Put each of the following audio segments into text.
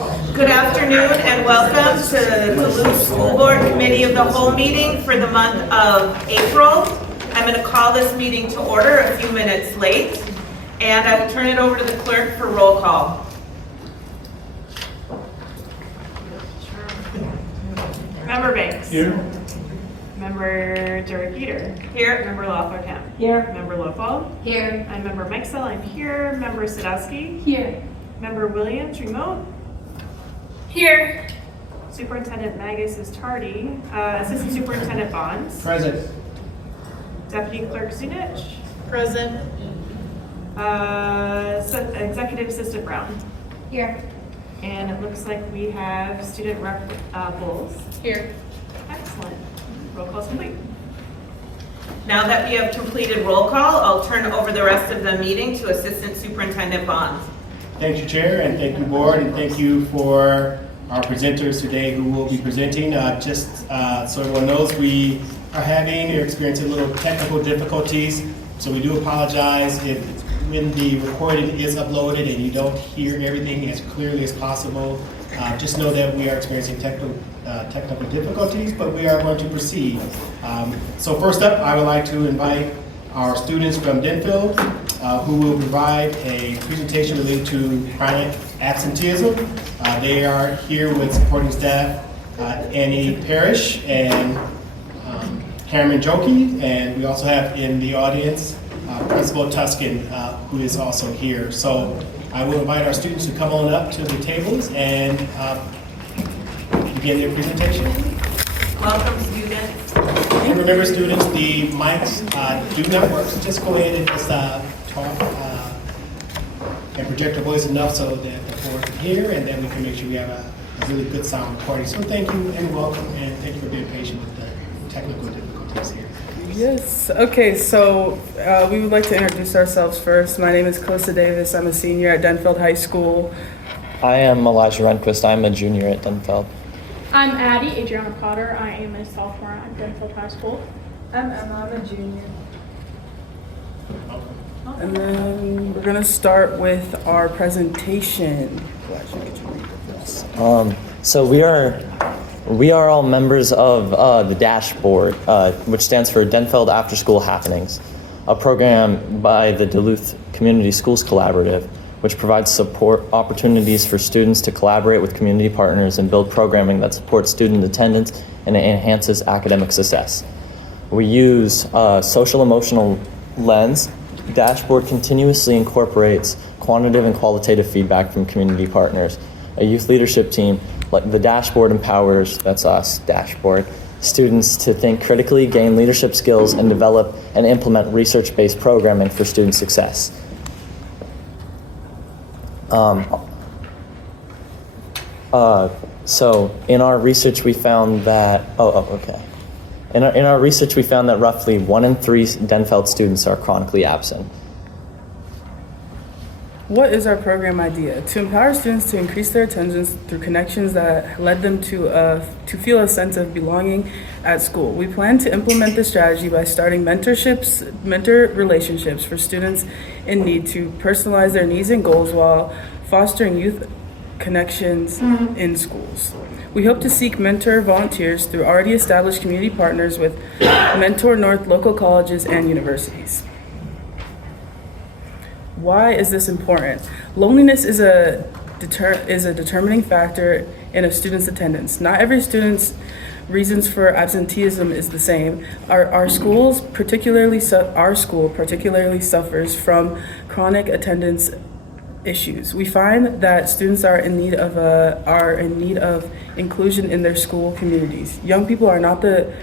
Good afternoon and welcome to the Duluth School Board Committee of the Whole meeting for the month of April. I'm going to call this meeting to order a few minutes late, and I will turn it over to the clerk for roll call. Member Banks. Here. Member Derek Peter. Here. Member Lawler-Camp. Here. Member Lofall. Here. I'm Member Meixel. I'm here. Member Sadowski. Here. Member Williams, remote. Here. Superintendent Magus is tardy. Assistant Superintendent Bonds. Present. Deputy Clerk Zunich. Present. Executive Assistant Brown. Here. And it looks like we have Student Rep Bowles. Here. Excellent. Roll call's complete. Now that we have completed roll call, I'll turn over the rest of the meeting to Assistant Superintendent Bonds. Thank you, Chair, and thank you, Board, and thank you for our presenters today who will be presenting. Just so everyone knows, we are experiencing little technical difficulties, so we do apologize if when the recording is uploaded and you don't hear everything as clearly as possible. Just know that we are experiencing technical difficulties, but we are going to proceed. So first up, I would like to invite our students from Denfield who will provide a presentation related to chronic absenteeism. They are here with supporting staff Annie Parrish and Cameron Jokey, and we also have in the audience Principal Tuscan, who is also here. So I will invite our students to come on up to the tables and begin their presentation. Welcome, students. And remember, students, the mics do not work, so just go ahead and just talk and project your voice enough so that the board can hear, and then we can make sure we have a really good sound recording. So thank you and welcome, and thank you for being patient with the technical difficulties here. Yes. Okay, so we would like to introduce ourselves first. My name is Kosa Davis. I'm a senior at Denfield High School. I am Elijah Renquist. I'm a junior at Denfield. I'm Addie Adriana Potter. I am a sophomore at Denfield High School. I'm Emma. I'm a junior. And then we're going to start with our presentation. So we are all members of the Dashboard, which stands for Denfield After School Happenings, a program by the Duluth Community Schools Collaborative, which provides support opportunities for students to collaborate with community partners and build programming that supports student attendance and enhances academic success. We use a social emotional lens. Dashboard continuously incorporates quantitative and qualitative feedback from community partners. A youth leadership team, like the Dashboard empowers, that's us, Dashboard, students to think critically, gain leadership skills, and develop and implement research-based programming for student success. So in our research we found that, In our research we found that roughly 1 in 3 Denfield students are chronically absent. What is our program idea? To empower students to increase their attendance through connections that led them to feel a sense of belonging at school. We plan to implement this strategy by starting mentor relationships for students in need to personalize their needs and goals while fostering youth connections in schools. We hope to seek mentor volunteers through already established community partners with Mentor North local colleges and universities. Why is this important? Loneliness is a determining factor in a student's attendance. Not every student's reasons for absenteeism is the same. Our school particularly suffers from chronic attendance issues. We find that students are in need of inclusion in their school communities. Young people are not the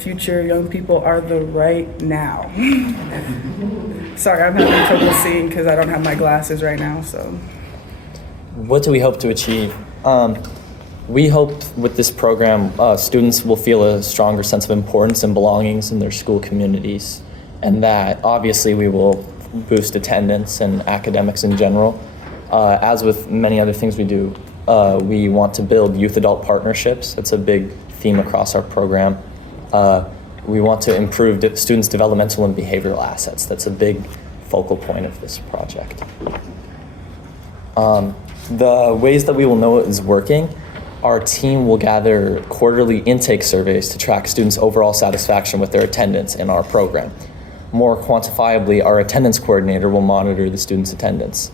future. Young people are the right now. Sorry, I'm having trouble seeing because I don't have my glasses right now. So, what do we hope to achieve? We hope with this program, students will feel a stronger sense of importance and belongings in their school communities, and that obviously we will boost attendance and academics in general. As with many other things we do, we want to build youth-adult partnerships. That's a big theme across our program. We want to improve students' developmental and behavioral assets. That's a big focal point of this project. The ways that we will know it is working, our team will gather quarterly intake surveys to track students' overall satisfaction with their attendance in our program. More quantifiably, our attendance coordinator will monitor the students' attendance,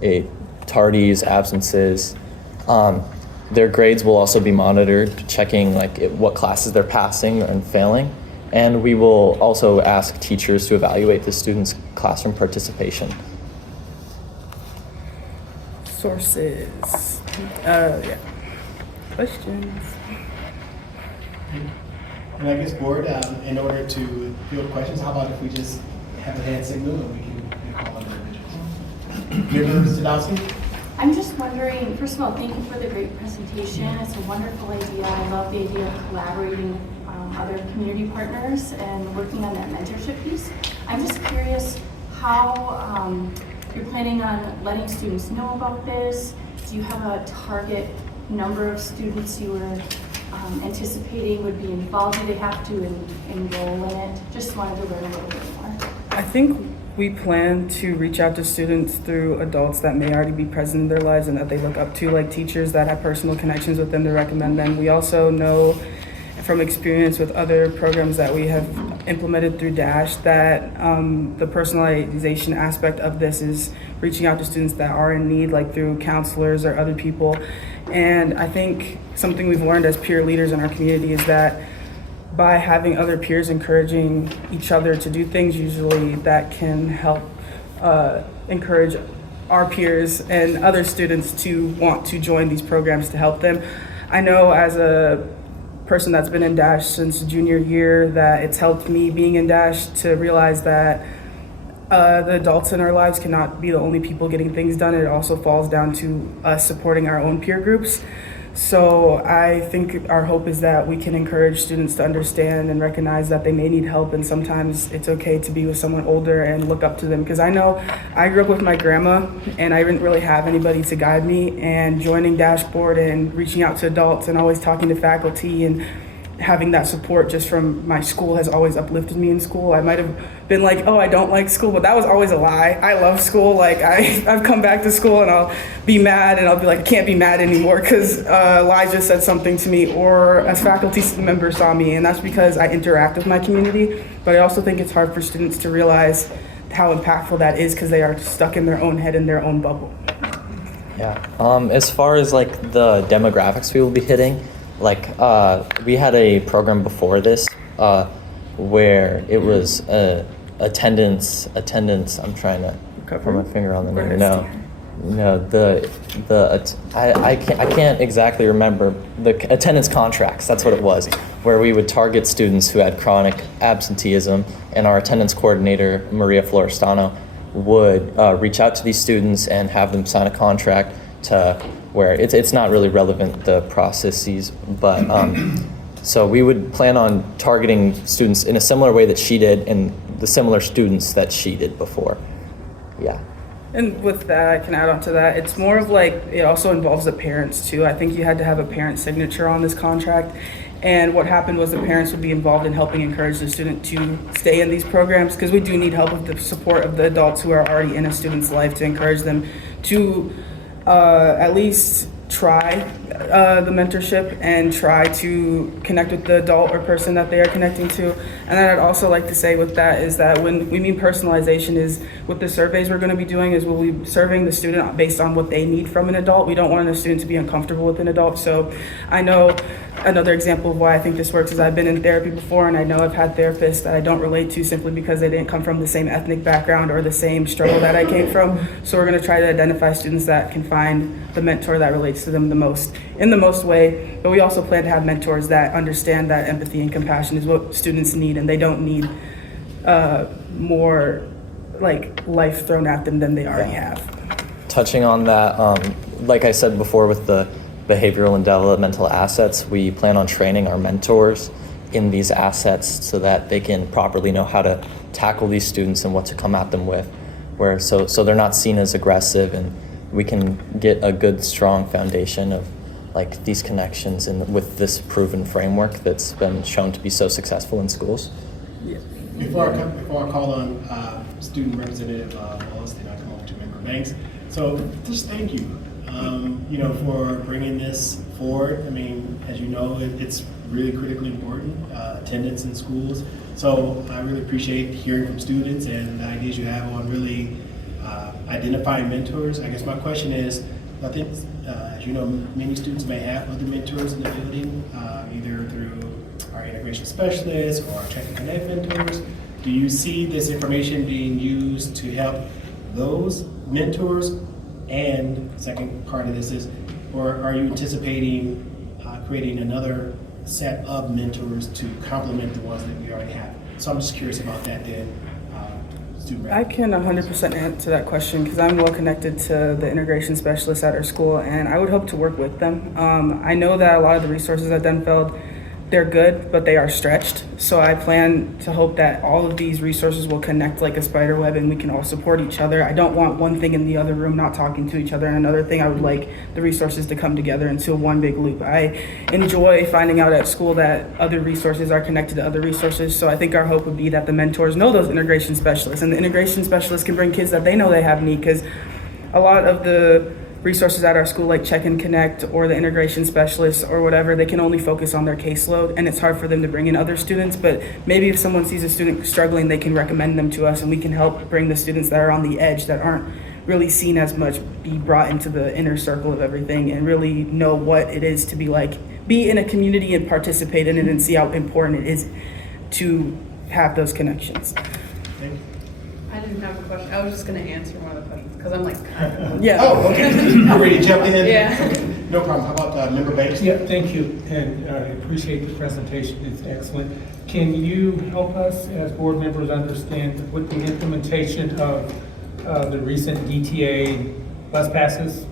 tardies, absences. Their grades will also be monitored, checking what classes they're passing and failing. And we will also ask teachers to evaluate the students' classroom participation. Sources. Questions? And I guess, board, in order to field questions, how about if we just have a hand signal and we can call on individuals? Mr. Dowski? I'm just wondering, first of all, thank you for the great presentation. It's a wonderful idea. I love the idea of collaborating with other community partners and working on that mentorship piece. I'm just curious how you're planning on letting students know about this. Do you have a target number of students you were anticipating would be involved? Do they have to enroll in it? Just wanted to learn a little bit more. I think we plan to reach out to students through adults that may already be present in their lives and that they look up to, like teachers that have personal connections with them to recommend them. We also know from experience with other programs that we have implemented through DASH that the personalization aspect of this is reaching out to students that are in need, like through counselors or other people. And I think something we've learned as peer leaders in our community is that by having other peers encouraging each other to do things, usually that can help encourage our peers and other students to want to join these programs to help them. I know as a person that's been in DASH since junior year that it's helped me being in DASH to realize that the adults in our lives cannot be the only people getting things done. It also falls down to us supporting our own peer groups. So I think our hope is that we can encourage students to understand and recognize that they may need help, and sometimes it's okay to be with someone older and look up to them. Because I know I grew up with my grandma and I didn't really have anybody to guide me, and joining Dashboard and reaching out to adults and always talking to faculty and having that support just from my school has always uplifted me in school. I might have been like, oh, I don't like school, but that was always a lie. I love school. Like I've come back to school and I'll be mad and I'll be like, I can't be mad anymore because Elijah said something to me or a faculty member saw me, and that's because I interact with my community. But I also think it's hard for students to realize how impactful that is because they are stuck in their own head, in their own bubble. Yeah. As far as the demographics we will be hitting, we had a program before this where it was attendance. I'm trying to put my finger on the name. I can't exactly remember the attendance contracts. That's what it was, where we would target students who had chronic absenteeism, and our attendance coordinator Maria Florestano would reach out to these students and have them sign a contract to where it's not really relevant, the processes, but so we would plan on targeting students in a similar way that she did and the similar students that she did before. Yeah. And with that, I can add on to that. It's more of it also involves the parents too. I think you had to have a parent signature on this contract. And what happened was the parents would be involved in helping encourage the student to stay in these programs, because we do need help with the support of the adults who are already in a student's life to encourage them to at least try the mentorship and try to connect with the adult or person that they are connecting to. And then I'd also like to say with that is that when we mean personalization is with the surveys we're going to be doing is we'll be surveying the student based on what they need from an adult. We don't want a student to be uncomfortable with an adult. So I know another example of why I think this works is I've been in therapy before, and I know I've had therapists that I don't relate to simply because they didn't come from the same ethnic background or the same struggle that I came from. So we're going to try to identify students that can find the mentor that relates to them in the most way. But we also plan to have mentors that understand that empathy and compassion is what students need, and they don't need more life thrown at them than they already have. Touching on that, like I said before with the behavioral and developmental assets, we plan on training our mentors in these assets so that they can properly know how to tackle these students and what to come at them with, so they're not seen as aggressive, and we can get a good strong foundation of these connections and with this proven framework that's been shown to be so successful in schools. Before I call on student representative Wallace, then I come over to member Banks. So just thank you, for bringing this forward. I mean, as you know, it's really critically important, attendance in schools. So I really appreciate hearing from students and the ideas you have on really identifying mentors. I guess my question is, I think, as you know, many students may have other mentors in the building, either through our integration specialists or our Check and Connect mentors. Do you see this information being used to help those mentors? And second part of this is, or are you anticipating creating another set of mentors to complement the ones that we already have? So I'm just curious about that then. Student rep. I can 100% answer that question because I'm well connected to the integration specialists at our school, and I would hope to work with them. I know that a lot of the resources at Denfeld, they're good, but they are stretched. So I plan to hope that all of these resources will connect like a spider web and we can all support each other. I don't want one thing in the other room not talking to each other, and another thing I would like the resources to come together into one big loop. I enjoy finding out at school that other resources are connected to other resources. So I think our hope would be that the mentors know those integration specialists, and the integration specialists can bring kids that they know they have need, because a lot of the resources at our school like Check and Connect or the integration specialists or whatever, they can only focus on their caseload, and it's hard for them to bring in other students. But maybe if someone sees a student struggling, they can recommend them to us, and we can help bring the students that are on the edge, that aren't really seen as much, be brought into the inner circle of everything and really know what it is to be in a community and participate in it and see how important it is to have those connections. Thank you. I didn't have a question. I was just going to answer one of the questions because I'm like, Yeah. Oh, okay. You ready to jump in? Yeah. No problem. How about Member Banks? Yeah, thank you, and I appreciate the presentation, it's excellent. Can you help us as board members understand with the implementation of the recent DTA bus passes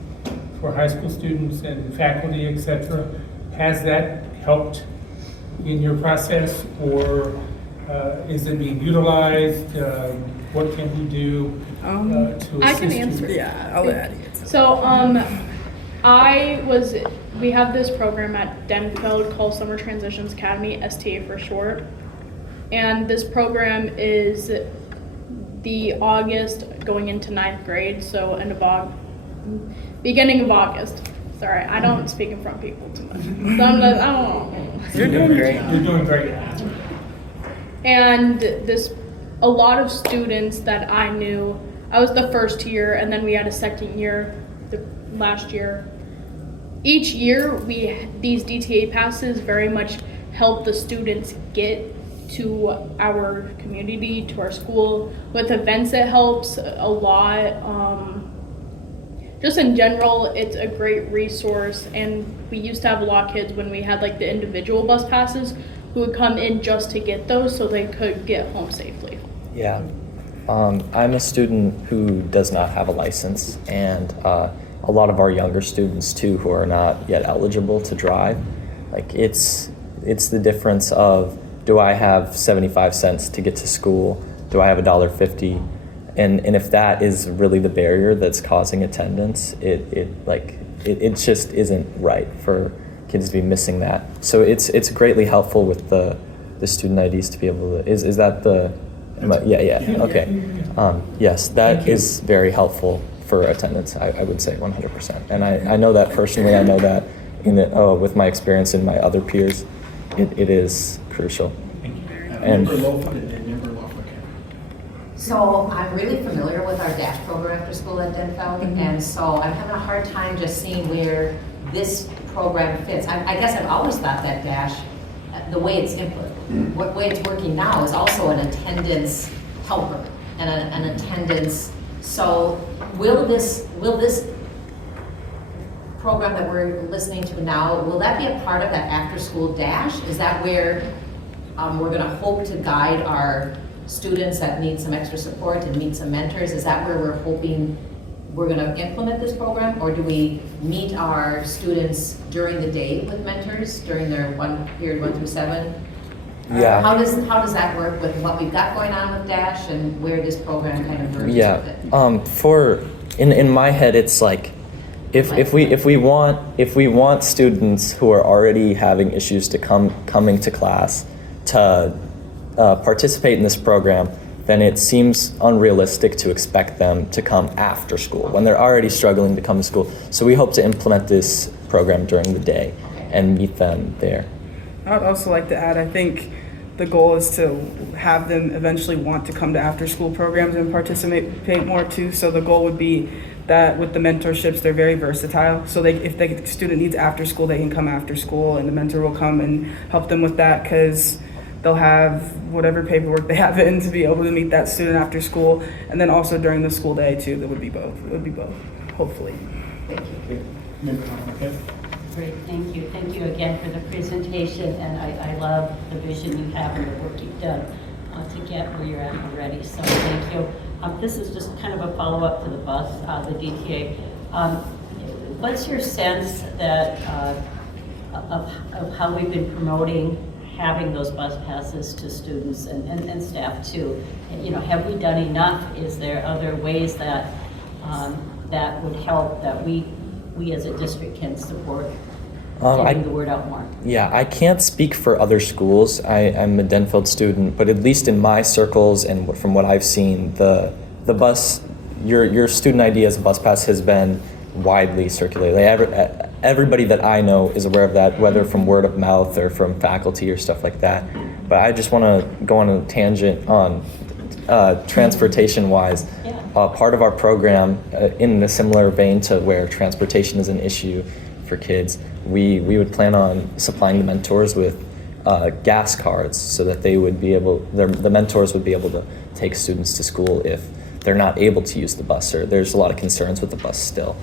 for high school students and faculty, et cetera, has that helped in your process, or is it being utilized? What can we do to assist I can you? answer. Yeah, I'll add it. So, we have this program at Denfeld called Summer Transitions Academy, STA for short. And this program is the August going into 9th grade, so beginning of August. Sorry, I don't speak in front of people too much. So I don't know. You're doing great. You're doing great. And a lot of students that I knew, I was the first year, and then we had a second year last year. Each year, these DTA passes very much help the students get to our community, to our school. With events, it helps a lot. Just in general, it's a great resource, and we used to have a lot of kids when we had like the individual bus passes who would come in just to get those so they could get home safely. Yeah. I'm a student who does not have a license, and a lot of our younger students too who are not yet eligible to drive. Like it's the difference of, do I have 75 cents to get to school? Do I have $1.50? And if that is really the barrier that's causing attendance, it just isn't right for kids to be missing that. So it's greatly helpful with the student IDs to be able to, is that the, yeah, okay. Yes, that is very helpful for attendance, I would say 100%. And I know that personally, I know that with my experience and my other peers, it is crucial. Member Lawford and then Member Lawford. So I'm really familiar with our DASH program after school at Denfeld, and so I'm having a hard time just seeing where this program fits. I guess I've always thought that DASH, the way it's what way it's working now is also an attendance helper and an attendance. So will this program that we're listening to now, will that be a part of that after-school DASH? Is that where we're going to hope to guide our students that need some extra support and need some mentors? Is that where we're hoping we're going to implement this program, or do we meet our students during the day with mentors during their period 1 through 7? Yeah. How does that work with what we've got going on with DASH and where this program kind of merges with it? In my head, it's like if we want students who are already having issues to coming to class to participate in this program, then it seems unrealistic to expect them to come after school when they're already struggling to come to school. So we hope to implement this program during the day and meet them there. I would also like to add, I think the goal is to have them eventually want to come to after-school programs and participate more too. So the goal would be that with the mentorships, they're very versatile. So if the student needs after school, they can come after school, and the mentor will come and help them with that, because they'll have whatever paperwork they have in to be able to meet that student after school. And then also during the school day too, that would be both. It would be both, hopefully. Thank you. Okay. Great, thank you. Thank you again for the presentation, and I love the vision you have and the work you've done to get where you're at already, so thank you. This is just kind of a follow-up to the bus, the DTA. What's your sense that of how we've been promoting having those bus passes to students and staff too? You know, have we done enough? Is there other ways that that would help, that we as a district can support getting the word out more? Yeah, I can't speak for other schools. I'm a Denfeld student, but at least in my circles and from what I've seen, the bus, your student ID as a bus pass has been widely circulated. Everybody that I know is aware of that, whether from word of mouth or from faculty or stuff like that. But I just want to go on a tangent on transportation-wise. Yeah. Part of our program, in a similar vein to where transportation is an issue for kids, we would plan on supplying the mentors with gas cards so that they would be able, the mentors would be able to take students to school if they're not able to use the bus, or there's a lot of concerns with the bus still,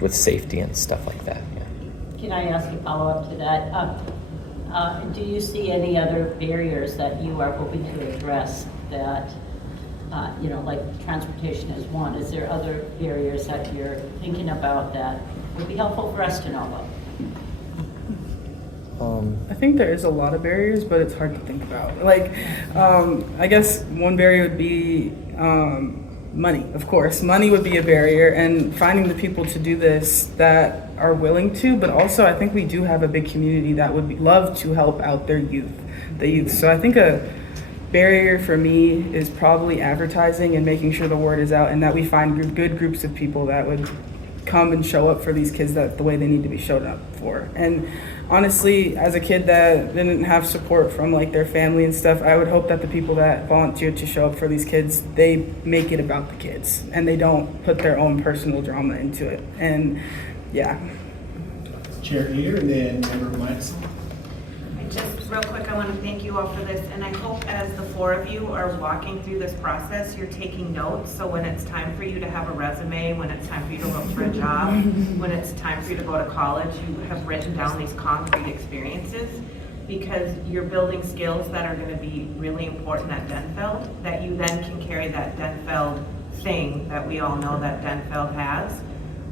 with safety and stuff like that. Yeah. Can I ask a follow-up to that? Do you see any other barriers that you are hoping to address that, you know, like transportation is one? Is there other barriers that you're thinking about that would be helpful for us to know about? I think there is a lot of barriers, but it's hard to think about. Like, I guess one barrier would be money, of course. Money would be a barrier, and finding the people to do this that are willing to, but also I think we do have a big community that would love to help out the youth. So I think a barrier for me is probably advertising and making sure the word is out, and that we find good groups of people that would come and show up for these kids the way they need to be showed up for. And honestly, as a kid that didn't have support from like their family and stuff, I would hope that the people that volunteer to show up for these kids, they make it about the kids and they don't put their own personal drama into it. And yeah. Chair here, and then Member Mines. Just real quick, I want to thank you all for this, and I hope as the four of you are walking through this process, you're taking notes, so when it's time for you to have a resume, when it's time for you to look for a job, when it's time for you to go to college, you have written down these concrete experiences, because you're building skills that are going to be really important at Denfeld, that you then can carry that Denfeld thing that we all know that Denfeld has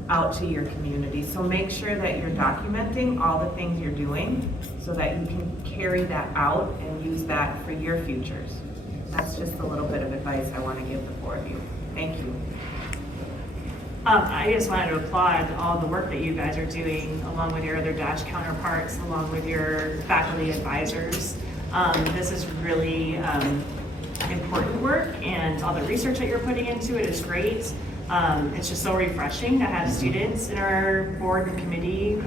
out to your community. So make sure that you're documenting all the things you're doing so that you can carry that out and use that for your futures. That's just a little bit of advice I want to give the four of you. Thank you. I just wanted to applaud all the work that you guys are doing, along with your other DASH counterparts, along with your faculty advisors. This is really important work, and all the research that you're putting into it is great. It's just so refreshing to have students in our board and committee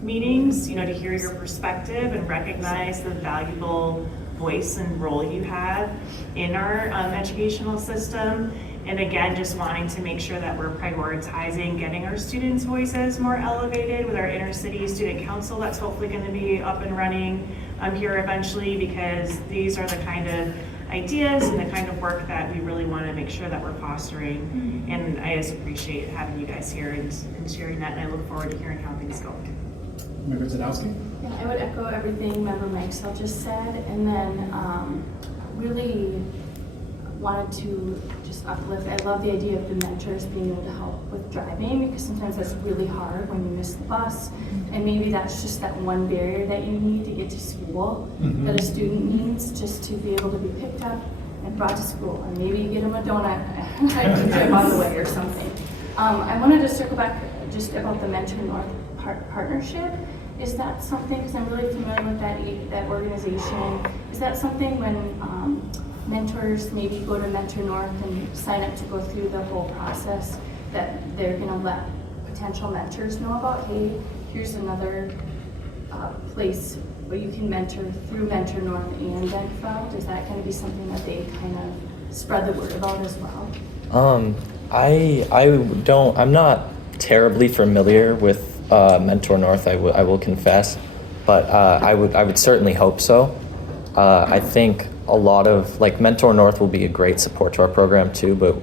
meetings, you know, to hear your perspective and recognize the valuable voice and role you have in our educational system. And again, just wanting to make sure that we're prioritizing getting our students' voices more elevated with our inner-city student council that's hopefully going to be up and running here eventually, because these are the kind of ideas and the kind of work that we really want to make sure that we're fostering. And I just appreciate having you guys here and sharing that, and I look forward to hearing how things go. Member Zadowski. Yeah, I would echo everything Member Maxwell just said, and then really wanted to just uplift. I love the idea of the mentors being able to help with driving, because sometimes that's really hard when you miss the bus, and maybe that's just that one barrier that you need to get to school, that a student needs just to be able to be picked up and brought to school, and maybe you get them a donut on the way or something. I wanted to circle back just about the Mentor North partnership. Is that something, because I'm really familiar with that organization, is that something when mentors maybe go to Mentor North and sign up to go through the whole process, that they're gonna let potential mentors know about, hey, here's another place where you can mentor through Mentor North and Denfeld? Is that gonna be something that they kind of spread the word about as well? I'm not terribly familiar with Mentor North, I will confess, but I would certainly hope so. I think a lot of, like, Mentor North will be a great support to our program too, but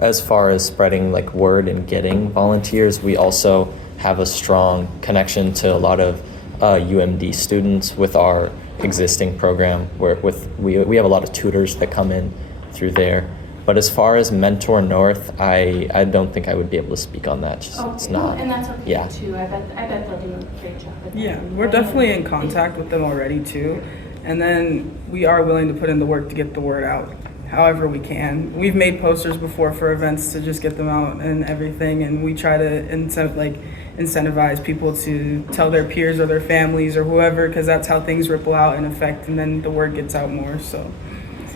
as far as spreading like word and getting volunteers, we also have a strong connection to a lot of UMD students with our existing program, where we have a lot of tutors that come in through there. But as far as Mentor North, I don't think I would be able to speak on that. It's not. And that's okay Yeah. too. I bet they'll do a great job with that. Yeah, we're definitely in contact with them already too. And then we are willing to put in the work to get the word out however we can. We've made posters before for events to just get them out and everything, and we try to incentivize people to tell their peers or their families or whoever, because that's how things ripple out and affect, and then the word gets out more. So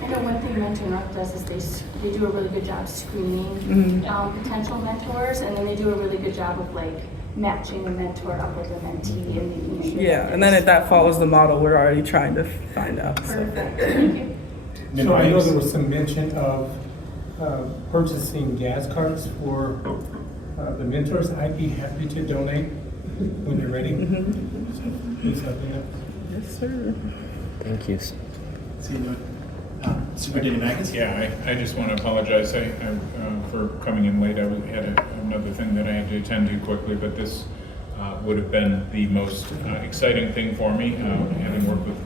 I know one thing Mentor North does is they do a really good job screening potential mentors, and then they do a really good job of like matching a mentor up with a mentee and making sure. yeah, and then if that follows the model, we're already trying to find out. So. Perfect. Thank you. So I know there was some mention of purchasing gas cards for the mentors. I'd be happy to donate when you're ready. Please let me know. Yes, sir. Thank you. Superintendent Magnus? Yeah, I just want to apologize for coming in late. I had another thing that I had to attend to quickly, but this would have been the most exciting thing for me, having worked with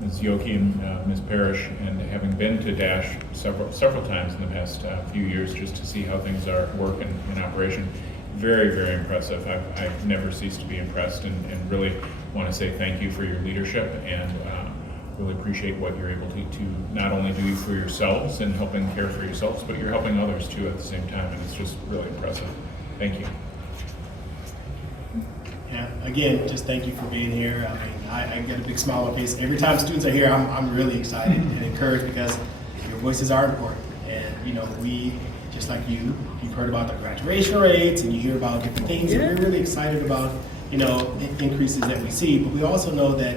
Ms. Yoki and Ms. Parrish, and having been to DASH several times in the past few years, just to see how things work in operation. Very, very impressive. I've never ceased to be impressed, and really want to say thank you for your leadership, and really appreciate what you're able to not only do for yourselves and helping care for yourselves, but you're helping others too at the same time, and it's just really impressive. Thank you. Yeah, again, just thank you for being here. I mean, I get a big smile on my face. Every time students are here, I'm really excited and encouraged, because your voices are important. And, you know, we, just like you've heard about the graduation rates, and you hear about different things, and we're really excited about, you know, increases that we see. But we also know that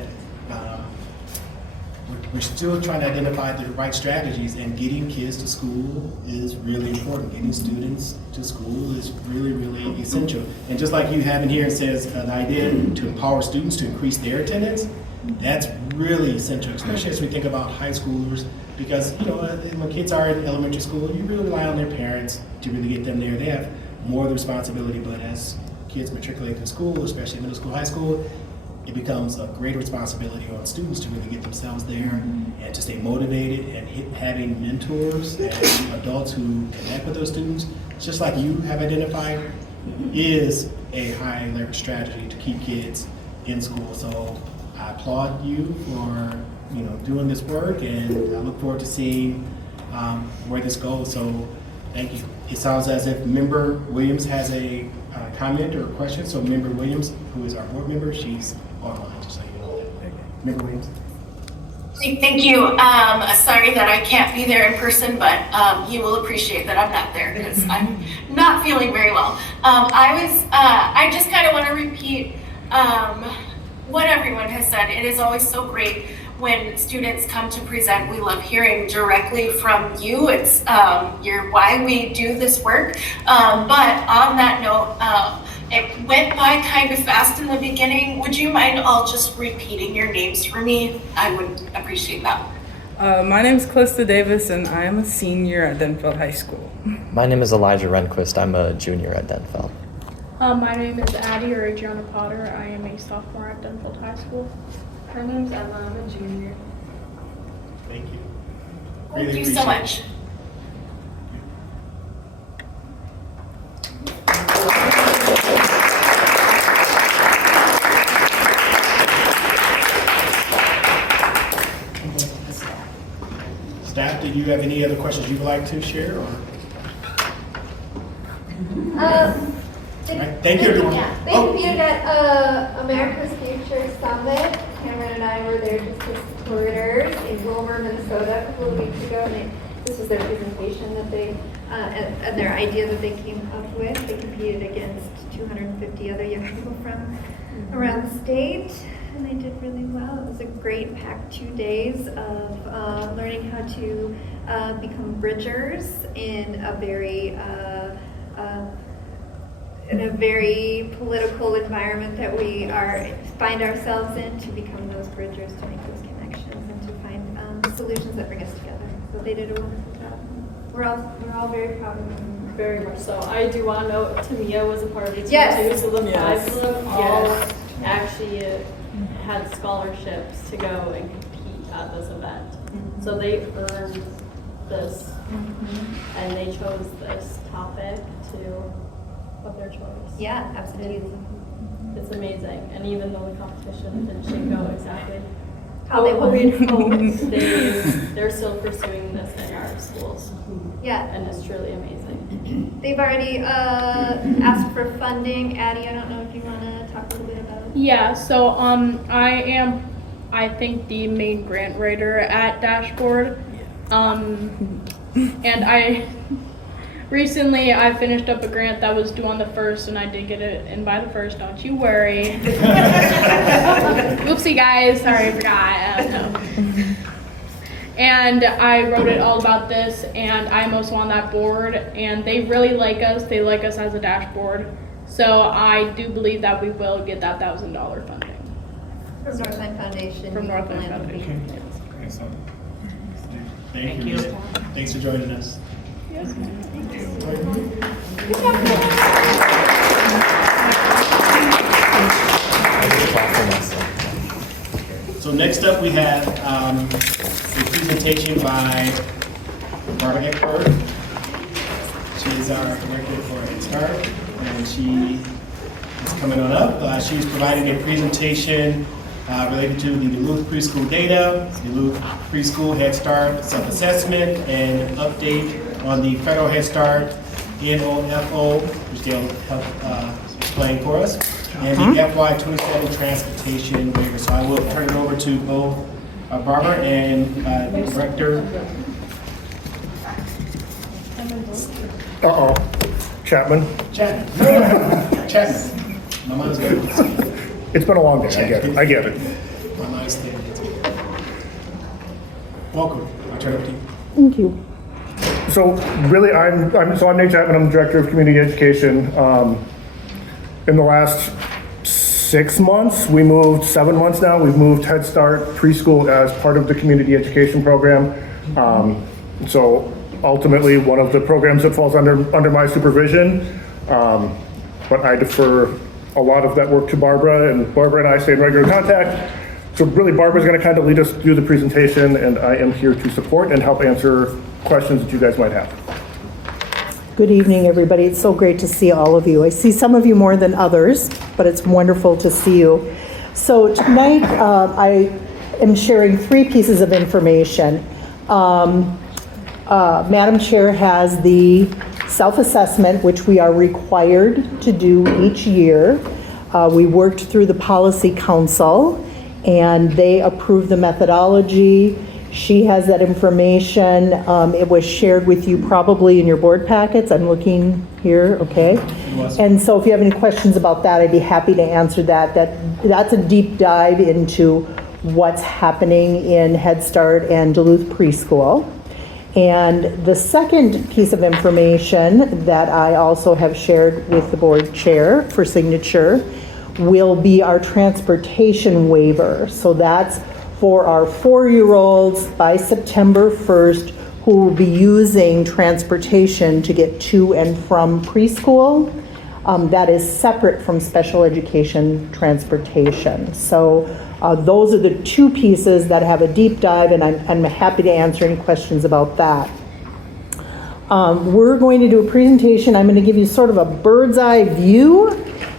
we're still trying to identify the right strategies, and getting kids to school is really important. Getting students to school is really, really essential. And just like you have in here, it says the idea to empower students to increase their attendance, that's really essential, especially as we think about high schoolers, because, you know, when kids are in elementary school, you really rely on their parents to really get them there. They have more of the responsibility, but as kids matriculate to school, especially middle school, high school, it becomes a great responsibility on students to really get themselves there and to stay motivated, and having mentors and adults who connect with those students, just like you have identified, is a high leverage strategy to keep kids in school. So I applaud you for, you know, doing this work, and I look forward to seeing where this goes. So thank you. It sounds as if Member Williams has a comment or a question. So Member Williams, who is our board member, she's online, just so you know that. Member Williams. Thank you. Sorry that I can't be there in person, but you will appreciate that I'm not there because I'm not feeling very well. I just kind of want to repeat what everyone has said. It is always so great when students come to present. We love hearing directly from you. It's you're why we do this work. But on that note, it went by kind of fast in the beginning. Would you mind all just repeating your names for me? I would appreciate that. My name is Calista Davis, and I am a senior at Denfeld High School. My name is Elijah Renquist. I'm a junior at Denfeld. My name is Addie or Adriana Potter. I am a sophomore at Denfeld High School. Her name's Emma. I'm a junior. Thank you. Thank you so much. Staff, do you have any other questions you would like to share? Or? Right. Thank you, everyone. Yeah, they appeared at America's Future Summit, Cameron and I were there just as supporters in Wilmer, Minnesota a couple of weeks ago, and this was their presentation that they, and their idea that they came up with. They competed against 250 other young people from around the state, and they did really well. It was a great packed 2 days of learning how to become bridgers in a very political environment that we find ourselves in, to become those bridgers, to make those connections, and to find solutions that bring us together. So they did a wonderful job. We're all very proud of them. Very much so. I do want to note Tamia was a part of the team Yes. too, so the Yes. 5 of them all actually had scholarships to go and compete at this event. So they earned this, and they chose this topic of their choice. Yeah, absolutely. It's amazing, and even though the competition didn't shake out exactly How they we'd wanted. hoped, they're still pursuing this in our schools. Yeah. And it's truly amazing. They've already asked for funding. Addie, I don't know if you want to talk a little bit about it. Yeah, so I think the main grant writer at Dashboard. And I recently finished up a grant that was due on the 1st, and I did get it in by the 1st, don't you worry. Oopsie guys, sorry, I forgot. No. And I wrote it all about this, and I'm also on that board, and they really like us. They like us as a Dashboard. So I do believe that we will get that $1,000 funding. From Northland Foundation. From Northland Philanthropy. Foundation. Excellent. Thank you. Thanks for joining us. Yes. So next up, we have a presentation by Barbara Eckberg. She is our director for Head Start, and she is coming on up. She's providing a presentation related to the Duluth preschool data, Duluth preschool Head Start self-assessment, and an update on the federal Head Start NOFO, which they'll help explain for us, and the FY27 transportation waiver. So I will turn it over to both Barbara and Director. Chapman. Chapman. My mind's good. It's been a long day, I get it. My mind's good. Welcome. I'll turn it over to you. Thank you. So really, I'm Nate Chapman. I'm the Director of Community Education. In the last 6 months, 7 months now, we've moved Head Start preschool as part of the community education program. So ultimately, one of the programs that falls under my supervision, but I defer a lot of that work to Barbara, and Barbara and I stay in regular contact. So really, Barbara's going to kind of lead us through the presentation, and I am here to support and help answer questions that you guys might have. Good evening, everybody. It's so great to see all of you. I see some of you more than others, but it's wonderful to see you. So tonight, I am sharing 3 pieces of information. Madam Chair has the self-assessment, which we are required to do each year. We worked through the Policy Council, and they approved the methodology. She has that information. It was shared with you probably in your board packets. I'm looking here, okay? And so if you have any questions about that, I'd be happy to answer that. That's a deep dive into what's happening in Head Start and Duluth Preschool. And the second piece of information that I also have shared with the board chair for signature will be our transportation waiver. So that's for our 4-year-olds by September 1st who will be using transportation to get to and from preschool. That is separate from special education transportation. So those are the 2 pieces that have a deep dive, and I'm happy to answer any questions about that. We're going to do a presentation. I'm going to give you sort of a bird's eye view,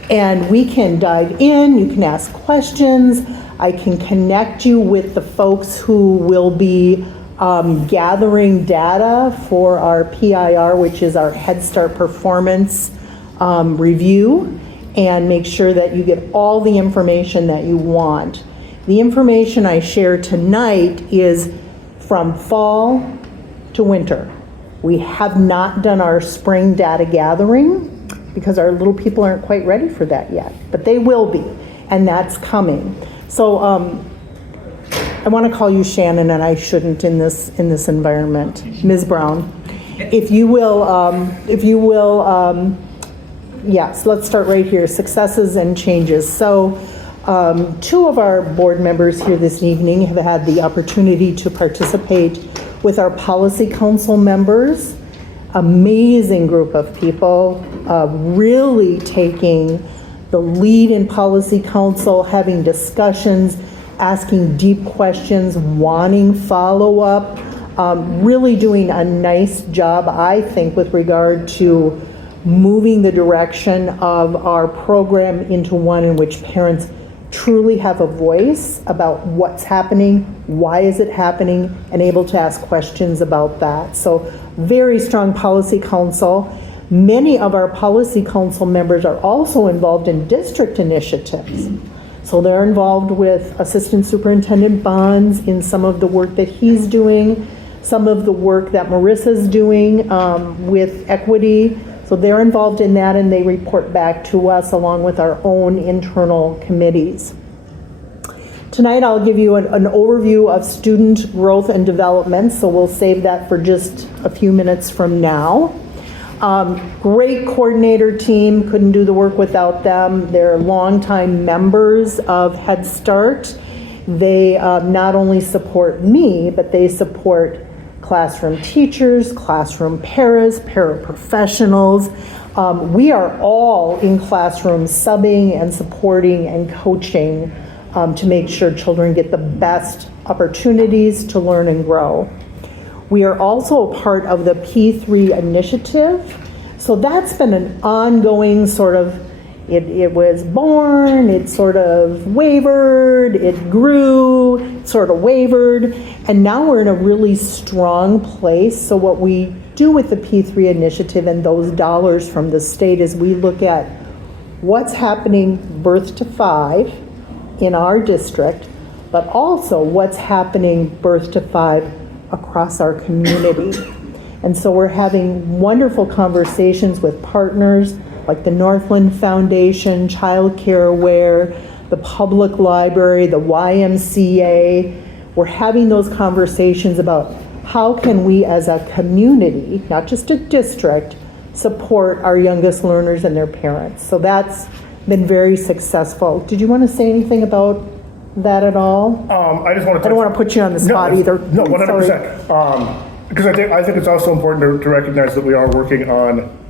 and we can dive in. You can ask questions. I can connect you with the folks who will be gathering data for our PIR, which is our Head Start performance review, and make sure that you get all the information that you want. The information I share tonight is from fall to winter. We have not done our spring data gathering because our little people aren't quite ready for that yet, but they will be, and that's coming. So I want to call you Shannon, and I shouldn't in this environment. Ms. Brown, if you will, yes, let's start right here, successes and changes. So 2 of our board members here this evening have had the opportunity to participate with our policy council members. Amazing group of people, really taking the lead in policy council, having discussions, asking deep questions, wanting follow-up, really doing a nice job, I think, with regard to moving the direction of our program into one in which parents truly have a voice about what's happening, why is it happening, and able to ask questions about that. So very strong policy council. Many of our policy council members are also involved in district initiatives. So they're involved with Assistant Superintendent Bonds in some of the work that he's doing, some of the work that Marissa's doing with equity. So they're involved in that, and they report back to us along with our own internal committees. Tonight I'll give you an overview of student growth and development, so we'll save that for just a few minutes from now. Great coordinator team, couldn't do the work without them. They're longtime members of Head Start. They not only support me, but they support classroom teachers, classroom paras, paraprofessionals. We are all in classrooms subbing and supporting and coaching to make sure children get the best opportunities to learn and grow. We are also a part of the P3 initiative. So that's been an ongoing sort of, it was born, it sort of wavered, it grew, sort of wavered, and now we're in a really strong place. So what we do with the P3 initiative and those dollars from the state is we look at what's happening birth to 5 in our district, but also what's happening birth to 5 across our community. And so we're having wonderful conversations with partners like the Northland Foundation, Child Care Aware, the Public Library, the YMCA. We're having those conversations about how can we as a community, not just a district, support our youngest learners and their parents. So that's been very successful. Did you want to say anything about that at all? I just want to. I don't want to put you on the spot either. No, 100%. Because I think it's also important to recognize that we are working on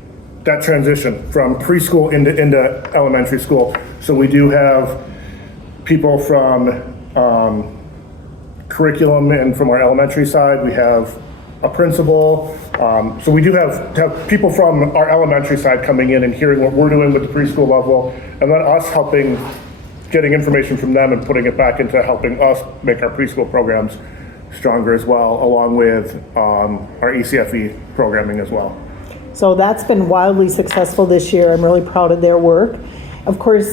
that transition from preschool into elementary school. So we do have people from curriculum and from our elementary side. We have a principal. So we do have people from our elementary side coming in and hearing what we're doing with the preschool level, and then us getting information from them and putting it back into helping us make our preschool programs stronger as well, along with our ECFE programming as well. So that's been wildly successful this year. I'm really proud of their work. Of course,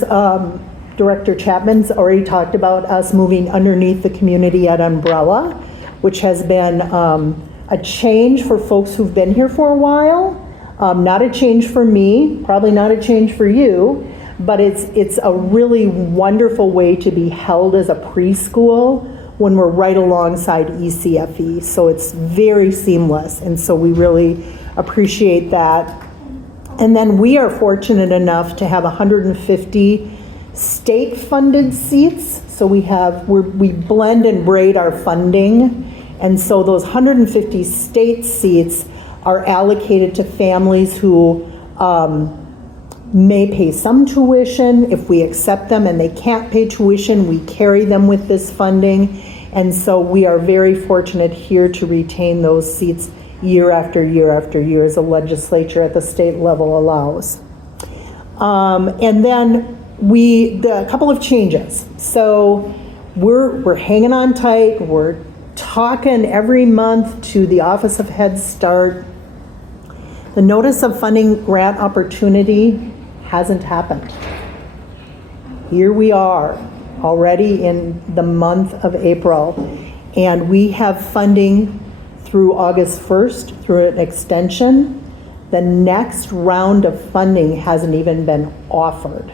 Director Chapman's already talked about us moving underneath the Community Ed umbrella, which has been a change for folks who've been here for a while. Not a change for me, probably not a change for you, but it's a really wonderful way to be held as a preschool when we're right alongside ECFE. So it's very seamless, and so we really appreciate that. And then we are fortunate enough to have 150 state-funded seats. So we blend and braid our funding, and so those 150 state seats are allocated to families who may pay some tuition. If we accept them and they can't pay tuition, we carry them with this funding. And so we are very fortunate here to retain those seats year after year after year as the legislature at the state level allows. And then a couple of changes. So we're hanging on tight. We're talking every month to the Office of Head Start. The notice of funding grant opportunity hasn't happened. Here we are. already in the month of April. And we have funding through August 1st through an extension. The next round of funding hasn't even been offered.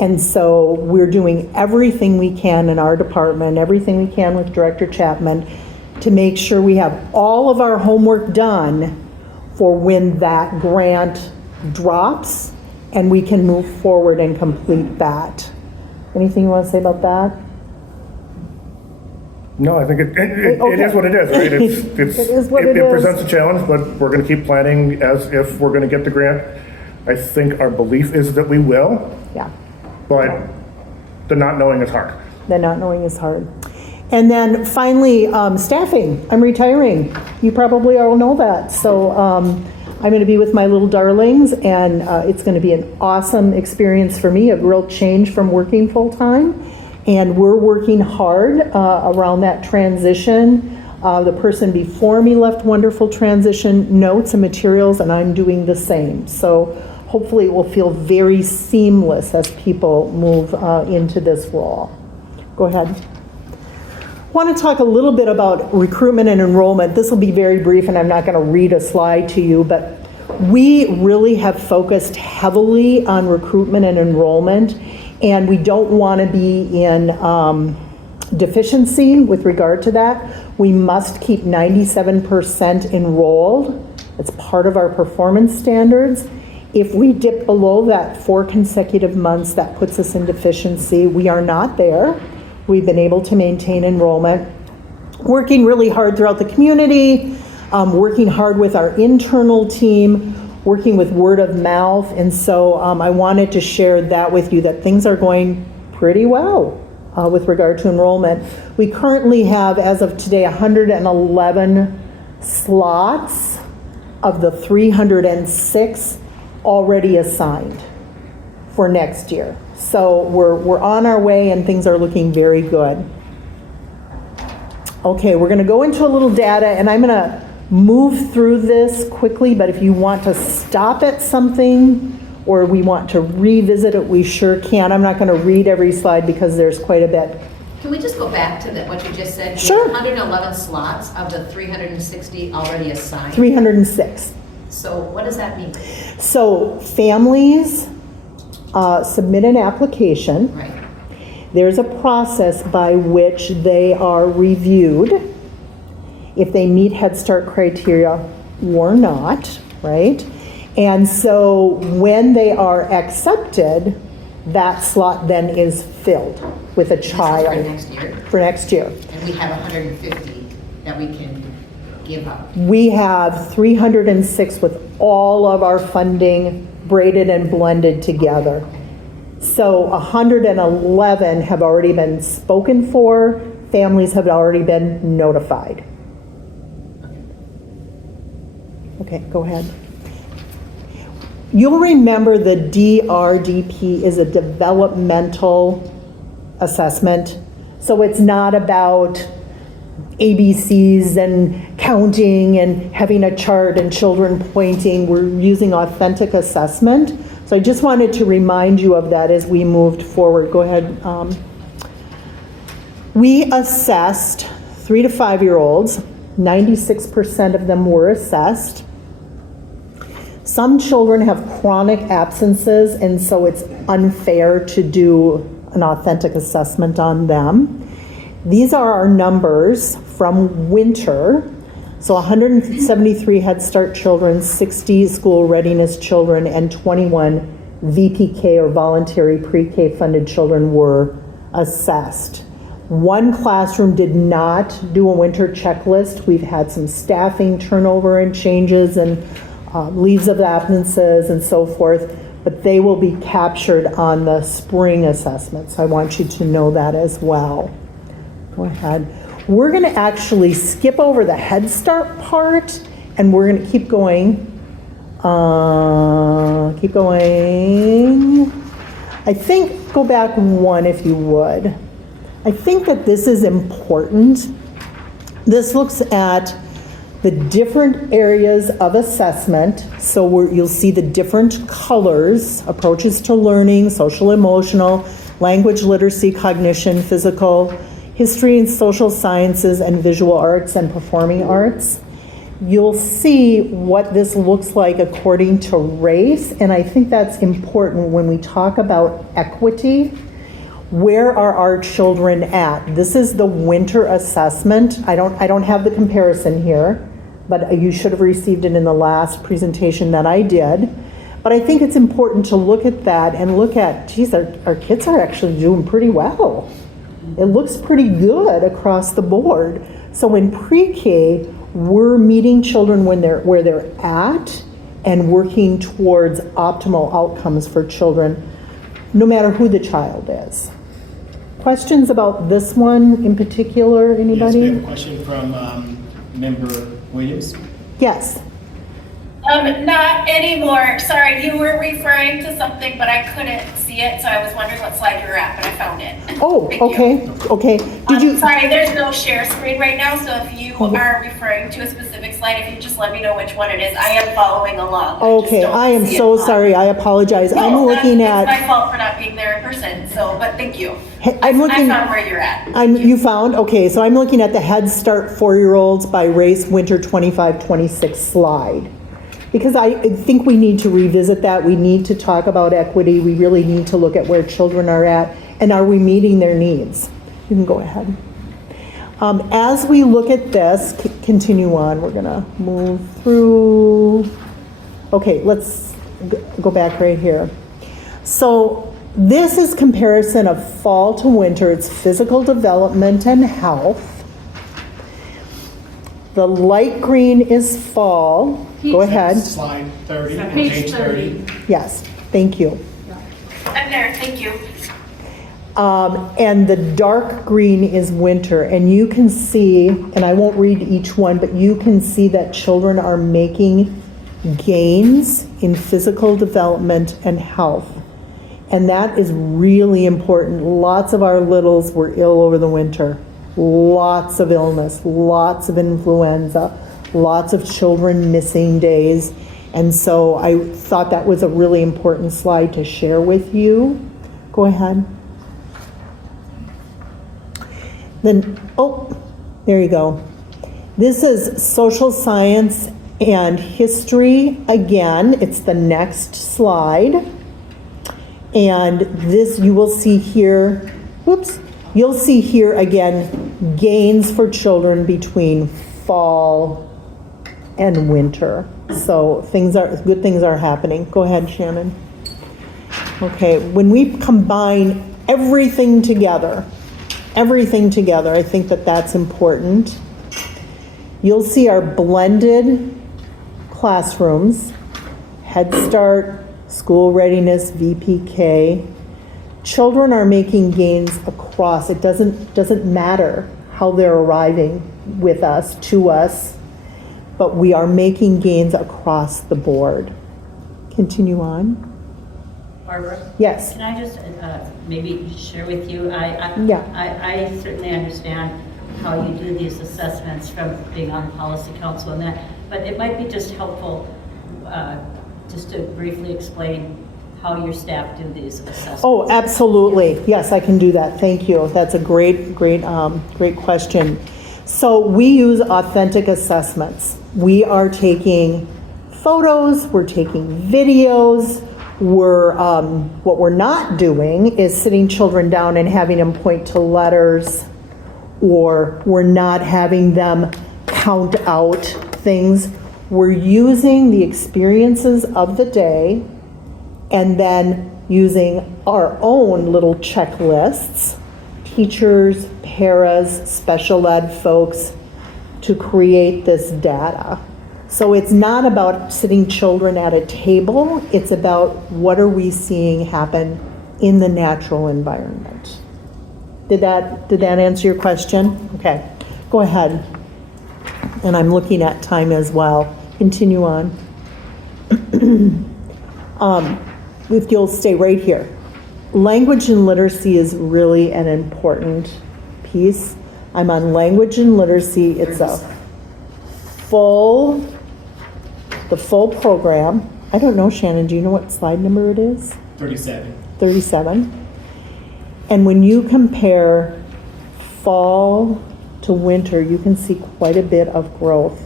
And so we're doing everything we can in our department, everything we can with Director Chapman to make sure we have all of our homework done for when that grant drops and we can move forward and complete that. Anything you want to say about that? No, I think it is what it is, right? It is what it is. It presents a challenge, but we're going to keep planning as if we're going to get the grant. I think our belief is that we will. Yeah. But the not knowing is hard. The not knowing is hard. And then finally, staffing. I'm retiring. You probably all know that. So I'm going to be with my little darlings, and it's going to be an awesome experience for me, a real change from working full-time. And we're working hard around that transition. The person before me left wonderful transition notes and materials, and I'm doing the same. So hopefully it will feel very seamless as people move into this role. Go ahead. I want to talk a little bit about recruitment and enrollment. This will be very brief, and I'm not going to read a slide to you, but we really have focused heavily on recruitment and enrollment, and we don't want to be in deficiency with regard to that. We must keep 97% enrolled. It's part of our performance standards. If we dip below that 4 consecutive months, that puts us in deficiency. We are not there. We've been able to maintain enrollment. Working really hard throughout the community, working hard with our internal team, working with word of mouth. And so I wanted to share that with you, that things are going pretty well with regard to enrollment. We currently have, as of today, 111 slots of the 306 already assigned for next year. So we're on our way, and things are looking very good. Okay, we're going to go into a little data, and I'm going to move through this quickly, but if you want to stop at something or we want to revisit it, we sure can. I'm not going to read every slide because there's quite a bit. Can we just go back to what you just said? Sure. 111 slots of the 360 already assigned? 306. So what does that mean? So families submit an application. Right. There's a process by which they are reviewed if they meet Head Start criteria or not, right? And so when they are accepted, that slot then is filled with a child. For next year? For next year. And we have 150 that we can give up. We have 306 with all of our funding braided and blended together. So 111 have already been spoken for, families have already been notified. Okay, go ahead. You'll remember the DRDP is a developmental assessment. So it's not about ABCs and counting and having a chart and children pointing. We're using authentic assessment. So I just wanted to remind you of that as we moved forward. Go ahead. We assessed 3 to 5-year-olds. 96% of them were assessed. Some children have chronic absences, and so it's unfair to do an authentic assessment on them. These are our numbers from winter. So 173 Head Start children, 60 school readiness children, and 21 VPK or voluntary pre-K funded children were assessed. One classroom did not do a winter checklist. We've had some staffing turnover and changes and leaves of absences and so forth, but they will be captured on the spring assessment. So I want you to know that as well. Go ahead. We're going to actually skip over the Head Start part, and we're going to keep going. Keep going. I think, go back one if you would. I think that this is important. This looks at the different areas of assessment. So you'll see the different colors: approaches to learning, social emotional, language literacy, cognition, physical, history and social sciences, and visual arts and performing arts. You'll see what this looks like according to race, and I think that's important when we talk about equity. Where are our children at? This is the winter assessment. I don't have the comparison here, but you should have received it in the last presentation that I did. But I think it's important to look at that and look at, geez, our kids are actually doing pretty well. It looks pretty good across the board. So in pre-K, we're meeting children where they're at and working towards optimal outcomes for children, no matter who the child is. Questions about this one in particular, anybody? Yes, we have a question from Member Williams. Yes. Not anymore. Sorry, you were referring to something, but I couldn't see it, so I was wondering what slide you were at, but I found it. Oh, Thank okay, you. okay. Did you? Sorry, there's no share screen right now, so if you are referring to a specific slide, if you just let me know which one it is, I am following along. Okay, I am so sorry. I apologize. No, I'm looking it's at. my fault for not being there in person, so, but thank you. I'm looking. I found where you're at. You found? Okay, so I'm looking at the Head Start 4-year-olds by race winter 25-26 slide. Because I think we need to revisit that. We need to talk about equity. We really need to look at where children are at and are we meeting their needs. You can go ahead. As we look at this, continue on. We're gonna move through. Okay, let's go back right here. So this is comparison of fall to winter. It's physical development and health. The light green is fall. Go ahead. Slide 30, Page 30. Yes, thank you. I'm there, thank you. And the dark green is winter. And you can see, and I won't read each one, but you can see that children are making gains in physical development and health. And that is really important. Lots of our littles were ill over the winter. Lots of illness, lots of influenza, lots of children missing days. And so I thought that was a really important slide to share with you. Go ahead. Then, oh, there you go. This is social science and history. Again, it's the next slide. And this you will see here, whoops, you'll see here again, gains for children between fall and winter. So good things are happening. Go ahead, Shannon. Okay, when we combine everything together, I think that that's important. You'll see our blended classrooms, Head Start, school readiness, VPK. Children are making gains across. It doesn't matter how they're arriving with us, to us, but we are making gains across the board. Continue on. Barbara? Yes. Can I just maybe share with you? I certainly understand how you do these assessments from being on policy council and that, but it might be just helpful just to briefly explain how your staff do these assessments. Oh, absolutely. Yes, I can do that. Thank you. That's a great question. So we use authentic assessments. We are taking photos, we're taking videos, what we're not doing is sitting children down and having them point to letters, or we're not having them count out things. We're using the experiences of the day and then using our own little checklists, teachers, paras, special ed folks, to create this data. So it's not about sitting children at a table, it's about what are we seeing happen in the natural environment. Did that answer your question? Okay, go ahead. And I'm looking at time as well. Continue on. If you'll stay right here. Language and literacy is really an important piece. I'm on language and literacy. It's the full program. I don't know, Shannon, do you know what slide number it is? 37. 37. And when you compare fall to winter, you can see quite a bit of growth.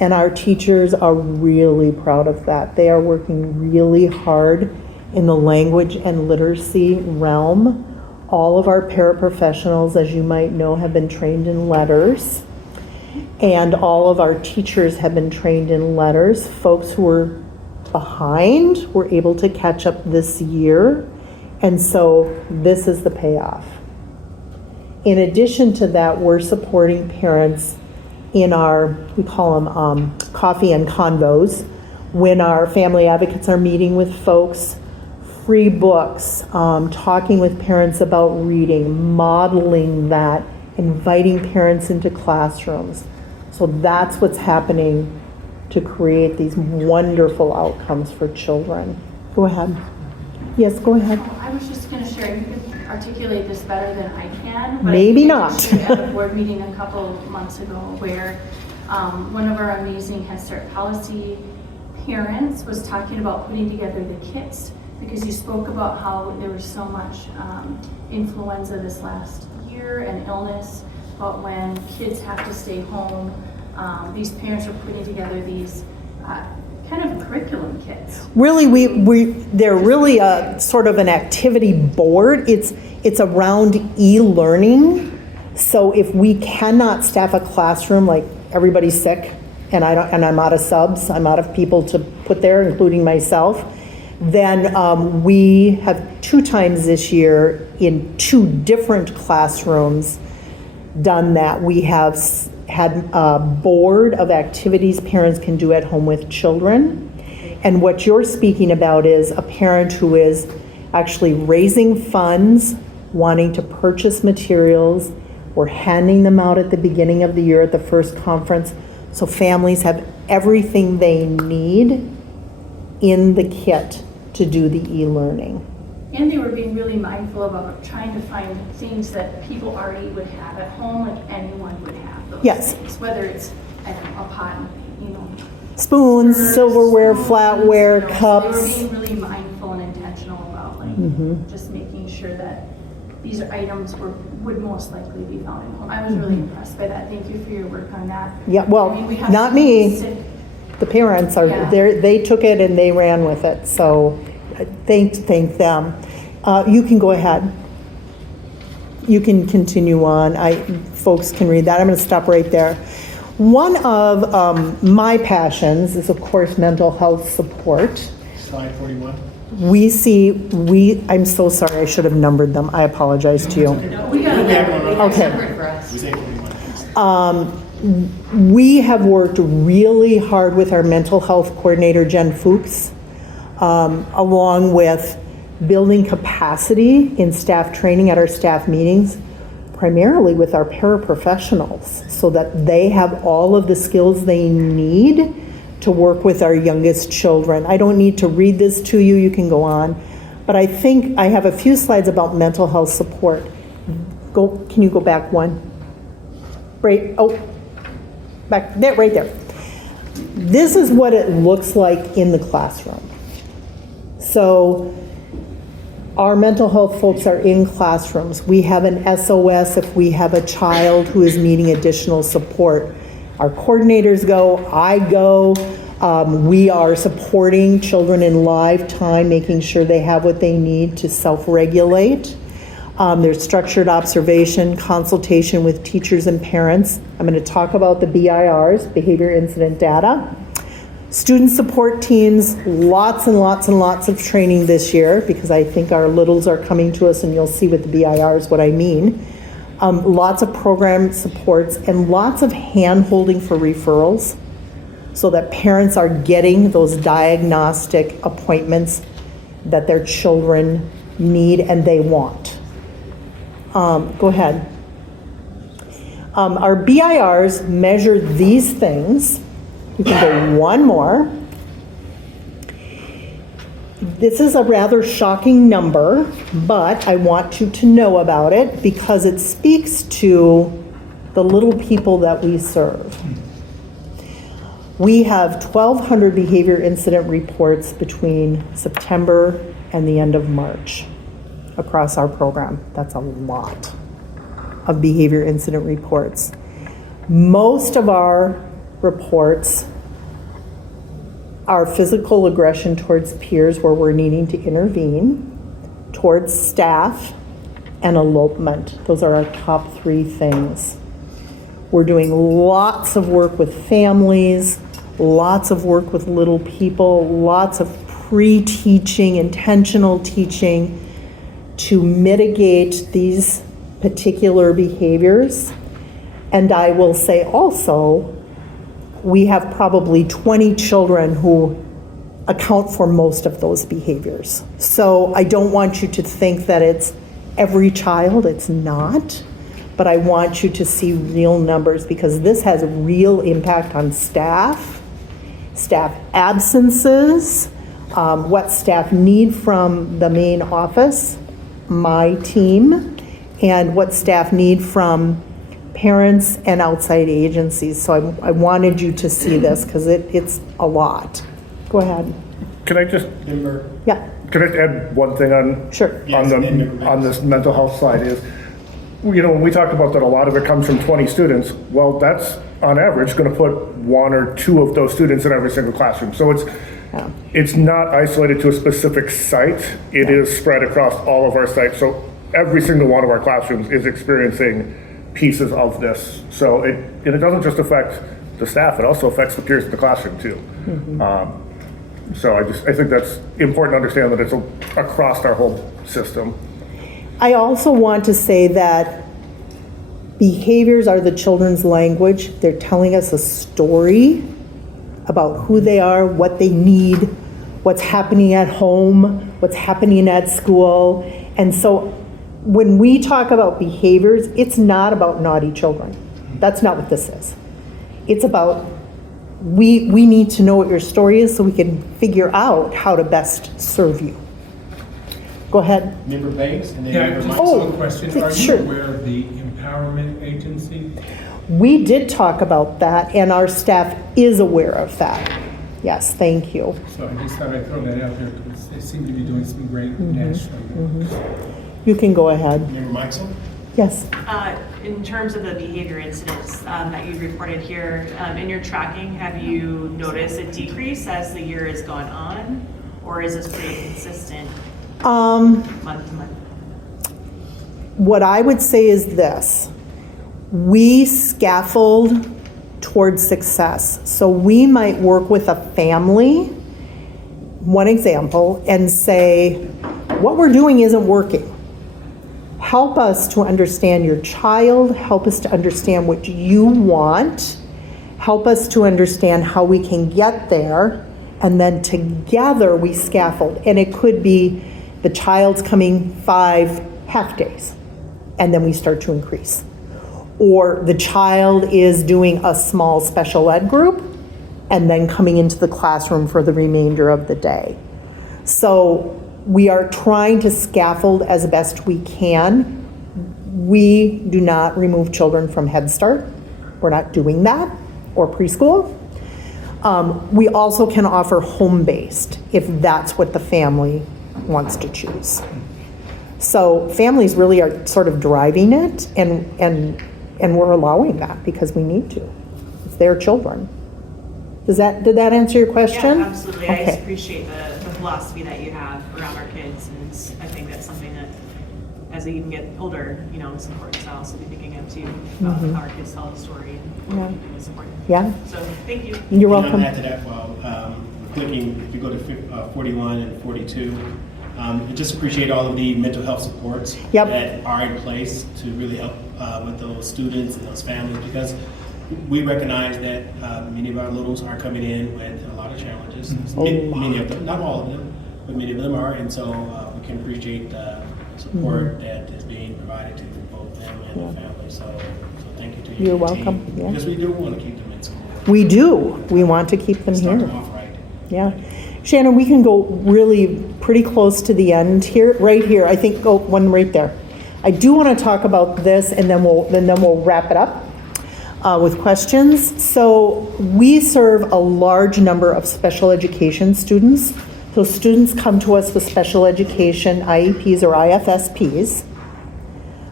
And our teachers are really proud of that. They are working really hard in the language and literacy realm. All of our paraprofessionals, as you might know, have been trained in letters. And all of our teachers have been trained in letters. Folks who were behind were able to catch up this year. And so this is the payoff. In addition to that, we're supporting parents in our, we call them coffee and convos, when our family advocates are meeting with folks, free books, talking with parents about reading, modeling that, inviting parents into classrooms. So that's what's happening to create these wonderful outcomes for children. Go ahead. Yes, go ahead. I was just going to share, you could articulate this better than I can. But Maybe I not. just shared at a board meeting a couple months ago where one of our amazing Head Start policy parents was talking about putting together the kits, because you spoke about how there was so much influenza this last year and illness, but when kids have to stay home, these parents are putting together these kind of curriculum kits. Really, they're really a sort of an activity board. It's around e-learning. So if we cannot staff a classroom, like everybody's sick, and I'm out of subs, I'm out of people to put there, including myself, then we have 2 times this year in 2 different classrooms done that. We have had a board of activities parents can do at home with children. And what you're speaking about is a parent who is actually raising funds, wanting to purchase materials. We're handing them out at the beginning of the year at the first conference, so families have everything they need in the kit to do the e-learning. And they were being really mindful about trying to find things that people already would have at home, like anyone would have those Yes. things, whether it's, I don't know, a pot, Spoons, silverware, flatware, They cups. were being really mindful and intentional about just making sure that these items would most likely be found at home. I was really impressed by that. Thank you for your work on that. Yeah, well, I mean, we have not so many me. sick- The parents are, Yeah. they took it and they ran with it, so thank them. You can go ahead. You can continue on. Folks can read that. I'm going to stop right there. One of my passions is, of course, mental health support. Slide 41. I'm so sorry, I should have numbered them. I apologize to you. Okay. We say 41. We have worked really hard with our mental health coordinator, Jen Fuchs, along with building capacity in staff training at our staff meetings, primarily with our paraprofessionals, so that they have all of the skills they need to work with our youngest children. I don't need to read this to you, you can go on. But I think I have a few slides about mental health support. Can you go back one? Back there, right there. This is what it looks like in the classroom. So our mental health folks are in classrooms. We have an SOS if we have a child who is needing additional support. Our coordinators go, I go. We are supporting children in live time, making sure they have what they need to self-regulate. There's structured observation, consultation with teachers and parents. I'm going to talk about the BIRs, behavior incident data. Student support teams, lots and lots and lots of training this year, because I think our littles are coming to us and you'll see with the BIRs what I mean. Lots of program supports and lots of hand-holding for referrals so that parents are getting those diagnostic appointments that their children need and they want. Go ahead. Our BIRs measure these things. You can go one more. This is a rather shocking number, but I want you to know about it because it speaks to the little people that we serve. We have 1,200 behavior incident reports between September and the end of March. across our program. That's a lot of behavior incident reports. Most of our reports are physical aggression towards peers where we're needing to intervene, towards staff, and elopement. Those are our top 3 things. We're doing lots of work with families, lots of work with little people, lots of pre-teaching, intentional teaching to mitigate these particular behaviors. And I will say also, we have probably 20 children who account for most of those behaviors. So I don't want you to think that it's every child, it's not. But I want you to see real numbers because this has a real impact on staff absences, what staff need from the main office, my team, and what staff need from parents and outside agencies. So I wanted you to see this because it's a lot. Go ahead. Can I just Yeah. Can I add one thing on Sure. on this mental health slide is, when we talked about that a lot of it comes from 20 students, well, that's on average going to put 1 or 2 of those students in every single classroom. So it's not isolated to a specific site. It is spread across all of our sites. So every single one of our classrooms is experiencing pieces of this. So it doesn't just affect the staff, it also affects the peers in the classroom too. So I think that's important to understand that it's across our whole system. I also want to say that behaviors are the children's language. They're telling us a story about who they are, what they need, what's happening at home, what's happening at school. And so when we talk about behaviors, it's not about naughty children. That's not what this is. It's about we need to know what your story is so we can figure out how to best serve you. Go ahead. Member Banks, and then Yeah, Member just Mike. a question. Are you sure. aware of the Empowerment Agency? We did talk about that, and our staff is aware of that. Yes, thank you. So I just thought I'd throw that out there because they seem to be doing some great national work. You can go ahead. Member Mixel? Yes. In terms of the behavior incidents that you reported here, in your tracking, have you noticed a decrease as the year has gone on? Or is this pretty consistent month to month? What I would say is this. We scaffold towards success. So we might work with a family, one example, and say, what we're doing isn't working. Help us to understand your child, help us to understand what you want, help us to understand how we can get there, and then together we scaffold. And it could be the child's coming 5 half days, and then we start to increase. Or the child is doing a small special ed group, and then coming into the classroom for the remainder of the day. So we are trying to scaffold as best we can. We do not remove children from Head Start. We're not doing that, or preschool. We also can offer home-based if that's what the family wants to choose. So families really are sort of driving it, and we're allowing that because we need to. It's their children. Did that answer your question? Yeah, absolutely. I Okay. just appreciate the philosophy that you have around our kids, and I think that's something that, as they even get older, it's important to also be thinking of too about how our kids tell the story and what is important. Yeah. So thank you. You're welcome. And I'll add to that while clicking, if you go to 41 and 42, I just appreciate all of the mental health supports that are in place to really help with those students and those families, because we recognize that many of our littles are coming in with a lot of challenges. Many of them, not all of them, but many of them are, and so we can appreciate the support that is being provided to both them and the family. So thank you to you. You're welcome. Yeah. Because we do want to keep them in school. We do. We want to keep them Start here. them off right. Yeah. Shannon, we can go really pretty close to the end here, right here. I think one right there. I do want to talk about this, and then we'll wrap it up with questions. So we serve a large number of special education students So students come to us with special education IEPs or IFSPs,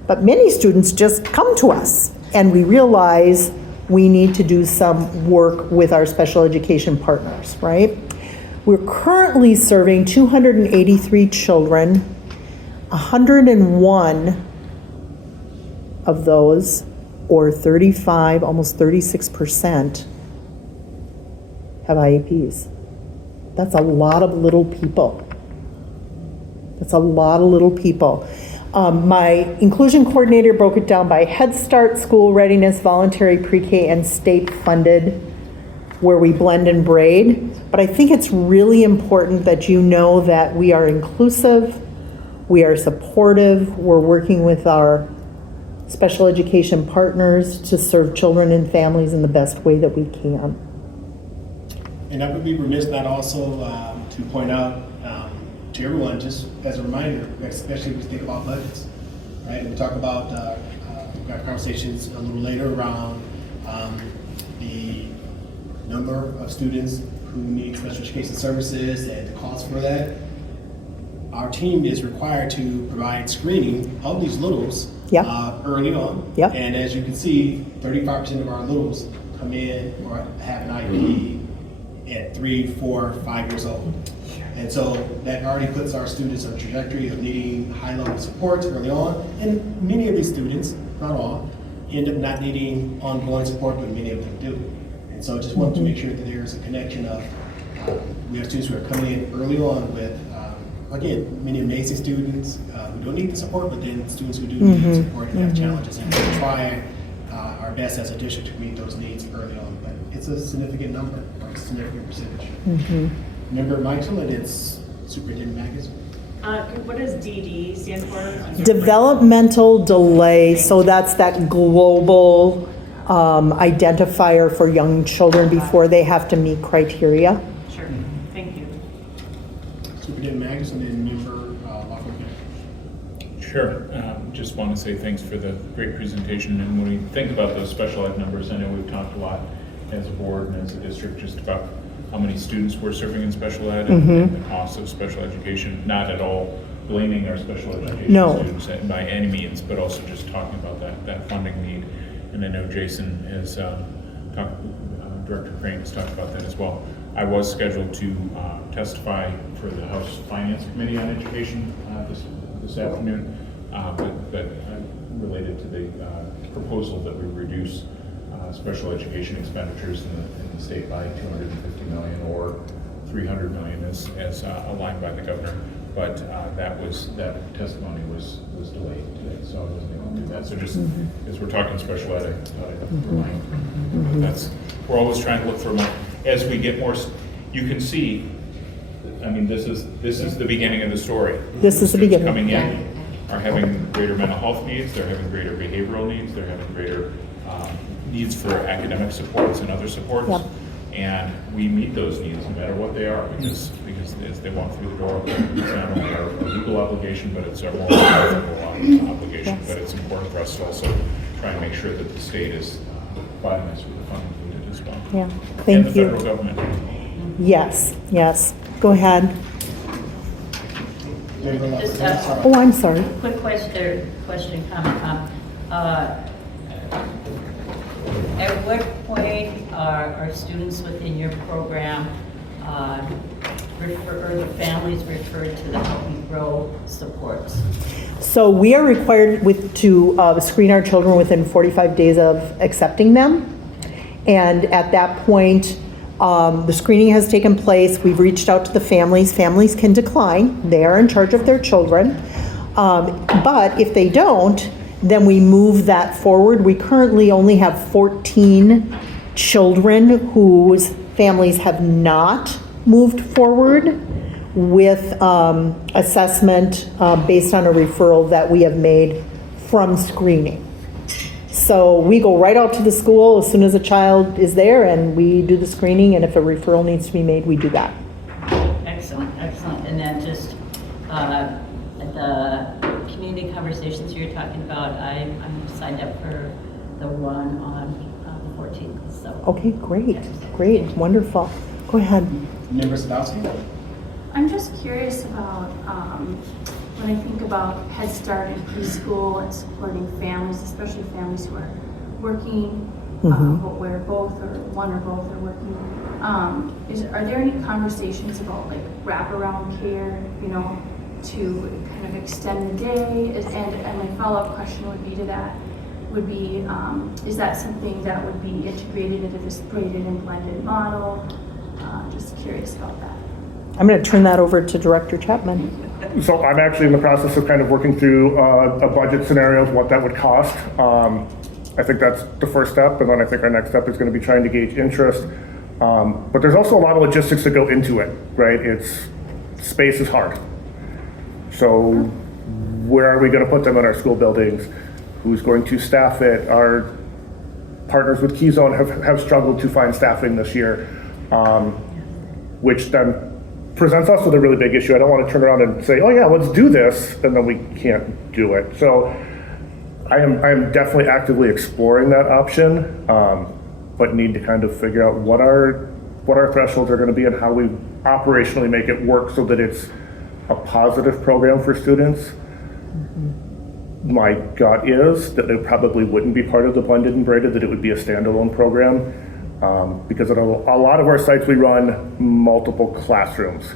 but many students just come to us and we realize we need to do some work with our special education partners, right? We're currently serving 283 children. 101 of those, or 35, almost 36%, have IEPs. That's a lot of little people. That's a lot of little people. My inclusion coordinator broke it down by Head Start, school readiness, voluntary pre-K, and state-funded, where we blend and braid. But I think it's really important that you know that we are inclusive, we are supportive, we're working with our special education partners to serve children and families in the best way that we can. And I would be remiss not also to point out to everyone, just as a reminder, especially when we think about budgets, right? And we talk about, we've got conversations a little later around the number of students who need special education services and the cost for that. Our team is required to provide screening of these littles early on. Yep. And as you can see, 35% of our littles come in or have an IEP at 3, 4, 5 years old. And so that already puts our students on a trajectory of needing high level support early on. And many of these students, not all, end up not needing ongoing support, but many of them do. And so I just wanted to make sure that there's a connection of, we have students who are coming in early on with, again, many amazing students who don't need the support, but then students who do need support and have challenges. And we try our best as a district to meet those needs early on. But it's a significant number, or a significant percentage. Member Mitchell, and it's Superintendent Magus. What does DD stand for? Developmental delay, so that's that global identifier for young children before they have to meet criteria. Sure, thank you. Superintendent Magus, and then Member Lawford. Sure. Just want to say thanks for the great presentation. And when we think about those special ed numbers, I know we've talked a lot as a board and as a district just about how many students we're serving in special ed and the cost of special education. Not at all blaming our special education students by any means, but also just talking about that funding need. And I know Jason has talked, Director Crane has talked about that as well. I was scheduled to testify for the House Finance Committee on Education this afternoon, but related to the proposal that we reduce special education expenditures in the state by $250 million or $300 million as aligned by the governor. But that testimony was delayed today, so I wasn't able to do that. So just as we're talking special ed, I thought I'd remind. But we're always trying to look for money. As we get more, you can see. I mean, this is the beginning of the story. This is the beginning. Coming in are having greater mental health needs. They're having greater behavioral needs. They're having greater needs for academic supports and other supports. Yep. And we meet those needs no matter what they are, because as they walk through the door, it's not only our legal obligation, but it's our moral obligation. Yes. But it's important for us to also try and make sure that the state is providing us with the funding needed as well. Yeah, thank and you. the federal government. Yes, yes. Go ahead. Just Oh, I'm sorry. quick question and comment. At what point are students within your program or the families referred to the Help Me Grow supports? So we are required to screen our children within 45 days of accepting them. And at that point, the screening has taken place. We've reached out to the families. Families can decline. They are in charge of their children. But if they don't, then we move that forward. We currently only have 14 children whose families have not moved forward with assessment based on a referral that we have made from screening. So we go right out to the school as soon as a child is there and we do the screening, and if a referral needs to be made, we do that. Excellent, excellent. And then just the community conversations you're talking about, I'm signed up for the one on the 14th. So. Okay, great, great, wonderful. Go ahead. Member Sadowski? I'm just curious about, when I think about Head Start and preschool and supporting families, especially families who are working, where both or one or both are working, are there any conversations about like wraparound care, you know, to kind of extend the day? And my follow-up question would be to that, would be, is that something that would be integrated into this braided and blended model? Just curious about that. I'm going to turn that over to Director Chapman. So I'm actually in the process of kind of working through a budget scenario of what that would cost. I think that's the first step, and then I think our next step is going to be trying to gauge interest. But there's also a lot of logistics that go into it, right? Space is hard. So where are we going to put them in our school buildings? Who's going to staff it? Our partners with Keyzone have struggled to find staffing this year, which then presents us with a really big issue. I don't want to turn around and say, oh yeah, let's do this, and then we can't do it. So I am definitely actively exploring that option, but need to kind of figure out what our thresholds are going to be and how we operationally make it work so that it's a positive program for students. My gut is that it probably wouldn't be part of the blended and braided, that it would be a standalone program. Because at a lot of our sites we run multiple classrooms,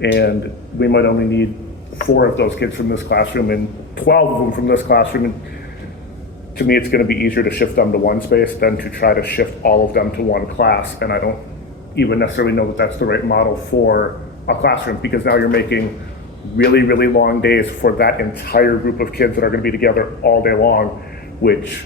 and we might only need 4 of those kids from this classroom and 12 of them from this classroom. And to me, it's going to be easier to shift them to one space than to try to shift all of them to one class. And I don't even necessarily know that that's the right model for a classroom, because now you're making really, really long days for that entire group of kids that are going to be together all day long, which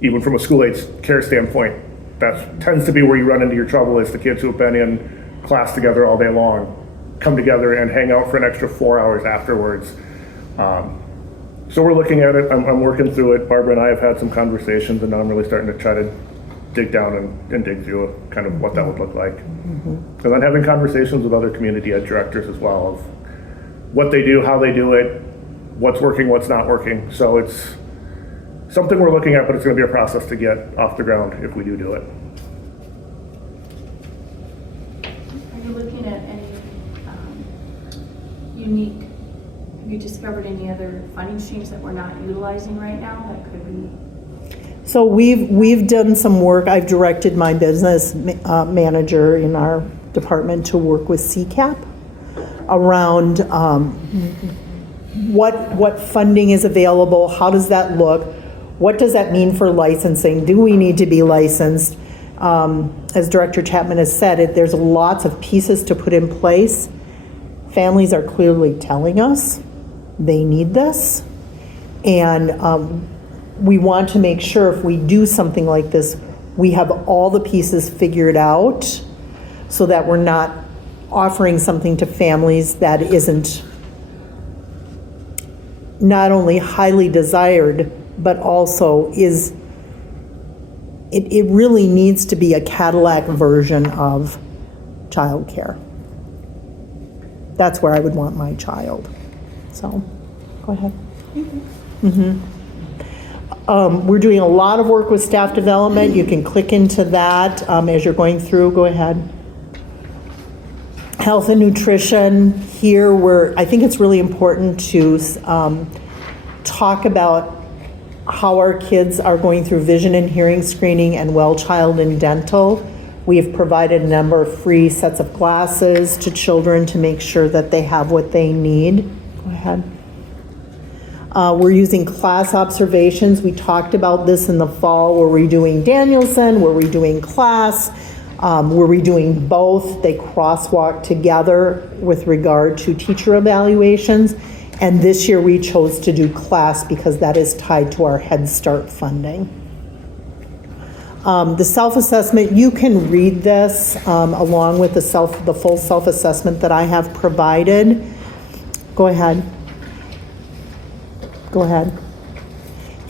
even from a school aids care standpoint, that tends to be where you run into your trouble, is the kids who have been in class together all day long come together and hang out for an extra 4 hours afterwards. So we're looking at it. I'm working through it. Barbara and I have had some conversations, and now I'm really starting to try to dig down and dig through kind of what that would look like. And then having conversations with other community ed directors as well of what they do, how they do it, what's working, what's not working. So it's something we're looking at, but it's going to be a process to get off the ground if we do it. Are you looking at any unique, have you discovered any other funding streams that we're not utilizing right now that could be? So we've done some work. I've directed my business manager in our department to work with CCAP around what funding is available, how does that look, what does that mean for licensing, do we need to be licensed? As Director Chapman has said, there's lots of pieces to put in place. Families are clearly telling us they need this, and we want to make sure if we do something like this, we have all the pieces figured out so that we're not offering something to families that isn't not only highly desired, but also is, it really needs to be a Cadillac version of childcare. That's where I would want my child. So, go ahead. We're doing a lot of work with staff development. You can click into that as you're going through. Go ahead. Health and nutrition. Here, I think it's really important to talk about how our kids are going through vision and hearing screening and well child and dental. We have provided a number of free sets of glasses to children to make sure that they have what they need. Go ahead. We're using class observations. We talked about this in the fall. Were we doing Danielson? Were we doing class? Were we doing both? They crosswalk together with regard to teacher evaluations. And this year we chose to do class because that is tied to our Head Start funding. The self-assessment, you can read this along with the full self-assessment that I have provided. Go ahead. Go ahead.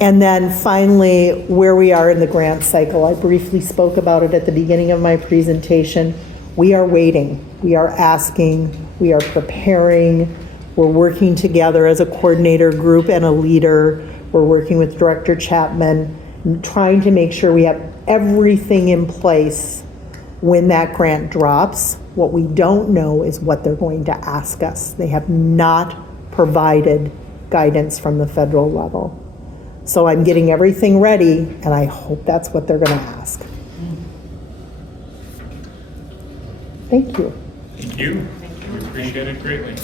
And then finally, where we are in the grant cycle. I briefly spoke about it at the beginning of my presentation. We are waiting. We are asking. We are preparing. We're working together as a coordinator group and a leader. We're working with Director Chapman, trying to make sure we have everything in place when that grant drops. What we don't know is what they're going to ask us. They have not provided guidance from the federal level. So I'm getting everything ready, and I hope that's what they're going to ask. Thank you. Thank you. We appreciate it greatly.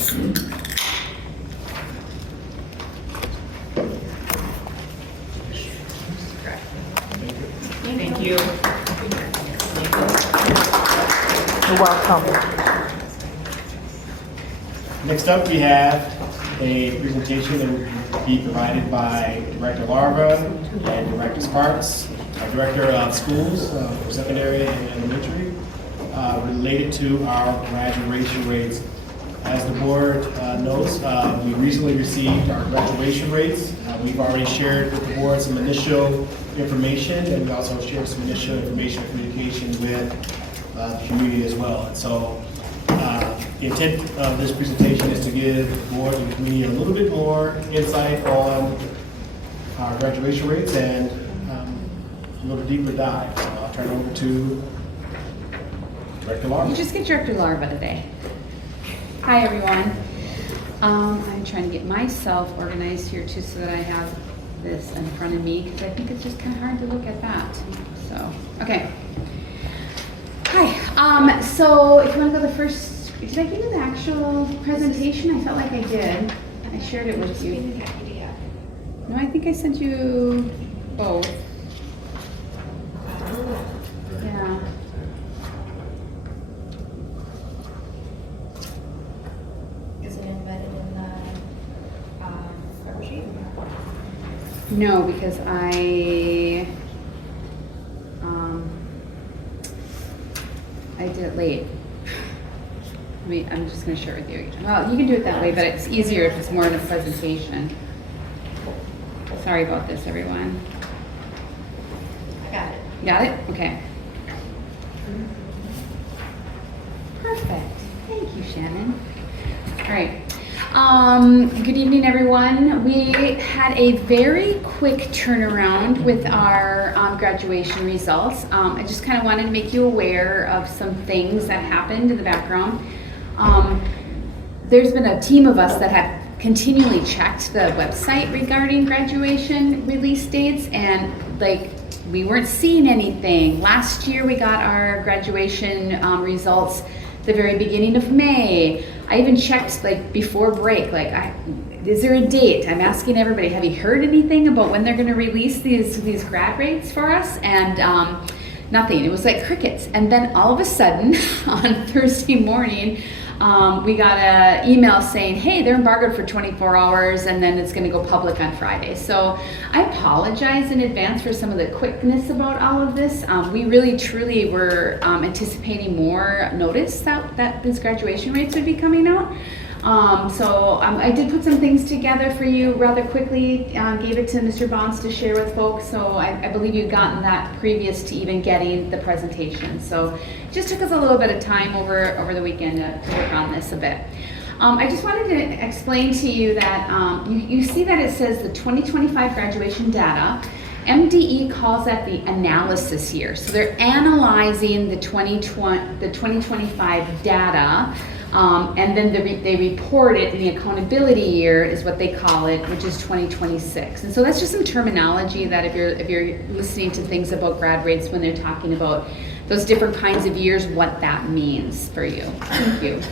Thank you. You're welcome. Next up, we have a presentation that will be provided by Director Larva and Director Sparks, our Director of Schools for secondary and elementary, related to our graduation rates. As the board knows, we recently received our graduation rates. We've already shared with the board some initial information, and we also shared some initial information and communication with the community as well. And so the intent of this presentation is to give the board and the community a little bit more insight on our graduation rates and a little deeper dive. So I'll turn it over to Director Larva. You just get Director Larva today. Hi, everyone. I'm trying to get myself organized here too so that I have this in front of me because I think it's just kind of hard to look at that. So, okay. Hi. So if you want to go the first, did I give you the actual presentation? I felt like I did. I shared it with you. No, I think I sent you both. Yeah. Is it embedded in the cover sheet? No, because I did it late. I'm just going to share it with you. Well, you can do it that way, but it's easier if it's more in a presentation. Sorry about this, everyone. I got it. Got it? Okay. Perfect. Thank you, Shannon. All right. Good evening, everyone. We had a very quick turnaround with our graduation results. I just kind of wanted to make you aware of some things that happened in the background. There's been a team of us that have continually checked the website regarding graduation release dates, and we weren't seeing anything. Last year we got our graduation results the very beginning of May. I even checked before break, is there a date? I'm asking everybody, have you heard anything about when they're gonna release these grad rates for us? And nothing, it was like crickets. And then all of a sudden, on Thursday morning, we got an email saying, hey, they're embargoed for 24 hours and then it's going to go public on Friday. So I apologize in advance for some of the quickness about all of this. We really truly were anticipating more notice that these graduation rates would be coming out. So I did put some things together for you rather quickly, gave it to Mr. Bonds to share with folks, so I believe you'd gotten that previous to even getting the presentation. So it just took us a little bit of time over the weekend to work on this a bit. I just wanted to explain to you that you see that it says the 2025 graduation data. MDE calls that the analysis year. So they're analyzing the 2025 data, and then they report it in the accountability year is what they call it, which is 2026. And so that's just some terminology that if you're listening to things about grad rates when they're talking about those different kinds of years, what that means for you. Thank you.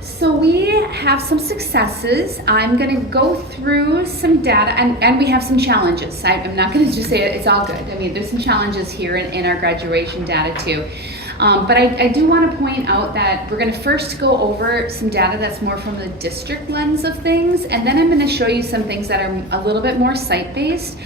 So we have some successes. I'm going to go through some data, and we have some challenges. I'm not going to just say it's all good. I mean, there's some challenges here in our graduation data too. But I do want to point out that we're going to first go over some data that's more from the district lens of things, and then I'm going to show you some things that are a little bit more site-based,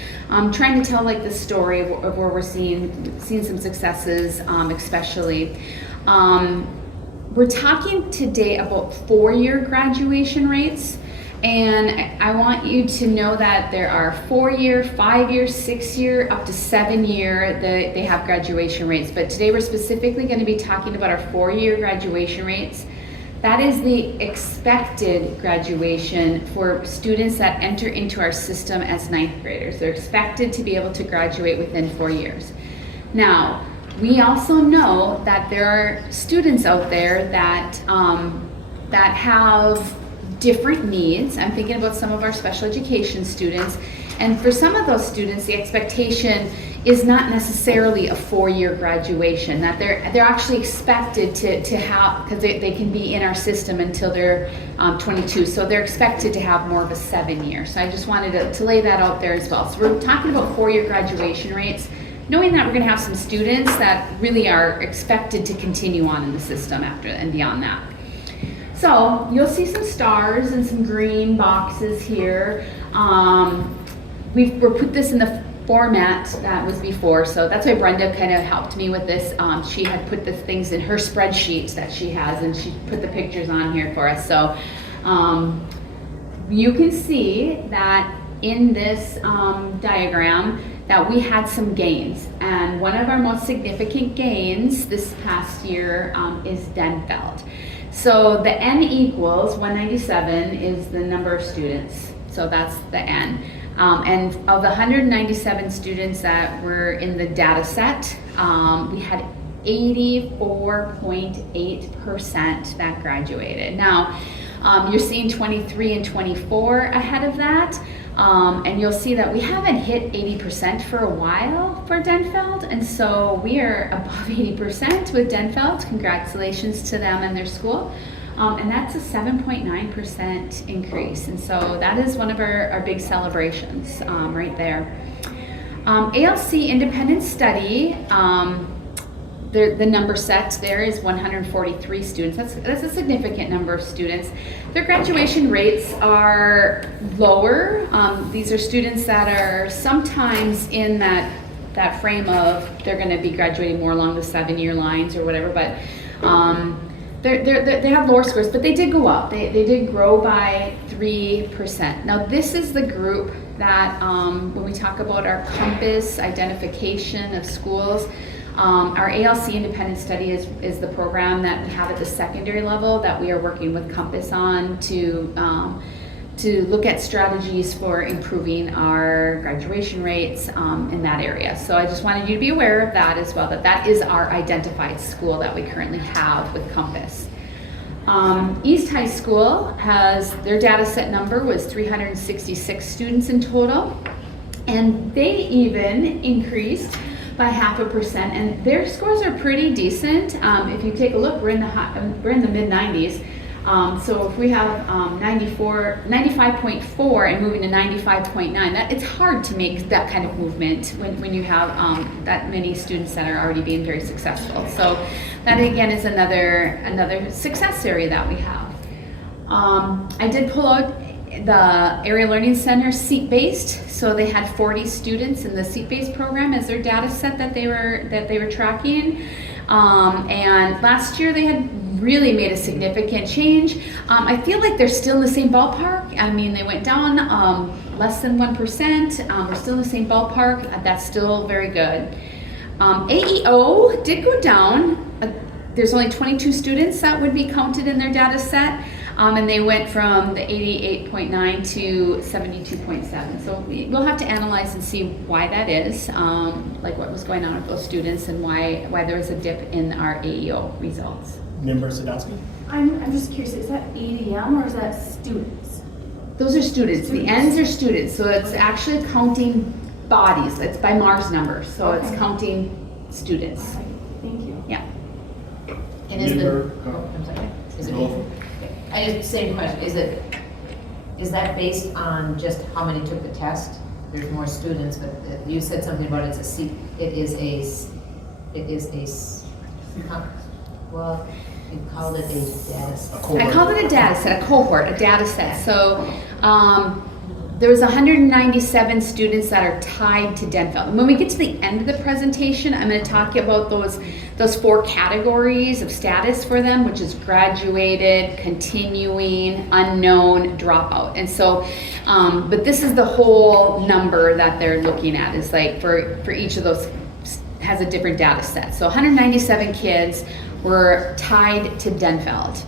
trying to tell the story of where we're seeing some successes, especially. We're talking today about 4-year graduation rates, and I want you to know that there are 4-year, 5-year, 6-year, up to 7-year that they have graduation rates. But today we're specifically going to be talking about our 4-year graduation rates. That is the expected graduation for students that enter into our system as 9th graders. They're expected to be able to graduate within 4 years. Now, we also know that there are students out there that that have different needs. I'm thinking about some of our special education students, and for some of those students, the expectation is not necessarily a 4-year graduation, that they're actually expected to have, because they can be in our system until they're 22, so they're expected to have more of a 7-year. So I just wanted to lay that out there as well. So we're talking about 4-year graduation rates, knowing that we're going to have some students that really are expected to continue on in the system after and beyond that. So you'll see some stars and some green boxes here. We've put this in the format that was before, so that's why Brenda kind of helped me with this. She had put the things in her spreadsheet that she has, and she put the pictures on here for us. So you can see that in this diagram that we had some gains, and one of our most significant gains this past year is Denfeld. So the N equals 197 is the number of students, so that's the N. And of the 197 students that were in the data set, we had 84.8% that graduated. Now, you're seeing 23 and 24 ahead of that, and you'll see that we haven't hit 80% for a while for Denfeld, and so we are above 80% with Denfeld. Congratulations to them and their school. And that's a 7.9% increase. And so that is one of our big celebrations right there. ALC independent study, the number set there is 143 students. That's a significant number of students. Their graduation rates are lower. These are students that are sometimes in that frame of they're going to be graduating more along the 7-year lines or whatever, but they have lower scores, but they did go up. They did grow by 3%. Now this is the group that when we talk about our compass identification of schools, our ALC independent study is the program that we have at the secondary level that we are working with Compass on to look at strategies for improving our graduation rates in that area. So I just wanted you to be aware of that as well, that is our identified school that we currently have with Compass. East High School has, their data set number was 366 students in total, and they even increased by 0.5%, and their scores are pretty decent. If you take a look, we're in the mid-90s. So if we have 95.4 and moving to 95.9, it's hard to make that kind of movement when you have that many students that are already being very successful. So that again is another success area that we have. I did pull out the Area Learning Center seat-based, so they had 40 students in the seat-based program as their data set that they were tracking. And last year they had really made a significant change. I feel like they're still in the same ballpark. I mean, they went down less than 1%. We're still in the same ballpark. That's still very good. AEO did go down. There's only 22 students that would be counted in their data set. And they went from the 88.9 to 72.7. So we'll have to analyze and see why that is, like what was going on with those students and why there was a dip in our AEO results. Member Sadowski? I'm just curious, is that ADM or is that students? Those are students. The N's are students. So it's actually counting bodies. It's by Mars numbers. So it's counting students. Okay, thank you. Yeah. And is same question, is that based on just how many took the test? There's more students, but you said something about well, you called it a data set. I called it a data set, a cohort, a data set. So there was 197 students that are tied to Denfeld. And when we get to the end of the presentation, I'm going to talk about those 4 categories of status for them, which is graduated, continuing, unknown, dropout. And so, but this is the whole number that they're looking at, is like for each of those has a different data set. So 197 kids were tied to Denfeld.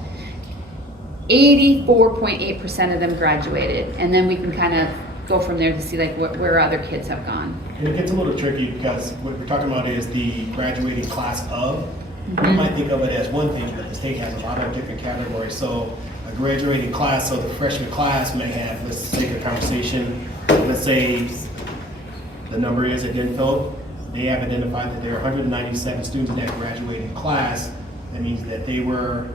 84.8% of them graduated, and then we can kind of go from there to see like where other kids have gone. And it gets a little tricky because what we're talking about is the graduating class of. You might think of it as one thing, but the state has a lot of different categories. So a graduating class, so the freshman class may have, let's take a conversation, let's say the number is at Denfeld. They have identified that there are 197 students in that graduating class. That means that they were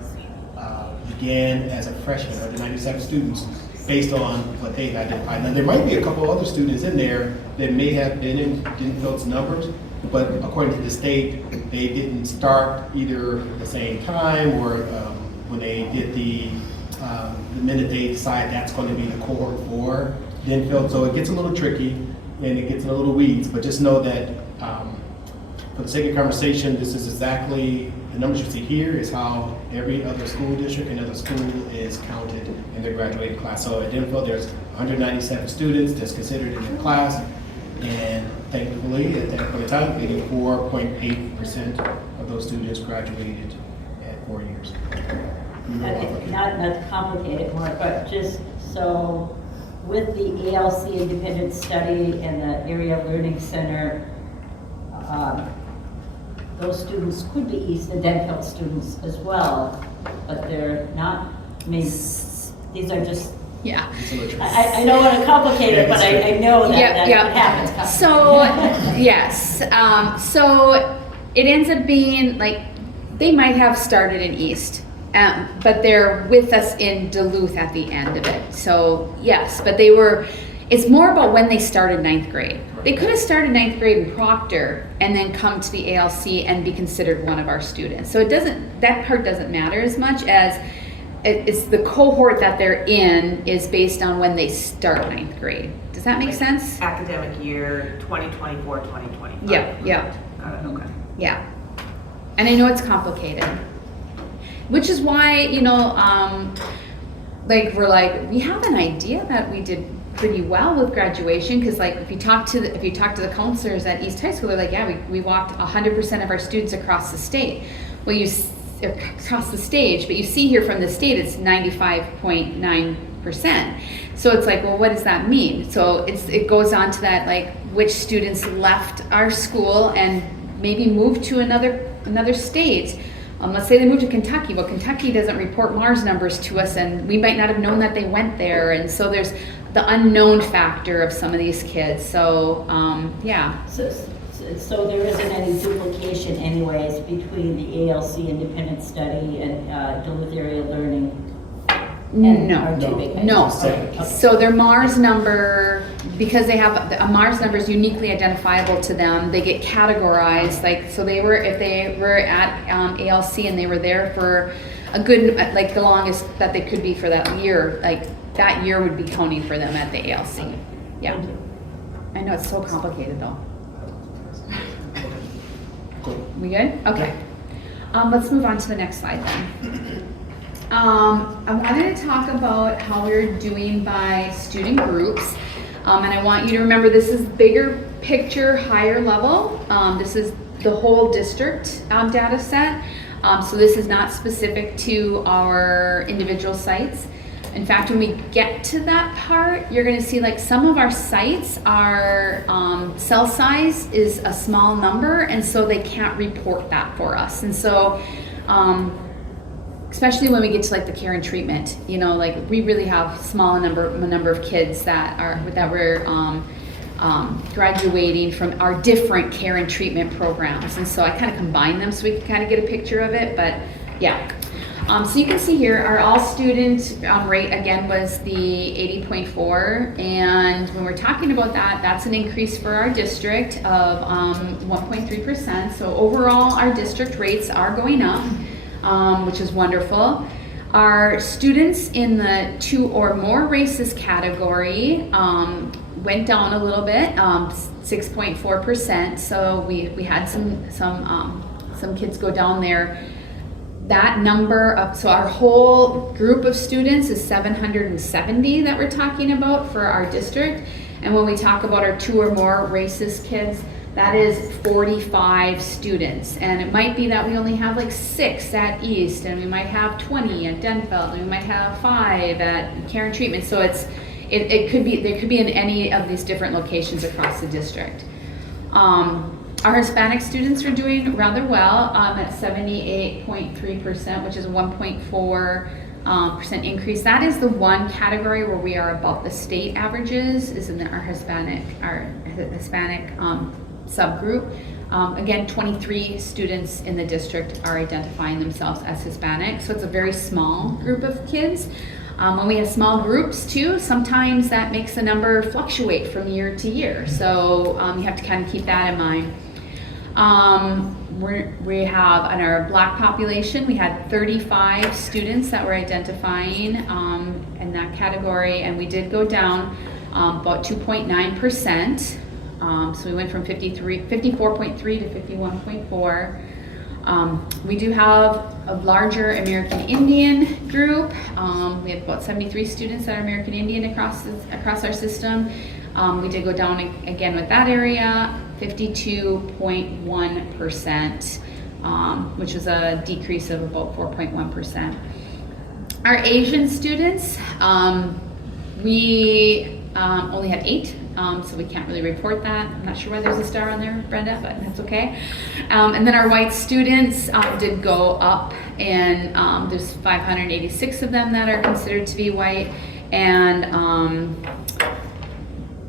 began as a freshman, 197 students, based on what they've identified. Now, there might be a couple other students in there that may have been in Denfeld's numbers, but according to the state, they didn't start either at the same time or when they did the minute they decide that's going to be the cohort for Denfeld. So it gets a little tricky and it gets in a little weeds, but just know that for the sake of conversation, this is exactly, the numbers you see here is how every other school district and other school is counted in their graduating class. So at Denfeld, there's 197 students that's considered in their class, and thankfully, at that point in time, 84.8% of those students graduated at 4 years. Not to complicate it more, but just so with the ALC Independent Study and the Area Learning Center, those students could be East and Denfeld students as well, but they're not, I mean, these are just, yeah. I don't want to complicate it, but I know that happens. So, yes, so it ends up being like, they might have started in East, but they're with us in Duluth at the end of it. So yes, but they were, it's more about when they started 9th grade. They could have started 9th grade in Proctor and then come to the ALC and be considered one of our students. So it doesn't, that part doesn't matter as much as it's the cohort that they're in is based on when they start 9th grade. Does that make sense? Academic year 2024, 2025. Yeah, yeah. Got it, okay. Yeah. And I know it's complicated, which is why, you know, like we're like, we have an idea that we did pretty well with graduation, because like if you talk to the counselors at East High School, they're like, yeah, we walked 100% of our students across the state. Well, across the stage, but you see here from the state it's 95.9%. So it's like, well, what does that mean? So it goes on to that, like which students left our school and maybe moved to another state. Let's say they moved to Kentucky. Well, Kentucky doesn't report Mars numbers to us, and we might not have known that they went there. And so there's the unknown factor of some of these kids. So, yeah. So there isn't any duplication anyways between the ALC Independent Study and Duluth Area Learning? No. So their Mars number, because they have a Mars number is uniquely identifiable to them, they get categorized. Like, so if they were at ALC and they were there for a good, like the longest that they could be for that year, like that year would be counting for them at the ALC. Yeah. I know it's so complicated though. We good? Okay. Let's move on to the next slide then. I wanted to talk about how we're doing by student groups. And I want you to remember this is bigger picture, higher level. This is the whole district data set. So this is not specific to our individual sites. In fact, when we get to that part, you're going to see like some of our sites are cell size is a small number, and so they can't report that for us. And so especially when we get to like the care and treatment, you know, like we really have small number of kids that we're graduating from our different care and treatment programs. And so I kind of combine them so we can kind of get a picture of it, but yeah. So you can see here our all student rate again was the 80.4, and when we're talking about that, that's an increase for our district of 1.3%. So overall our district rates are going up, which is wonderful. Our students in the 2 or more races category went down a little bit, 6.4%. So we had some kids go down there. That number up, so our whole group of students is 770 that we're talking about for our district. And when we talk about our 2 or more races kids, that is 45 students. And it might be that we only have like 6 at East, and we might have 20 at Denfeld, and we might have 5 at Care and Treatment. So it's It could be, there could be in any of these different locations across the district. Our Hispanic students are doing rather well at 78.3%, which is a 1.4% increase. That is the one category where we are above the state averages, is in our Hispanic subgroup. Again, 23 students in the district are identifying themselves as Hispanic, so it's a very small group of kids. When we have small groups too, sometimes that makes the number fluctuate from year to year, so you have to kind of keep that in mind. We have, in our Black population, we had 35 students that were identifying in that category, and we did go down about 2.9%. So we went from 54.3 to 51.4. We do have a larger American Indian group. We have about 73 students that are American Indian across our system. We did go down again with that area, 52.1%, which is a decrease of about 4.1%. Our Asian students, we only had 8. So we can't really report that. I'm not sure why there's a star on there, Brenda, but that's okay. And then our white students did go up, and there's 586 of them that are considered to be white, and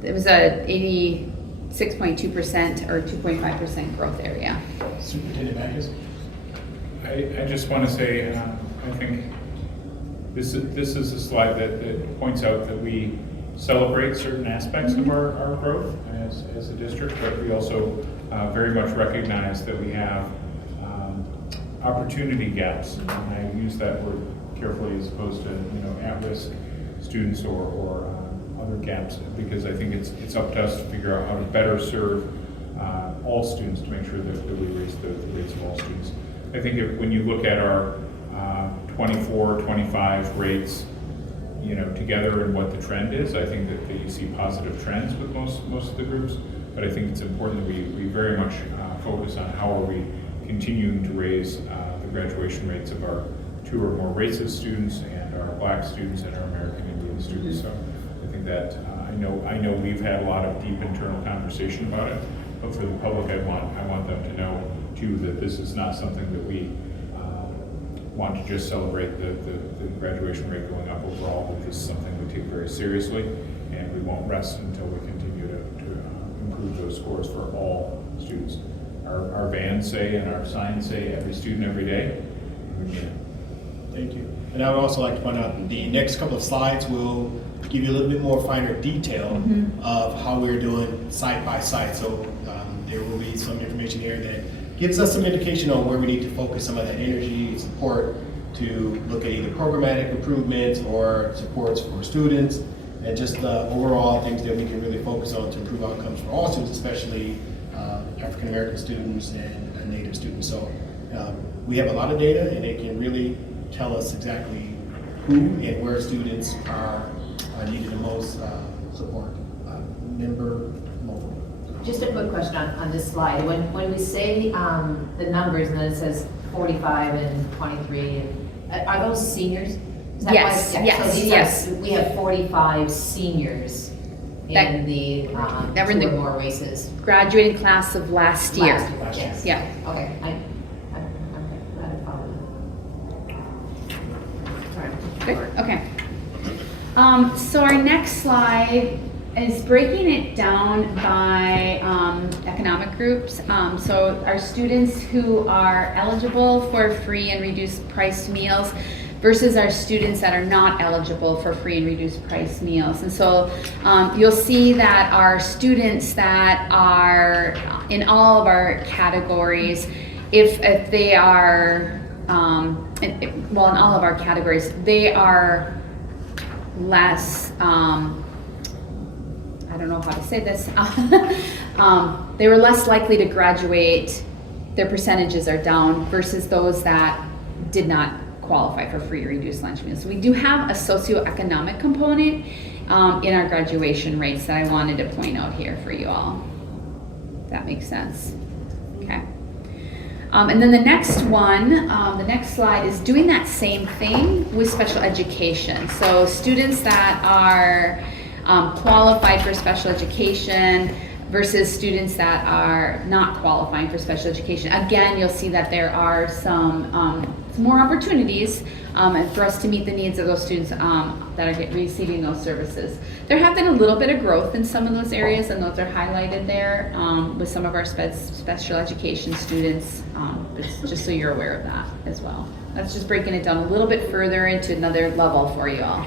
it was a 86.2% or 2.5% growth area. Superintendent Mathis? I just want to say, I think this is a slide that points out that we celebrate certain aspects of our growth as a district, but we also very much recognize that we have opportunity gaps. And I use that word carefully as opposed to at-risk students or other gaps, because I think it's up to us to figure out how to better serve all students to make sure that we raise the rates of all students. I think when you look at our 24, 25 rates, together and what the trend is, I think that you see positive trends with most of the groups, but I think it's important that we very much focus on how are we continuing to raise the graduation rates of our 2 or more races students and our Black students and our American Indian students. So I think that I know we've had a lot of deep internal conversation about it, but for the public, I want them to know too that this is not something that we want to just celebrate the graduation rate going up overall, but this is something we take very seriously, and we won't rest until we continue to improve those scores for all students. Our vans say and our signs say every student every day. Thank you. And I would also like to point out the next couple of slides will give you a little bit more finer detail of how we're doing site by site. So there will be some information here that gives us some indication on where we need to focus some of that energy and support to look at either programmatic improvements or supports for students, and just overall things that we can really focus on to improve outcomes for all students, especially African American students and Native students. So we have a lot of data, and it can really tell us exactly who and where students are needed the most support. Member Moulton. Just a quick question on this slide. When we say the numbers and then it says 45 and 23, are those seniors? Is that Yes, why? yes, So these yes. we have 45 seniors in the that were in 2 the or more races. graduating class of last year. Yes. Yeah. Okay. I'm glad I followed. Good. Okay. So our next slide is breaking it down by economic groups. So our students who are eligible for free and reduced price meals versus our students that are not eligible for free and reduced price meals. And so you'll see that our students that are in all of our categories, if they are, in all of our categories, they are less, I don't know how to say this, they were less likely to graduate, their percentages are down versus those that did not qualify for free or reduced lunch meals. So we do have a socioeconomic component in our graduation rates that I wanted to point out here for you all. If that makes sense. Okay. And then the next one, the next slide is doing that same thing with special education. So students that are qualified for special education versus students that are not qualifying for special education. Again, you'll see that there are some more opportunities for us to meet the needs of those students that are receiving those services. There have been a little bit of growth in some of those areas, and those are highlighted there with some of our special education students, but just so you're aware of that as well. That's just breaking it down a little bit further into another level for you all.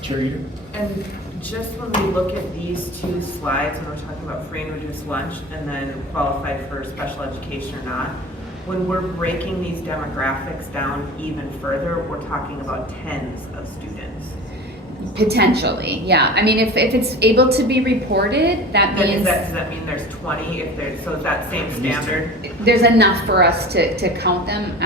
Cheerleader. And just when we look at these two slides, when we're talking about free and reduced lunch and then qualified for special education or not, when we're breaking these demographics down even further, we're talking about tens of students. Potentially, yeah. I mean, if it's able to be reported, that Then means does that mean there's 20? If there's, so is that same standard? there's enough for us to count them.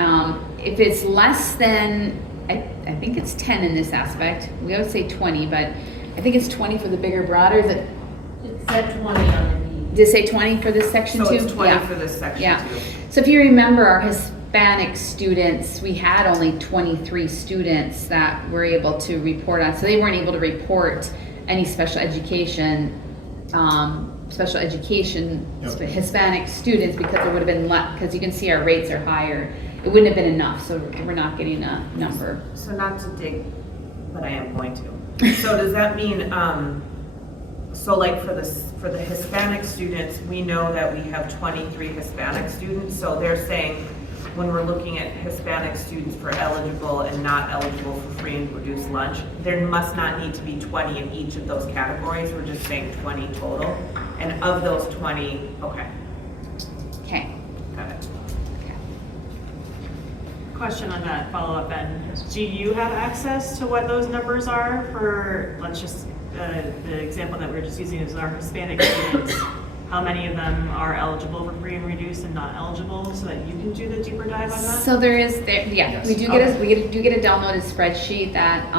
If it's less than, I think it's 10 in this aspect. We always say 20, but I think it's 20 for the bigger, broader. Is it? It said 20 on the deed. Did it say 20 for this section So too? it's 20 Yeah. for this section Yeah. too. So if you remember our Hispanic students, we had only 23 students that were able to report on. So they weren't able to report any special education Hispanic students because it would have been less, because you can see our rates are higher. It wouldn't have been enough, so we're not getting a number. So not to dig, but I am going to. So does that mean, so like for the Hispanic students, we know that we have 23 Hispanic students. So they're saying when we're looking at Hispanic students for eligible and not eligible for free and reduced lunch, there must not need to be 20 in each of those categories. We're just saying 20 total. And of those 20, okay. Okay. Got it. Question on that follow-up, Ben. Do you have access to what those numbers are for, let's just, the example that we were just using is our Hispanic students? How many of them are eligible for free and reduced and not eligible, so that you can do the deeper dive on that? So we do get a downloaded spreadsheet that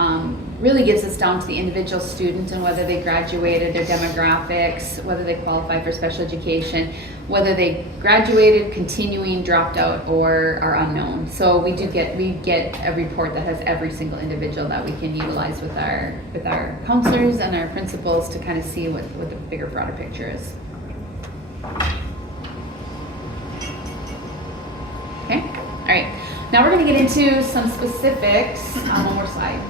really gives us down to the individual student and whether they graduated, their demographics, whether they qualify for special education, whether they graduated, continuing, dropped out, or are unknown. So we get a report that has every single individual that we can utilize with our counselors and our principals to kind of see what the bigger, broader picture is. Okay, all right. Now we're going to get into some specifics. One more slide,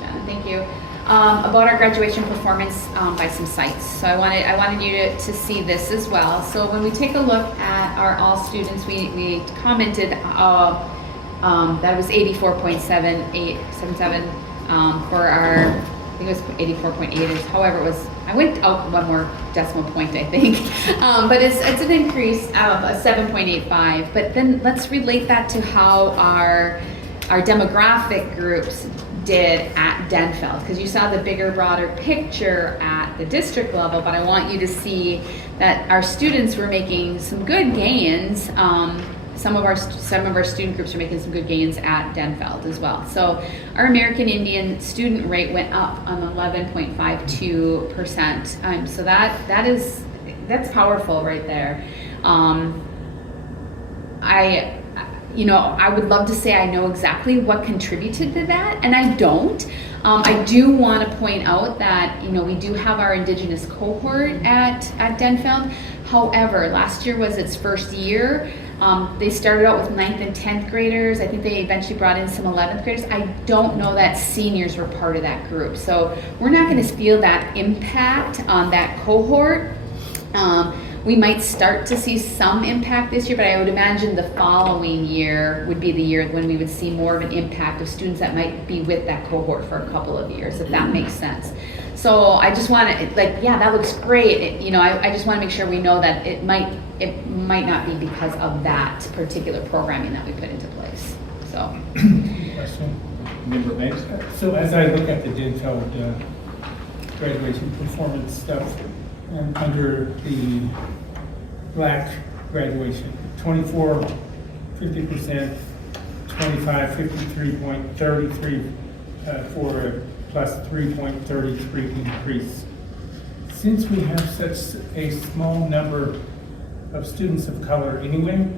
Shannon, thank you. About our graduation performance by some sites. So I wanted you to see this as well. So when we take a look at our all students, we commented that it was 84.77 for our, I think it was 84.8. However, it was, I went out one more decimal point, I think, but it's an increase of a 7.85. But then let's relate that to how our demographic groups did at Denfeld, because you saw the bigger, broader picture at the district level, but I want you to see that our students were making some good gains. Some of our student groups are making some good gains at Denfeld as well. So our American Indian student rate went up on 11.52%. So that's powerful right there. I would love to say I know exactly what contributed to that, and I don't. I do want to point out that, we do have our Indigenous cohort at Denfeld. However, last year was its first year. They started out with 9th and 10th graders. I think they eventually brought in some 11th graders. I don't know that seniors were part of that group. So we're not going to feel that impact on that cohort. We might start to see some impact this year, but I would imagine the following year would be the year when we would see more of an impact of students that might be with that cohort for a couple of years, if that makes sense. So I just want to, that looks great. I just want to make sure we know that it might not be because of that particular programming that we put into place. So. Question. Member Banks? So as I look at the Denfeld graduation performance stuff, and under the Black graduation, 24, 50%, 25, 53.33 for a plus 3.33 increase. Since we have such a small number of students of color anyway,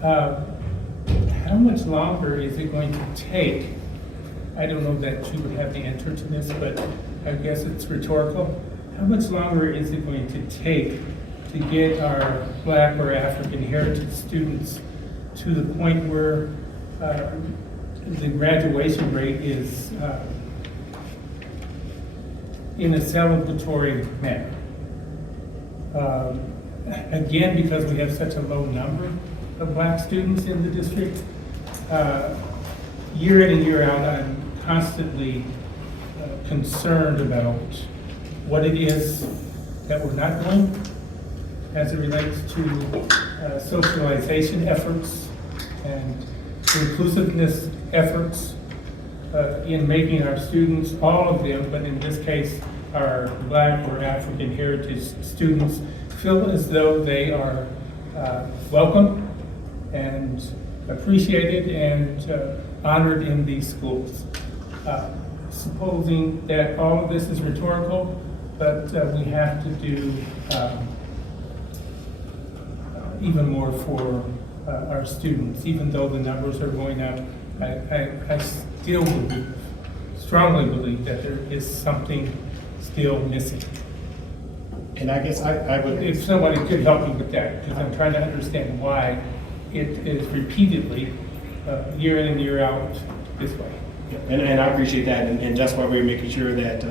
how much longer is it going to take? I don't know that you would have the answer to this, but I guess it's rhetorical. How much longer is it going to take to get our Black or African heritage students to the point where the graduation rate is in a celebratory manner? Again, because we have such a low number of Black students in the district, year in and year out, I'm constantly concerned about what it is that we're not doing as it relates to socialization efforts and inclusiveness efforts in making our students, all of them, but in this case, our Black or African heritage students, feel as though they are welcome and appreciated and honored in these schools. Supposing that all of this is rhetorical, but we have to do even more for our students, even though the numbers are going up. I still believe, strongly believe, that there is something still missing. And I guess I would... If somebody could help me with that, because I'm trying to understand why it is repeatedly, year in and year out, this way. And I appreciate that, and that's why we're making sure that,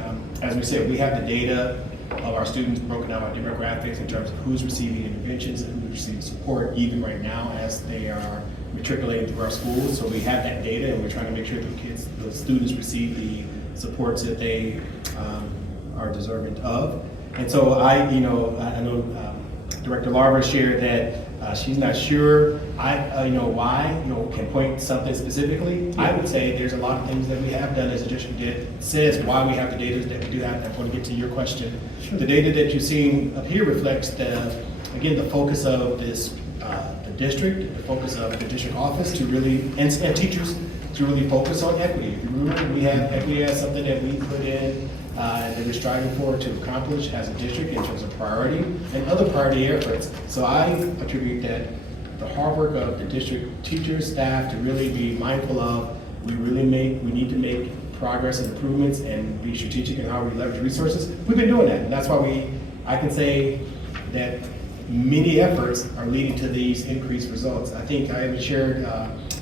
as we said, we have the data of our students broken down by demographics in terms of who's receiving interventions and who's receiving support, even right now as they are matriculating through our schools. So we have that data, and we're trying to make sure the students receive the supports that they are deserving of. And so I know Director Larver shared that she's not sure why can point to something specifically. I would say there's a lot of things that we have done as a district that says why we have the data that we do have. I want to get to your question. Sure. The data that you're seeing up here reflects the focus of this the district, the focus of the district office to really and teachers to really focus on equity. If you remember, we have equity as something that we put in that we're striving for to accomplish as a district in terms of priority and other priority efforts. So I attribute that the hard work of the district teachers, staff to really be mindful of we need to make progress and improvements and be strategic in how we leverage resources. We've been doing that, and that's why I can say that many efforts are leading to these increased results. I think I even shared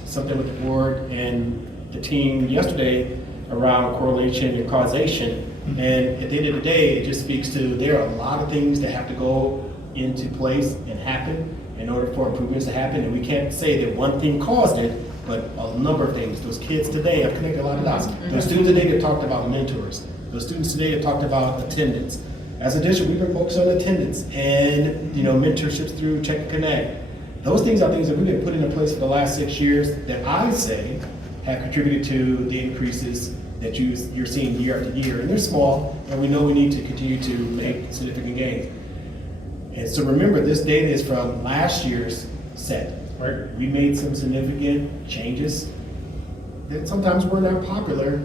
something with the board and the team yesterday around correlation and causation. And at the end of the day, it just speaks to there are a lot of things that have to go into place and happen in order for improvements to happen. And we can't say that one thing caused it, but a number of things. Those kids today have connected a lot of dots. Those students today have talked about mentors. Those students today have talked about attendance. As a district, we've been focused on attendance and mentorships through Check and Connect. Those things are things that we've been putting in place for the last 6 years that I say have contributed to the increases that you're seeing year after year. And they're small, and we know we need to continue to make significant gains. And so remember, this data is from last year's set. Right? We made some significant changes that sometimes were not popular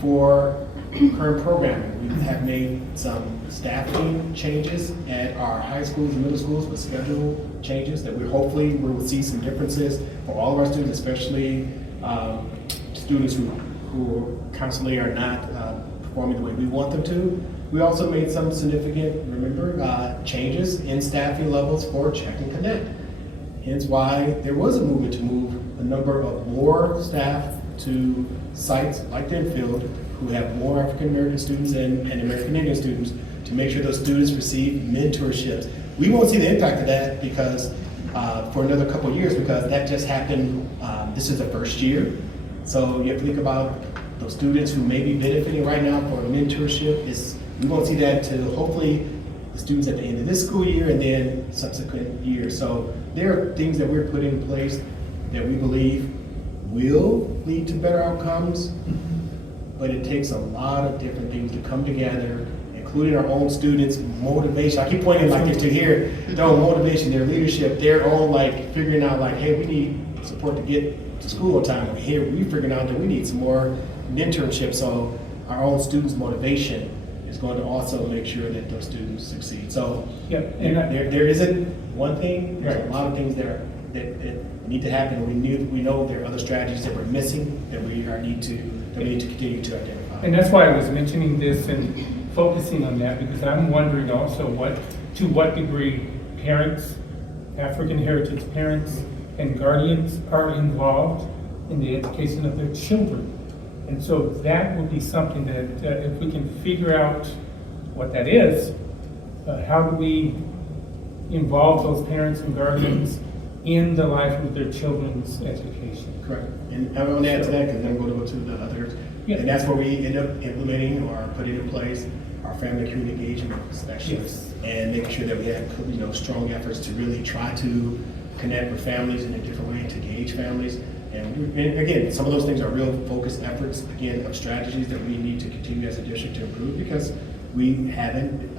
for current programming. We have made some staffing changes at our high schools and middle schools with schedule changes that we will see some differences for all of our students, especially students who constantly are not performing the way we want them to. We also made some significant, changes in staffing levels for Check and Connect. Hence why there was a movement to move a number of more staff to sites like Denfield who have more African American students and American Indian students to make sure those students receive mentorships. We won't see the impact of that because for another couple of years, because that just happened, this is the first year. So you have to think about those students who may be benefiting right now for a mentorship. We won't see that until hopefully the students at the end of this school year and then subsequent years. So there are things that we're putting in place that we believe will lead to better outcomes, but it takes a lot of different things to come together, including our own students' motivation. I keep pointing like this to here, their own motivation, their leadership, their own figuring out hey, we need support to get to school on time. Here, we're figuring out that we need some more mentorship. So our own students' motivation is going to also make sure that those students succeed. So there isn't one thing. There's a lot of things that need to happen. We know there are other strategies that we're missing that we need to continue to identify. And that's why I was mentioning this and focusing on that, because I'm wondering also to what degree parents, African heritage parents, and guardians are involved in the education of their children. And so that would be something that if we can figure out what that is, how do we involve those parents and guardians in the life of their children's education? Correct. And I want to add to that, because then we'll go to the others. Yeah. And that's where we end up implementing or putting in place our family community engagement specialists, and making sure that we have strong efforts to really try to connect with families in a different way, to engage families. And again, some of those things are real focused efforts, again, of strategies that we need to continue as a district to improve, because we haven't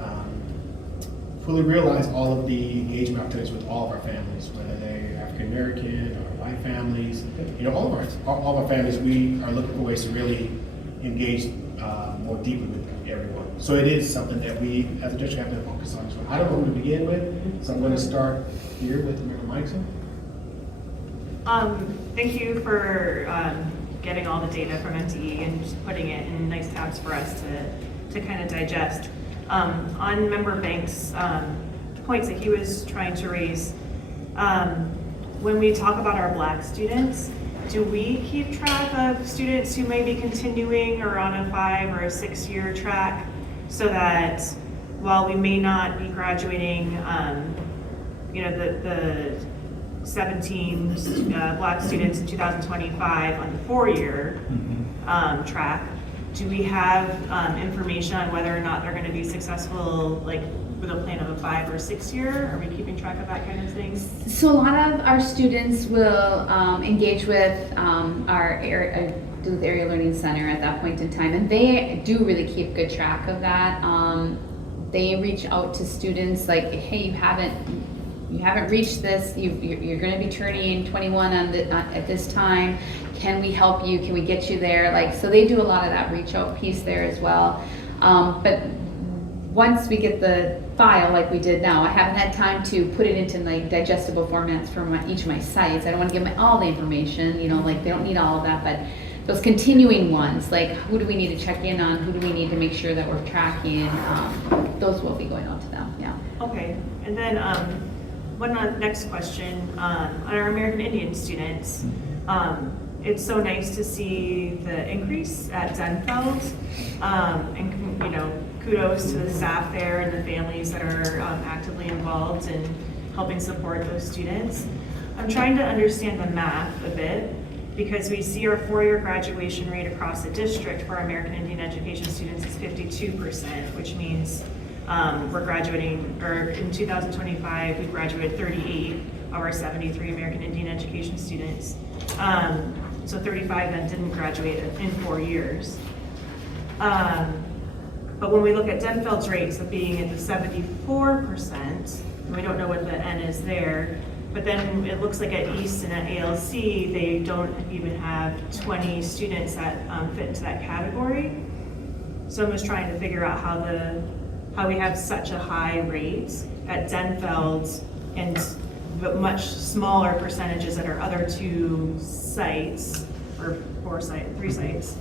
fully realized all of the engagement opportunities with all of our families, whether they're African American or white families. All of our families, we are looking for ways to really engage more deeply with everyone. So it is something that we, as a district, have to focus on. So I don't know who to begin with, so I'm going to start here with Member Mikeson. Thank you for getting all the data from MTE and just putting it in nice tabs for us to kind of digest. On Member Banks' points that he was trying to raise, when we talk about our Black students, do we keep track of students who may be continuing or on a 5 or a 6-year track, so that while we may not be graduating, the 17 Black students in 2025 on the 4-year track, do we have information on whether or not they're going to be successful, like with a plan of a 5 or 6 year? Are we keeping track of that kind of things? So a lot of our students will engage with our Duluth Area Learning Center at that point in time, and they do really keep good track of that. They reach out to students like, hey, you haven't reached this, you're going to be turning 21 at this time. Can we help you? Can we get you there? So they do a lot of that reach out piece there as well. But once we get the file like we did now, I haven't had time to put it into digestible formats for each of my sites. I don't want to give all the information, they don't need all of that, but those continuing ones, who do we need to check in on? Who do we need to make sure that we're tracking? Those will be going out to them, yeah. Okay, and then next question, on our American Indian students, it's so nice to see the increase at Denfeld, and kudos to the staff there and the families that are actively involved in helping support those students. I'm trying to understand the math a bit, because we see our 4-year graduation rate across the district for our American Indian education students is 52%, which means we're graduating, or in 2025, we graduated 38 of our 73 American Indian education students. So 35 then didn't graduate in 4 years. But when we look at Denfeld's rates of being at the 74%, and we don't know what the N is there, but then it looks like at East and at ALC, they don't even have 20 students that fit into that category. So I'm just trying to figure out how we have such a high rate at Denfeld and much smaller percentages at our other 2 sites, or 3 sites,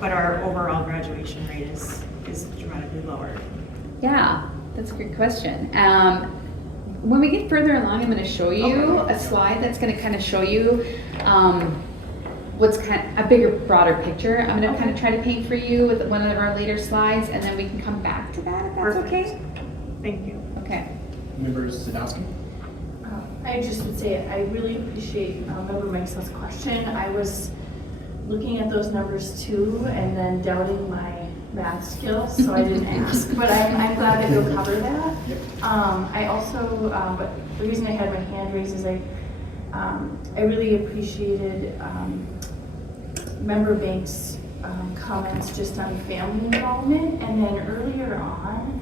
but our overall graduation rate is dramatically lower. Yeah, that's a good question. When we get further along, I'm going to show you a slide that's going to kind of show you what's kind of a bigger, broader picture. I'm going to kind of try to paint for you with one of our later slides, and then we can come back to that if that's Perfect. okay. Thank you. Okay. Member Sadowski. I just would say I really appreciate Member Mike's question. I was looking at those numbers too, and then doubting my math skills, so I didn't ask. But I'm glad that you'll cover that. I also, but the reason I had my hand raised is I really appreciated Member Banks' comments just on family involvement, and then earlier on,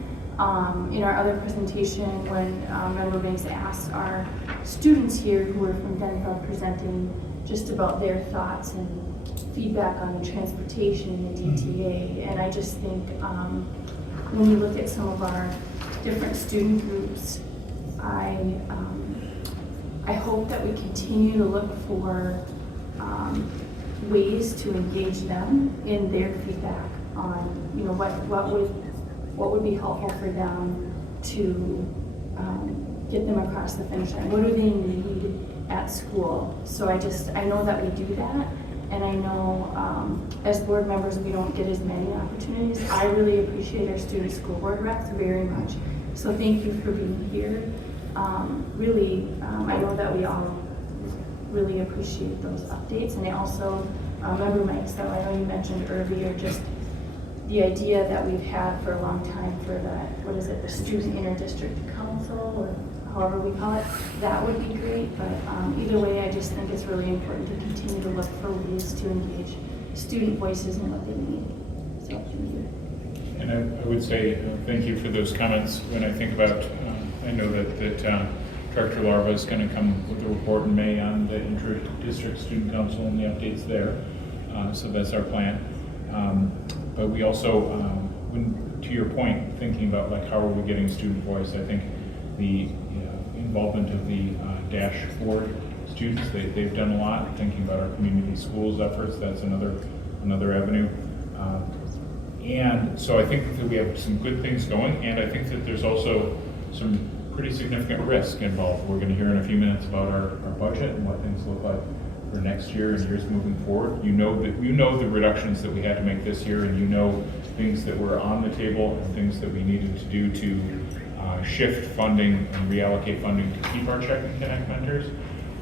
in our other presentation, when Member Banks asked our students here who were from Denfeld presenting just about their thoughts and feedback on the transportation and the DTA. And I just think when you look at some of our different student groups, I hope that we continue to look for ways to engage them in their feedback on, you know, what would be helpful for them to get them across the finish line. What do they need at school? So I know that we do that, and I know as board members we don't get as many opportunities. I really appreciate our student school board reps very much. So thank you for being here. I know that we all really appreciate those updates, and I also remember Mike, so I know you mentioned earlier just the idea that we've had for a long time for the student interdistrict council, or however we call it. That would be great, but either way, I just think it's really important to continue to look for ways to engage student voices and what they need. So thank you. And I would say thank you for those comments. When I think about, I know that Director Larva is going to come with a report in May on the inter-district student council and the updates there. So that's our plan. But we also, to your point, thinking about like how are we getting student voice, I think the involvement of the dashboard students, they've done a lot. Thinking about our community schools efforts, that's another avenue. And so I think that we have some good things going, and I think that there's also some pretty significant risk involved. We're going to hear in a few minutes about our budget and what things look like for next year and years moving forward. You know the reductions that we had to make this year, and you know things that were on the table and things that we needed to do to shift funding and reallocate funding to keep our Check and Connect mentors.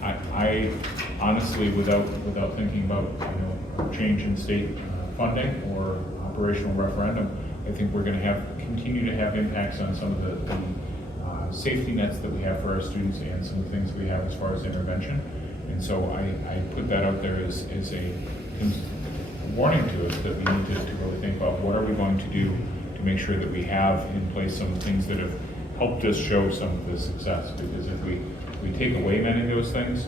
I honestly, without thinking about change in state funding or operational referendum, I think we're going to continue to have impacts on some of the safety nets that we have for our students and some of the things we have as far as intervention. And so I put that out there as a warning to us that we need to really think about what are we going to do to make sure that we have in place some of the things that have helped us show some of the success. Because if we take away many of those things,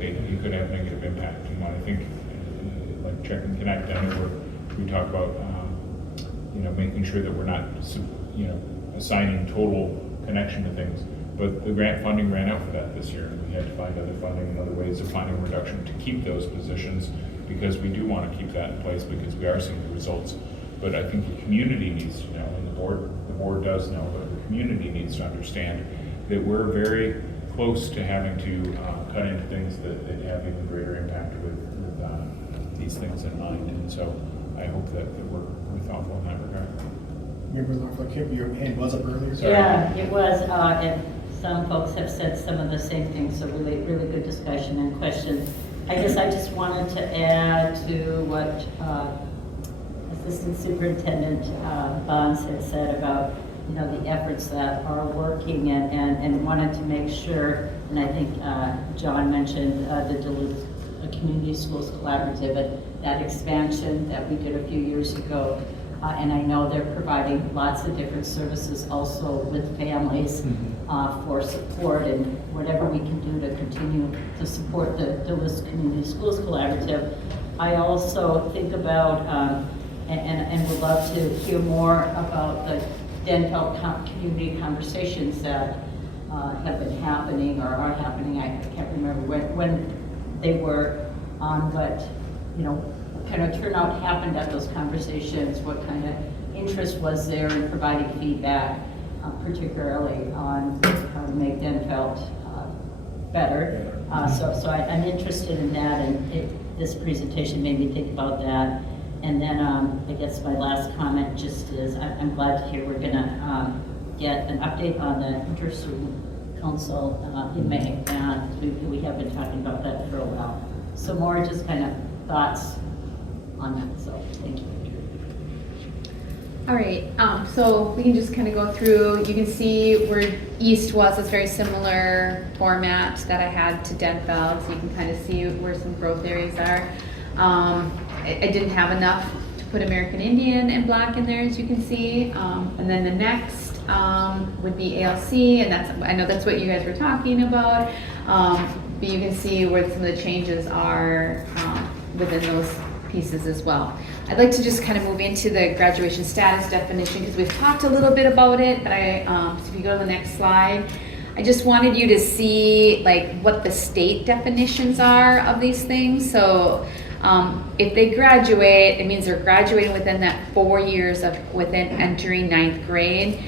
you could have negative impact. And when I think like Check and Connect, I know we talk about making sure that we're not assigning total connection to things, but the grant funding ran out for that this year, and we had to find other funding and other ways of finding reduction to keep those positions, because we do want to keep that in place because we are seeing the results. But I think the community needs to know, and the board does know, but the community needs to understand that we're very close to having to cut into things that have even greater impact with these things in mind. And so I hope that we're thoughtful in that regard. Member Larva, your hand was up earlier. Sorry. Yeah, it was, and some folks have said some of the same things, so really good discussion and questions. I just wanted to add to what Assistant Superintendent Bonds had said about the efforts that are working, and wanted to make sure, and I think John mentioned the Duluth Community Schools Collaborative, and that expansion that we did a few years ago. And I know they're providing lots of different services also with families for support, and whatever we can do to continue to support the Duluth Community Schools Collaborative. I also think about, and would love to hear more about the Denfeld community conversations that have been happening or are happening. I can't remember when they were on, but what kind of turnout happened at those conversations, what kind of interest was there in providing feedback, particularly on how to make Denfeld better. So I'm interested in that, and this presentation made me think about that. And then I guess my last comment just is I'm glad to hear we're going to get an update on the Inter-Student Council in May, and we have been talking about that for a while. So more just kind of thoughts on that, so thank you. All right, so we can just kind of go through. You can see where East was. It's very similar format that I had to Denfeld, so you can kind of see where some growth areas are. I didn't have enough to put American Indian and Black in there, as you can see. And then the next would be ALC, and I know that's what you guys were talking about. But you can see where some of the changes are within those pieces as well. I'd like to just kind of move into the graduation status definition because we've talked a little bit about it, but so if you go to the next slide, I just wanted you to see like what the state definitions are of these things. So If they graduate, it means they're graduating within that 4 years of within entering 9th grade.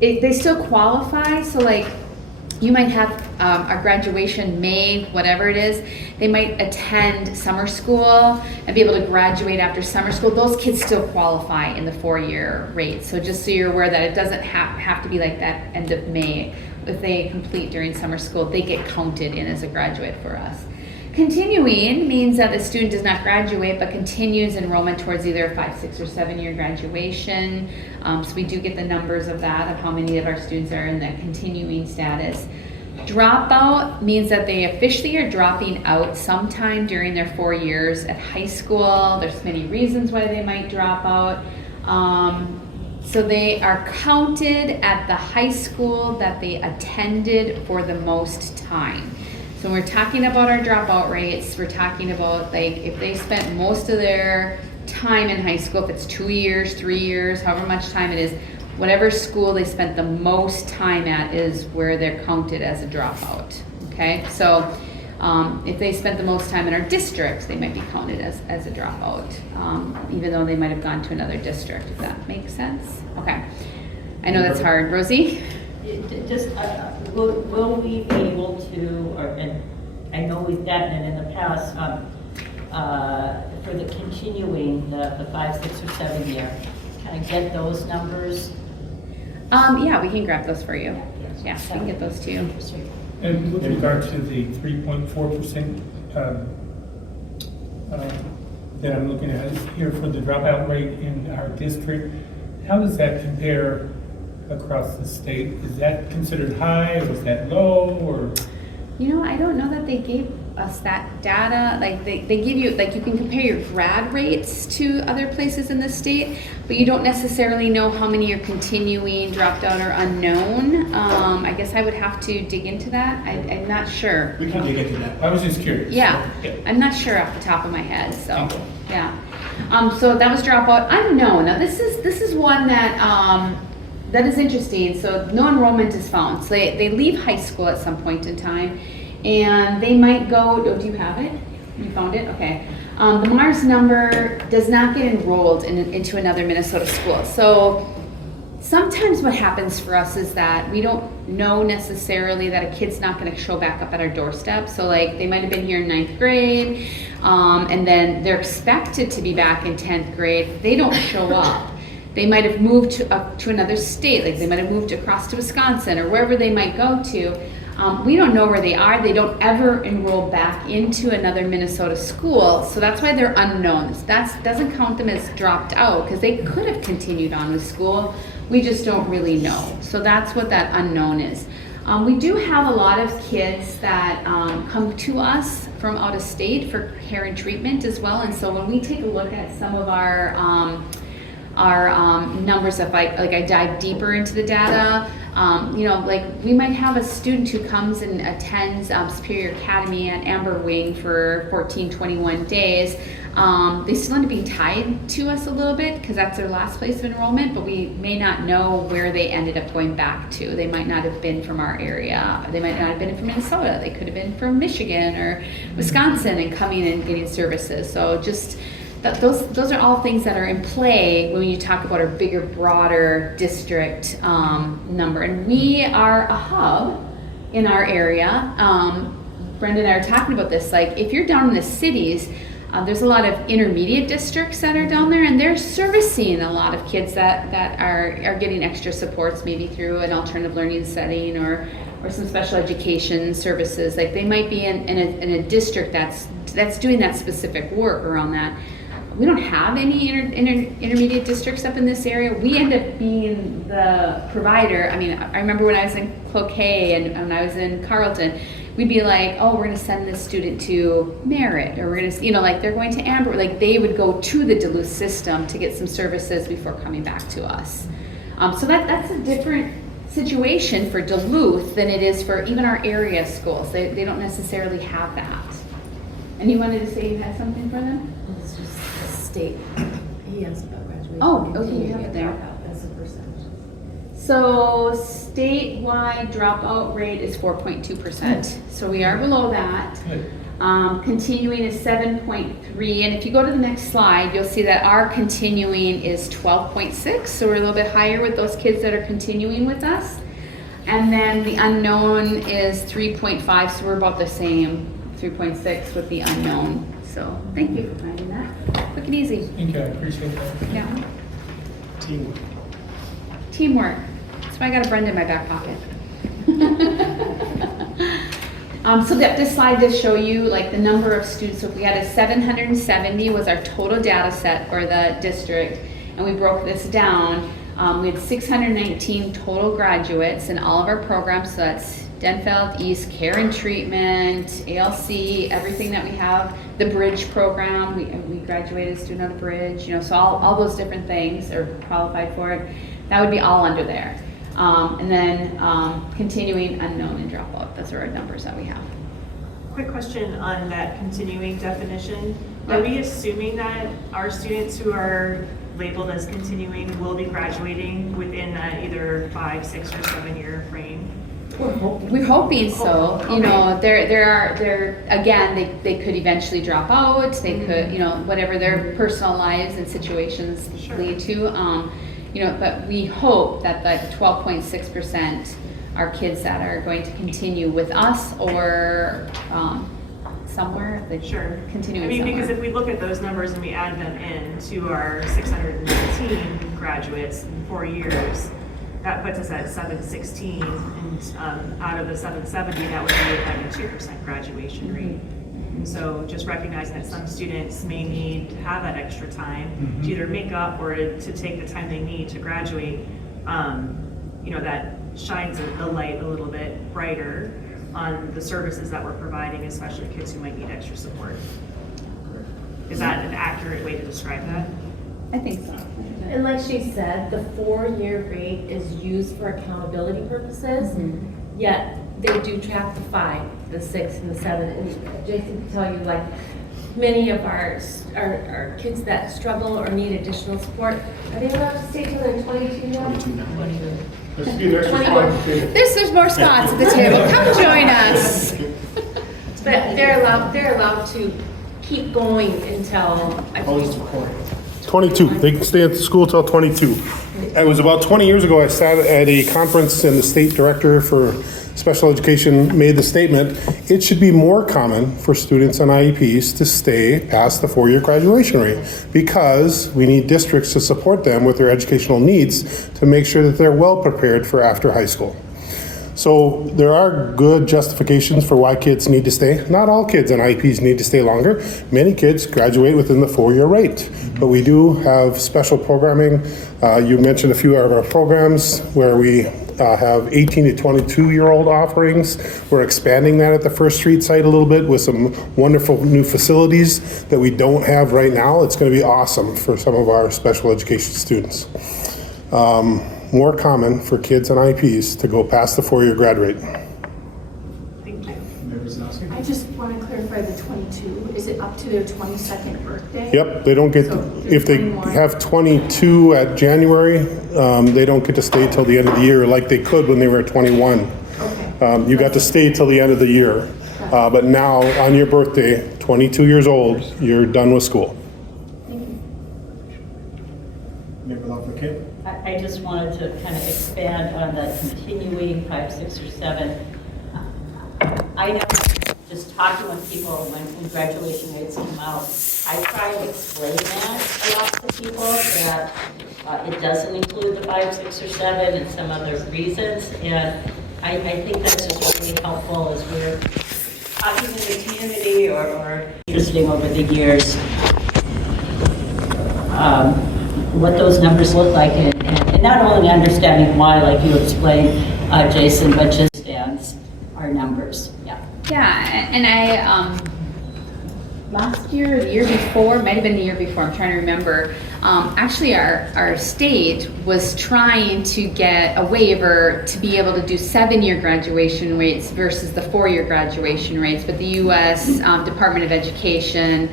They still qualify, so like you might have a graduation May, whatever it is. They might attend summer school and be able to graduate after summer school. Those kids still qualify in the 4-year rate. So just so you're aware that it doesn't have to be like that end of May. If they complete during summer school, they get counted in as a graduate for us. Continuing means that the student does not graduate but continues enrollment towards either a 5, 6, or 7-year graduation. So we do get the numbers of that, of how many of our students are in that continuing status. Dropout means that they officially are dropping out sometime during their 4 years at high school. There's many reasons why they might drop out. So they are counted at the high school that they attended for the most time. So when we're talking about our dropout rates, we're talking about like if they spent most of their time in high school, if it's 2 years, 3 years, however much time it is, whatever school they spent the most time at is where they're counted as a dropout. Okay, so if they spent the most time in our district, they might be counted as a dropout, even though they might have gone to another district, if that makes sense. Okay, I know that's hard. Rosie? Just, will we be able to, and I know we've gotten it in the past, for the continuing, the 5, 6, or 7 year, kind of get those numbers? Yeah, we can grab those for you. Yeah, we can get those to you. And with regard to the 3.4% that I'm looking at here for the dropout rate in our district, how does that compare across the state? Is that considered high, or is that low, or? You know, I don't know that they gave us that data. Like they give you, like you can compare your grad rates to other places in the state, but you don't necessarily know how many are continuing, dropped out, or unknown. I guess I would have to dig into that. I'm not sure. We can dig into that. I was just curious. Yeah, I'm not sure off the top of my head, so, yeah. So that was dropout unknown. Now this is one that, that is interesting. So no enrollment is found. So they leave high school at some point in time, and they might go, oh, do you have it? You found it? Okay. The Mars number does not get enrolled into another Minnesota school. So sometimes what happens for us is that we don't know necessarily that a kid's not going to show back up at our doorstep. So like they might have been here in 9th grade, and then they're expected to be back in 10th grade. They don't show up. They might have moved to another state, like they might have moved across to Wisconsin or wherever they might go to. We don't know where they are. They don't ever enroll back into another Minnesota school, so that's why they're unknowns. That doesn't count them as dropped out because they could have continued on with school. We just don't really know. So that's what that unknown is. We do have a lot of kids that come to us from out of state for care and treatment as well, and so when we take a look at some of our numbers, if I dive deeper into the data, you know, like we might have a student who comes and attends Superior Academy at Amber Wing for 14, 21 days. They still end up being tied to us a little bit because that's their last place of enrollment, but we may not know where they ended up going back to. They might not have been from our area. They might not have been from Minnesota. They could have been from Michigan or Wisconsin and coming and getting services. So just those are all things that are in play when you talk about our bigger, broader district number. And we are a hub in our area. Brenda and I are talking about this. Like, if you're down in the cities, there's a lot of intermediate districts that are down there, and they're servicing a lot of kids that are getting extra supports, maybe through an alternative learning setting or some special education services. Like, they might be in a district that's doing that specific work around that. We don't have any intermediate districts up in this area. We end up being the provider. I mean, I remember when I was in Cloquet and when I was in Carleton, we'd be like, oh, we're going to send this student to Merritt, or we're going to, you know, like they're going to Amber. Like they would go to the Duluth system to get some services before coming back to us. So that's a different situation for Duluth than it is for even our area schools. They don't necessarily have that. And you wanted to say you had something for them? It's just state. He asked about graduation. Oh, okay, you have it there. That's the percentage. So statewide dropout rate is 4.2%. So we are below that. Continuing is 7.3, and if you go to the next slide, you'll see that our continuing is 12.6, so we're a little bit higher with those kids that are continuing with us. And then the unknown is 3.5, so we're about the same, 3.6 with the unknown. So thank you for finding that. Quick and easy. Thank you, I appreciate that. Yeah. Teamwork. Teamwork. That's why I got a Brenda in my back pocket. So this slide does show you like the number of students. So if we had a 770 was our total data set for the district, and we broke this down. We had 619 total graduates in all of our programs. So that's Denfeld, East, Care and Treatment, ALC, everything that we have. The Bridge program, we graduated a student on a Bridge. So all those different things are qualified for it. That would be all under there. And then continuing, unknown, and dropout. Those are our numbers that we have. Quick question on that continuing definition. Are we assuming that our students who are labeled as continuing will be graduating within that either 5, 6, or 7 year frame? We're hoping so. There again, they could eventually drop out. They could, whatever their personal lives and situations lead to. But we hope that the 12.6% are kids that are going to continue with us or somewhere. Continue. I mean, because if we look at those numbers and we add them in to our 619 graduates in 4 years, that puts us at 716, and out of the 770, that would be a 92% graduation rate. And so just recognizing that some students may need to have that extra time to either make up or to take the time they need to graduate, that shines the light a little bit brighter on the services that we're providing, especially kids who might need extra support. Is that an accurate way to describe that? I think so. And like she said, the 4-year rate is used for accountability purposes, yet they do track the 5, the 6, and the 7. And Jason can tell you, like, many of our kids that struggle or need additional support, are they allowed to stay till they're 22 now? 22 now. There's more spots at the table. Come join us. But they're allowed to keep going until, I believe, 22. They can stay at the school till 22. It was about 20 years ago, I sat at a conference and the state director for special education made the statement, it should be more common for students on IEPs to stay past the 4-year graduation rate because we need districts to support them with their educational needs to make sure that they're well prepared for after high school. So there are good justifications for why kids need to stay. Not all kids on IEPs need to stay longer. Many kids graduate within the 4-year rate, but we do have special programming. You mentioned a few of our programs where we have 18 to 22-year-old offerings. We're expanding that at the First Street site a little bit with some wonderful new facilities that we don't have right now. It's going to be awesome for some of our special education students. More common for kids on IEPs to go past the 4-year grad rate. Thank you. I just want to clarify the 22. Is it up to their 22nd birthday? Yep, they don't get, if they 21. have 22 at January, they don't get to stay till the end of the year like they could when they were 21. Okay. You got to stay till the end of the year. But now, on your birthday, 22 years old, you're done with school. I just wanted to kind of expand on the continuing 5, 6, or 7. I know just talking with people when graduation rates come out, I try to explain that a lot to people that it doesn't include the 5, 6, or 7 and some other reasons. And I think that's just really helpful as we're talking in the community or interesting over the years. What those numbers look like, and not only understanding why, like you explained, Jason, but just stands our numbers. Yeah, and I last year or the year before, might have been the year before, I'm trying to remember, actually our state was trying to get a waiver to be able to do 7-year graduation rates versus the 4-year graduation rates, but the U.S. Department of Education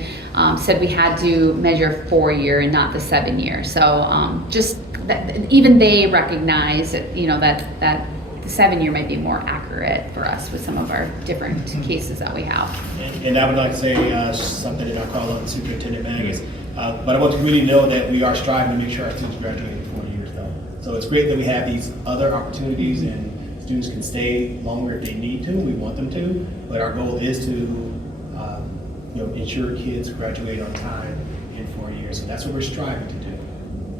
said we had to measure 4-year and not the 7-year. So just that, even they recognize that, that the 7-year might be more accurate for us with some of our different cases that we have. And I would like to say something that I call on Superintendent Magus, but I want to really know that we are striving to make sure our students graduate in 4 years though. So it's great that we have these other opportunities and students can stay longer if they need to, we want them to, but our goal is to ensure kids graduate on time in 4 years. So that's what we're striving to do.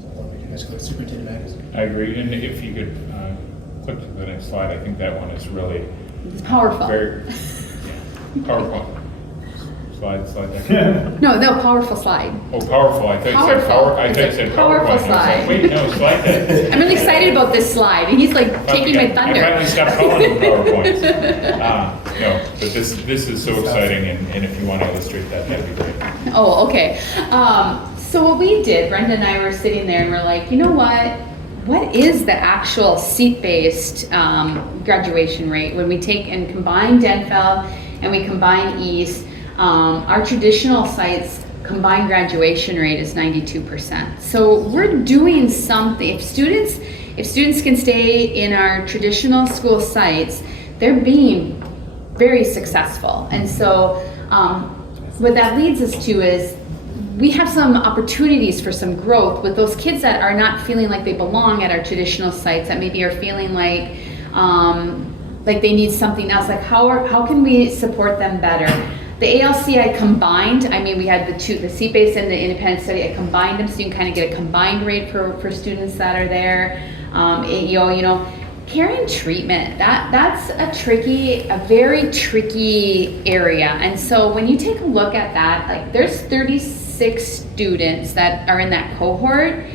So I want to make you guys go to Superintendent Magus. I agree, and if you could click to the next slide, I think that one is really It's powerful. very powerful. Slide deck. No, powerful slide. Oh, powerful. I thought you said Powerful. power. I It's thought you a said powerful PowerPoint. I was slide. like, wait, no, slide deck. I'm really excited about this slide, and he's like taking my thunder. I finally stopped calling them PowerPoints. No, but this is so exciting, and if you want to illustrate that, that'd be great. Oh, okay. So what we did, Brenda and I were sitting there and we're like, you know what? What is the actual seat-based graduation rate when we take and combine Denfeld and we combine East? Our traditional sites combined graduation rate is 92%. So we're doing something. If students can stay in our traditional school sites, they're being very successful. And so what that leads us to is we have some opportunities for some growth with those kids that are not feeling like they belong at our traditional sites, that maybe are feeling like they need something else. Like how can we support them better? The ALC I combined, we had the seat-based and the independent study, I combined them so you can kind of get a combined rate for students that are there. AEO, care and treatment, that's a very tricky area. And so when you take a look at that, like there's 36 students that are in that cohort.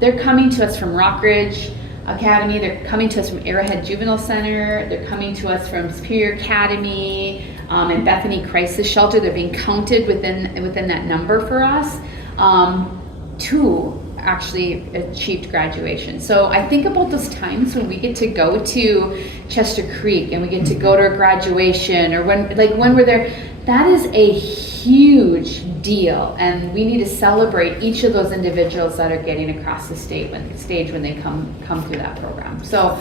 They're coming to us from Rockridge Academy, they're coming to us from Arrowhead Juvenile Center, they're coming to us from Superior Academy, and Bethany Crisis Shelter. They're being counted within that number for us. 2 actually achieved graduation. So I think about those times when we get to go to Chester Creek and we get to go to a graduation, or when we're there, that is a huge deal, and we need to celebrate each of those individuals that are getting across the stage when they come through that program. So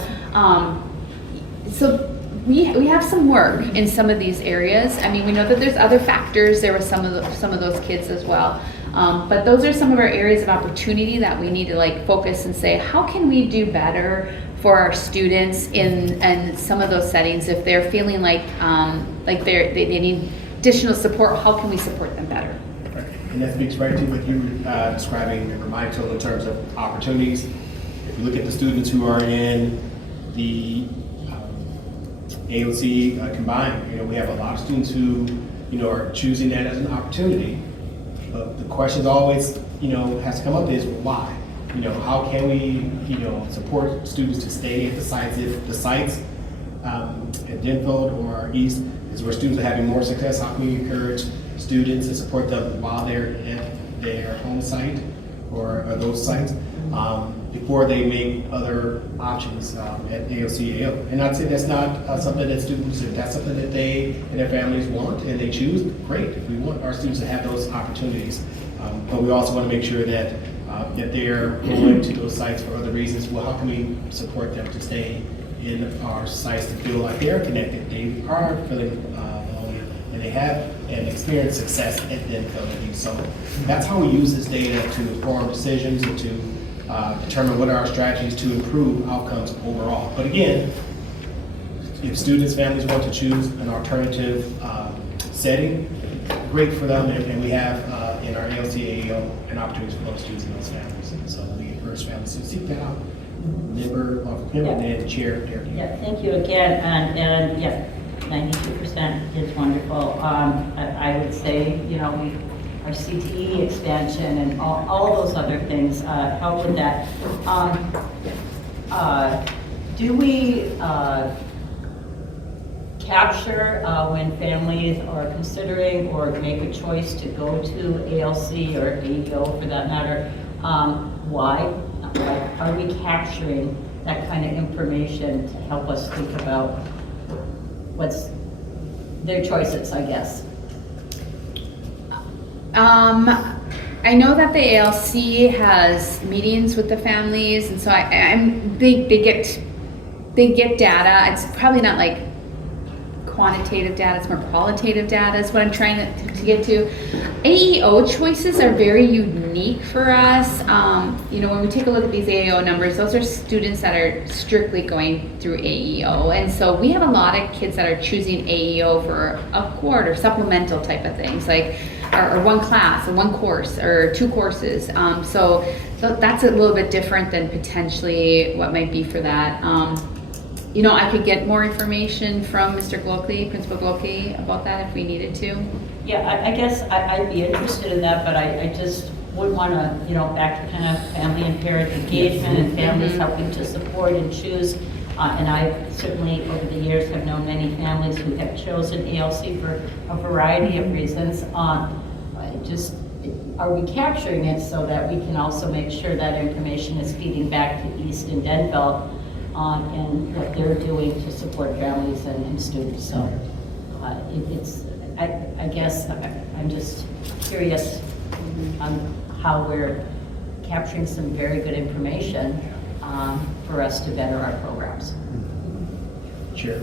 we have some work in some of these areas. We know that there's other factors. There were some of those kids as well. But those are some of our areas of opportunity that we need to focus and say, how can we do better for our students in some of those settings? If they're feeling like they need additional support, how can we support them better? Right. And that speaks right to what you were describing and remind children in terms of opportunities. If you look at the students who are in the AOC combined, we have a lot of students who, are choosing that as an opportunity. But the question always, has to come up is why? How can we, support students to stay at the sites if the sites at Denfeld or East is where students are having more success? How can we encourage students and support them while they're at their home site or those sites before they make other options at AOC-AO? And I'd say that's not something that students, if that's something that they and their families want and they choose, great. If we want our students to have those opportunities. But we also want to make sure that if they're going to those sites for other reasons, well, how can we support them to stay in our sites to feel like they're connected, they are feeling lonely, and they have and experience success at Denfeld and East. So that's how we use this data to inform decisions and to determine what are our strategies to improve outcomes overall. But again, if students, families want to choose an alternative setting, great for them, and we have in our ALC-AEO an opportunity for those students and those families. And so we encourage families to seek that out. Member and Chair. Yeah, thank you again, and yes, 92% is wonderful. I would say, our CTE expansion and all those other things help with that. Do we capture when families are considering or make a choice to go to ALC or AEO for that matter? Why? Are we capturing that kind of information to help us think about what's their choices, I guess? I know that the ALC has meetings with the families, and so they get they get data. It's probably not like quantitative data, it's more qualitative data is what I'm trying to get to. AEO choices are very unique for us. When we take a look at these AEO numbers, those are students that are strictly going through AEO. And so we have a lot of kids that are choosing AEO for a quart or supplemental type of things, like or one class or one course or two courses. So that's a little bit different than potentially what might be for that. I could get more information from Mr. Glockley, Principal Glockley, about that if we needed to. Yeah, I guess I'd be interested in that, but I just would want to, back to kind of family and parent engagement and families helping to support and choose. And I certainly, over the years, have known many families who have chosen ALC for a variety of reasons. Are we capturing it so that we can also make sure that information is feeding back to East and Denville and what they're doing to support families and students? So I guess I'm just curious on how we're capturing some very good information for us to better our programs. Sure.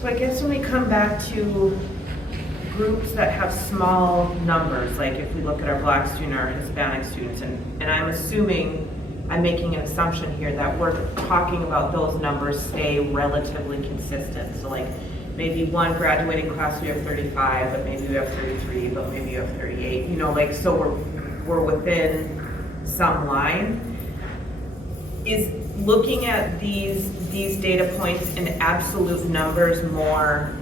So I guess when we come back to groups that have small numbers, like if we look at our Black student or Hispanic students, and I'm making an assumption here that we're talking about those numbers stay relatively consistent. So like maybe one graduating class we have 35, but maybe we have 33, but maybe you have 38, so we're within some line. Is looking at these data points in absolute numbers more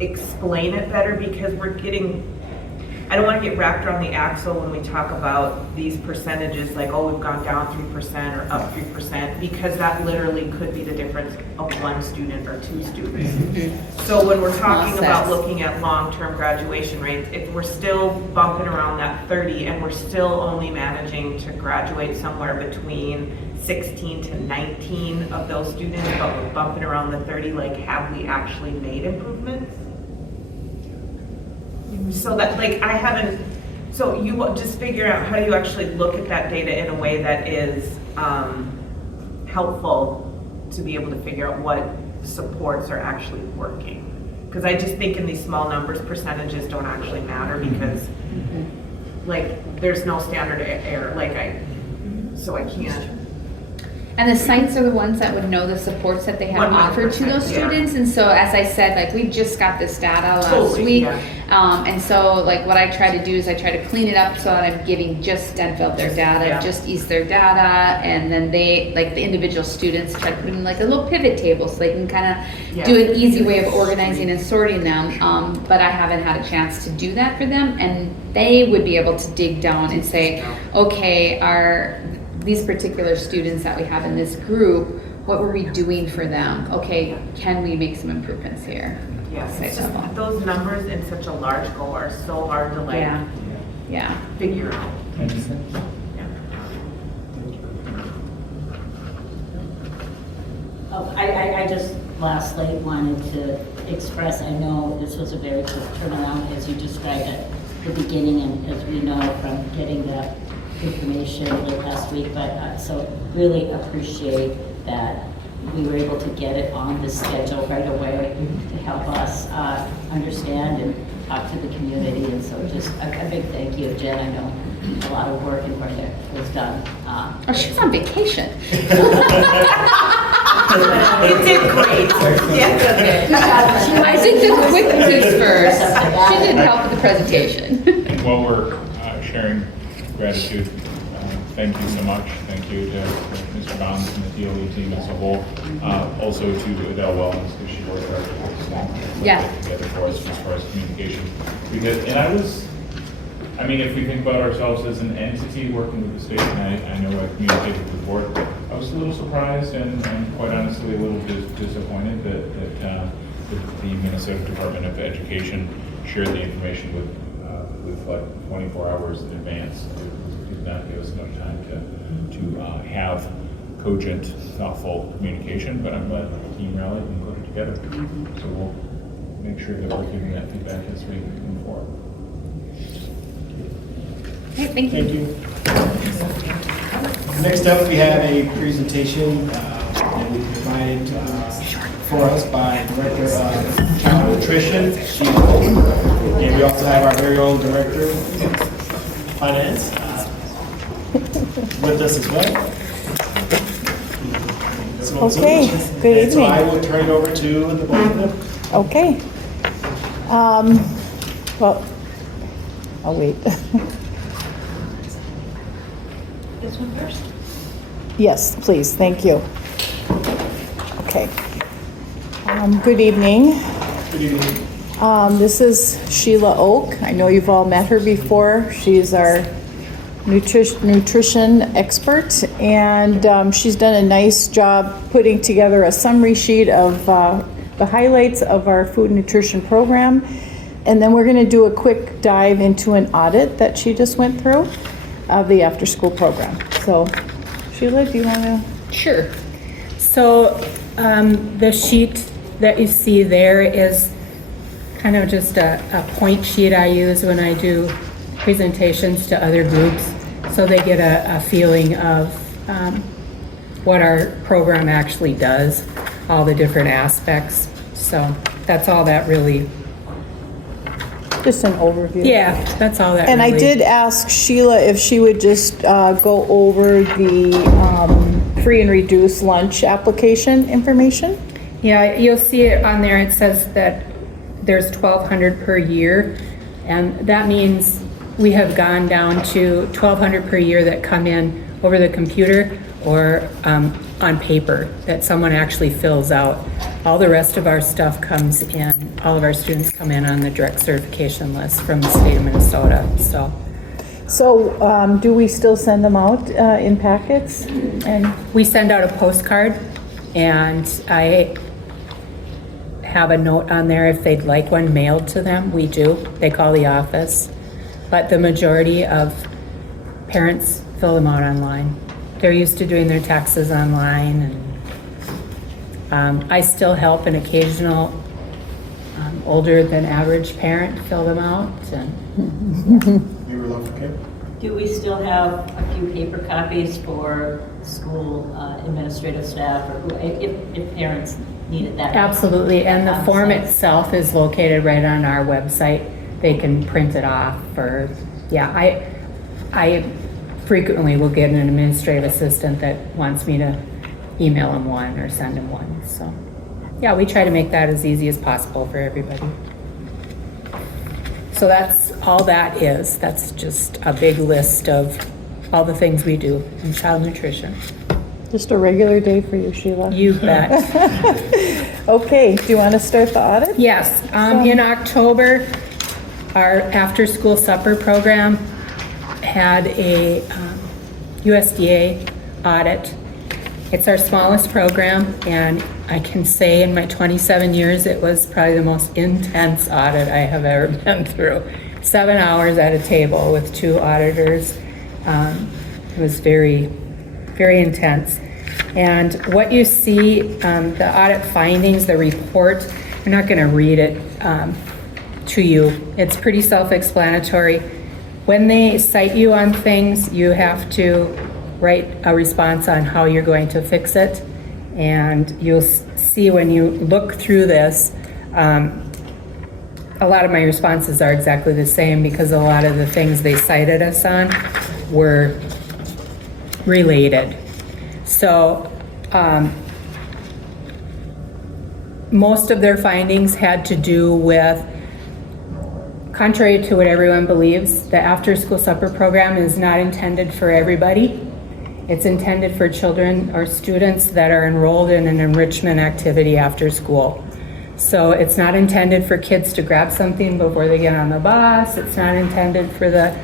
explain it better, because I don't want to get wrapped around the axle when we talk about these percentages, like, oh, we've gone down 3% or up 3%, because that literally could be the difference of one student or two students. So when we're talking about looking at long-term graduation rates, if we're still bumping around that 30 and we're still only managing to graduate somewhere between 16 to 19 of those students, but we're bumping around the 30, like, have we actually made improvements? So that, so you just figure out how do you actually look at that data in a way that is helpful to be able to figure out what supports are actually working. Because I just think in these small numbers, percentages don't actually matter, because there's no standard error, so I can't. And the sites are the ones that would know the supports that they have offered to those students. And so, as I said, we just got this data last week. And so, what I try to do is I try to clean it up so that I'm giving just Denville their data, just East their data, and then they, the individual students, try to put in a little pivot table so they can kind of do an easy way of organizing and sorting them. But I haven't had a chance to do that for them, and they would be able to dig down and say, okay, these particular students that we have in this group, what were we doing for them? Okay, can we make some improvements here? Yes, it's just those numbers in such a large goal are so hard to figure out. I just lastly wanted to express, I know this was a very quick turnaround as you described at the beginning, and as we know from getting the information late last week, but so really appreciate that we were able to get it on the schedule right away to help us understand and talk to the community. And so just a big thank you, Jen. I know a lot of work and work that was done. She's on vacation. You did great. I did the quick news first. She didn't help with the presentation. And while we're sharing gratitude, thank you so much. Thank you to Mr. Bonds and the DOE team as a whole. Also to Adele Wellness, because she worked hard together for us as far as communication. If we think about ourselves as an entity working with the state, and I know I communicated with the board, I was a little surprised and quite honestly a little disappointed that the Minnesota Department of Education shared the information with 24 hours in advance. It did not give us enough time to have cogent, thoughtful communication, but I'm glad the team rallied and put it together. So we'll make sure that we're giving that feedback as we move forward. Okay, thank you. Next up, we have a presentation and provided for us by Director of Child Nutrition, Sheila Oak. And we also have our very own Director of Finance with us as well. Okay, good And so I evening. will turn it over to the both of them. Okay. Well, I'll wait. This one first. Yes, please, thank you. Okay. Good evening. Good evening. This is Sheila Oak. I know you've all met her before. She's our nutrition expert, and she's done a nice job putting together a summary sheet of the highlights of our food and nutrition program. And then we're going to do a quick dive into an audit that she just went through of the after-school program. So, Sheila, do you want to? Sure. So the sheet that you see there is kind of just a point sheet I use when I do presentations to other groups, so they get a feeling of what our program actually does, all the different aspects. So that's all that really. Just an overview. Yeah, that's all that. And really. I did ask Sheila if she would just go over the free and reduced lunch application information. Yeah, you'll see it on there. It says that there's $1,200 per year, and that means we have gone down to $1,200 per year that come in over the computer or on paper that someone actually fills out. All the rest of our stuff comes in, all of our students come in on the direct certification list from the state of Minnesota. So do we still send them out in packets? And we send out a postcard, and I have a note on there if they'd like one mailed to them. We do. They call the office. But the majority of parents fill them out online. They're used to doing their taxes online, and I still help an occasional older than average parent fill them out. We were looking, okay. Do we still have a few paper copies for school administrative staff, or if parents need it that? Absolutely, and the form itself is located right on our website. They can print it off, or I frequently will get an administrative assistant that wants me to email them one or send them one. So yeah, we try to make that as easy as possible for everybody. So that's all that is. That's just a big list of all the things we do in child nutrition. Just a regular day for you, Sheila. You bet. Okay, do you want to start the audit? Yes, in October, our after-school supper program had a USDA audit. It's our smallest program, and I can say in my 27 years, it was probably the most intense audit I have ever been through. 7 hours at a table with 2 auditors. It was very, very intense. And what you see, the audit findings, the report, I'm not going to read it to you. It's pretty self-explanatory. When they cite you on things, you have to write a response on how you're going to fix it. And you'll see when you look through this, a lot of my responses are exactly the same because a lot of the things they cited us on were related. So most of their findings had to do with, contrary to what everyone believes, the after-school supper program is not intended for everybody. It's intended for children or students that are enrolled in an enrichment activity after school. So it's not intended for kids to grab something before they get on the bus. It's not intended for the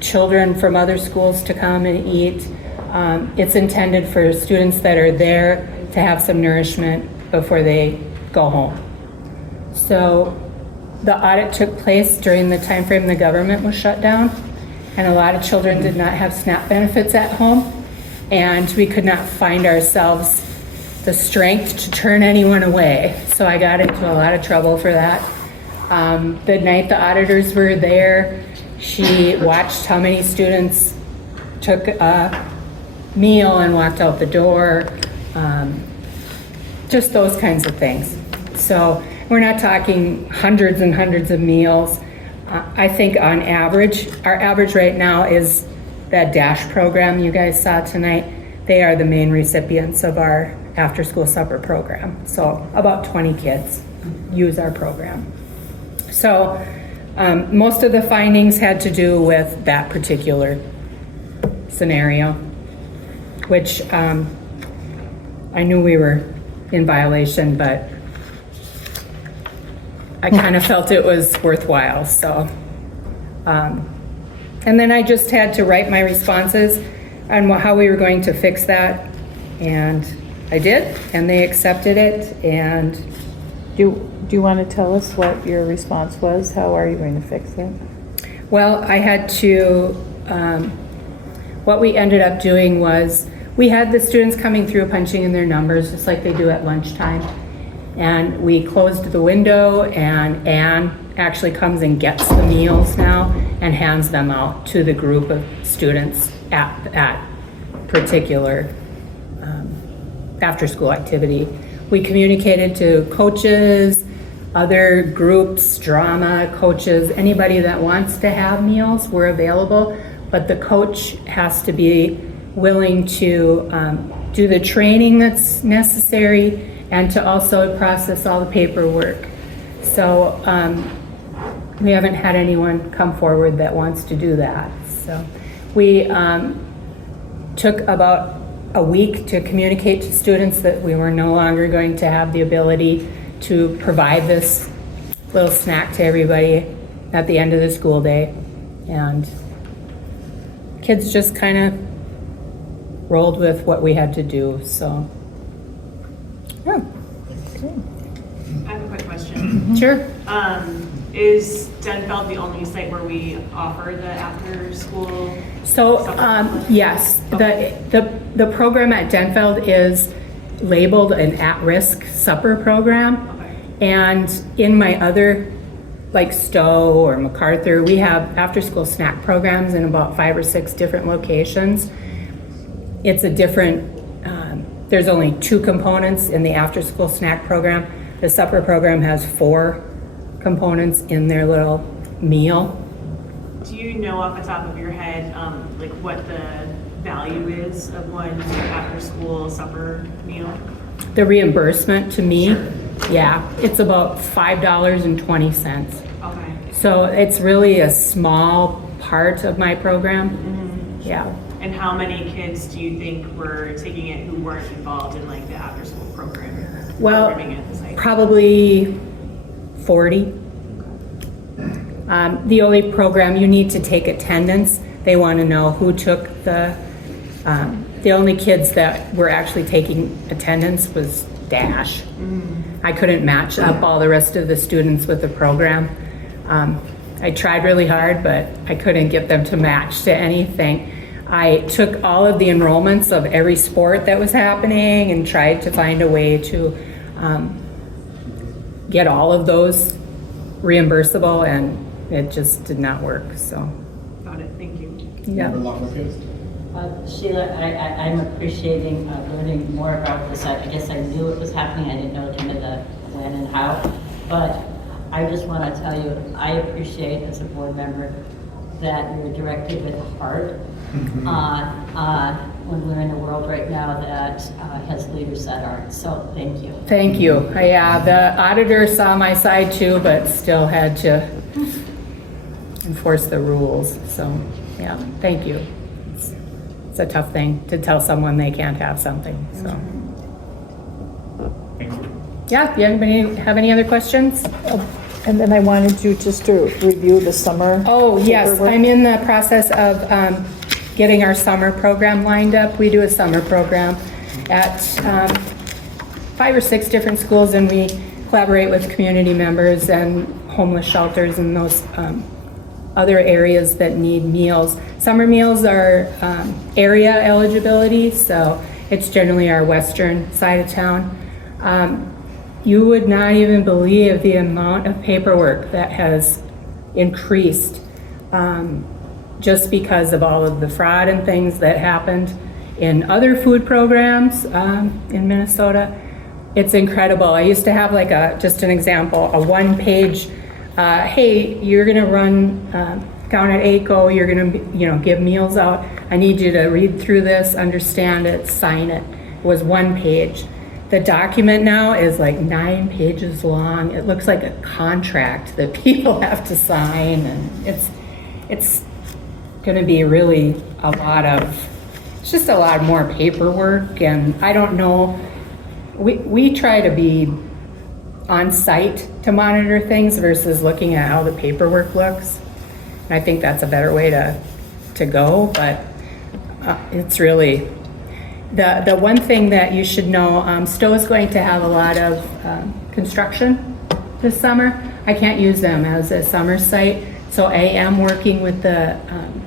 children from other schools to come and eat. It's intended for students that are there to have some nourishment before they go home. So the audit took place during the time frame the government was shut down, and a lot of children did not have SNAP benefits at home, and we could not find ourselves the strength to turn anyone away. So I got into a lot of trouble for that. The night the auditors were there, she watched how many students took a meal and walked out the door. just those kinds of things. So we're not talking hundreds and hundreds of meals. I think on average, our average right now is that DASH program you guys saw tonight. They are the main recipients of our after-school supper program. So about 20 kids use our program. So most of the findings had to do with that particular scenario, which I knew we were in violation, but I kind of felt it was worthwhile, so. And then I just had to write my responses on how we were going to fix that, and I did, and they accepted it, and. Do you want to tell us what your response was? How are you going to fix it? Well, I had to, what we ended up doing was, we had the students coming through punching in their numbers, just like they do at lunchtime. And we closed the window, and Anne actually comes and gets the meals now and hands them out to the group of students at that particular after-school activity. We communicated to coaches, other groups, drama coaches, anybody that wants to have meals, we're available, but the coach has to be willing to do the training that's necessary and to also process all the paperwork. So we haven't had anyone come forward that wants to do that. So we took about a week to communicate to students that we were no longer going to have the ability to provide this little snack to everybody at the end of the school day. And kids just kind of rolled with what we had to do, so. Yeah. I have a quick question. Sure. Is Denfeld the only site where we offer the after-school? So, yes, the program at Denfeld is labeled an at-risk supper program. And in my other, like Stowe or MacArthur, we have after-school snack programs in about 5 or 6 different locations. It's a different, there's only 2 components in the after-school snack program. The supper program has 4 components in their little meal. Do you know off the top of your head, like what the value is of one after-school supper meal? The reimbursement to me, yeah, it's about $5.20. Okay. So it's really a small part of my program. Yeah. And how many kids do you think were taking it who weren't involved in like the after-school program? Well, programming at the site? probably 40. The only program you need to take attendance. They want to know who took the only kids that were actually taking attendance was Dash. I couldn't match up all the rest of the students with the program. I tried really hard, but I couldn't get them to match to anything. I took all of the enrollments of every sport that was happening and tried to find a way to get all of those reimbursable, and it just did not work, so. Got it, thank you. Yeah. Sheila, I'm appreciating learning more about this. I guess I knew it was happening. I didn't know kind of the when and how. But I just want to tell you, I appreciate as a board member that you're directed with heart when we're in a world right now that has leaders that aren't. So thank you. Thank you. Yeah, the auditor saw my side too, but still had to enforce the rules. So yeah, thank you. It's a tough thing to tell someone they can't have something, so. Yeah, anybody have any other questions? And then I wanted you just to review the summer. Oh, yes, paperwork. I'm in the process of getting our summer program lined up. We do a summer program at 5 or 6 different schools, and we collaborate with community members and homeless shelters and those other areas that need meals. Summer meals are area eligibility, so it's generally our western side of town. You would not even believe the amount of paperwork that has increased just because of all of the fraud and things that happened in other food programs in Minnesota. it's incredible. I used to have like just an example, a 1-page, hey, you're gonna run down at ACO, you're gonna give meals out. I need you to read through this, understand it, sign it. It was 1 page. The document now is like 9 pages long. It looks like a contract that people have to sign, and it's gonna be really it's just a lot more paperwork, and I don't know, we try to be on site to monitor things versus looking at how the paperwork looks. And I think that's a better way to go, but it's really, the one thing that you should know, Stowe is going to have a lot of construction this summer. I can't use them as a summer site, so I am working with the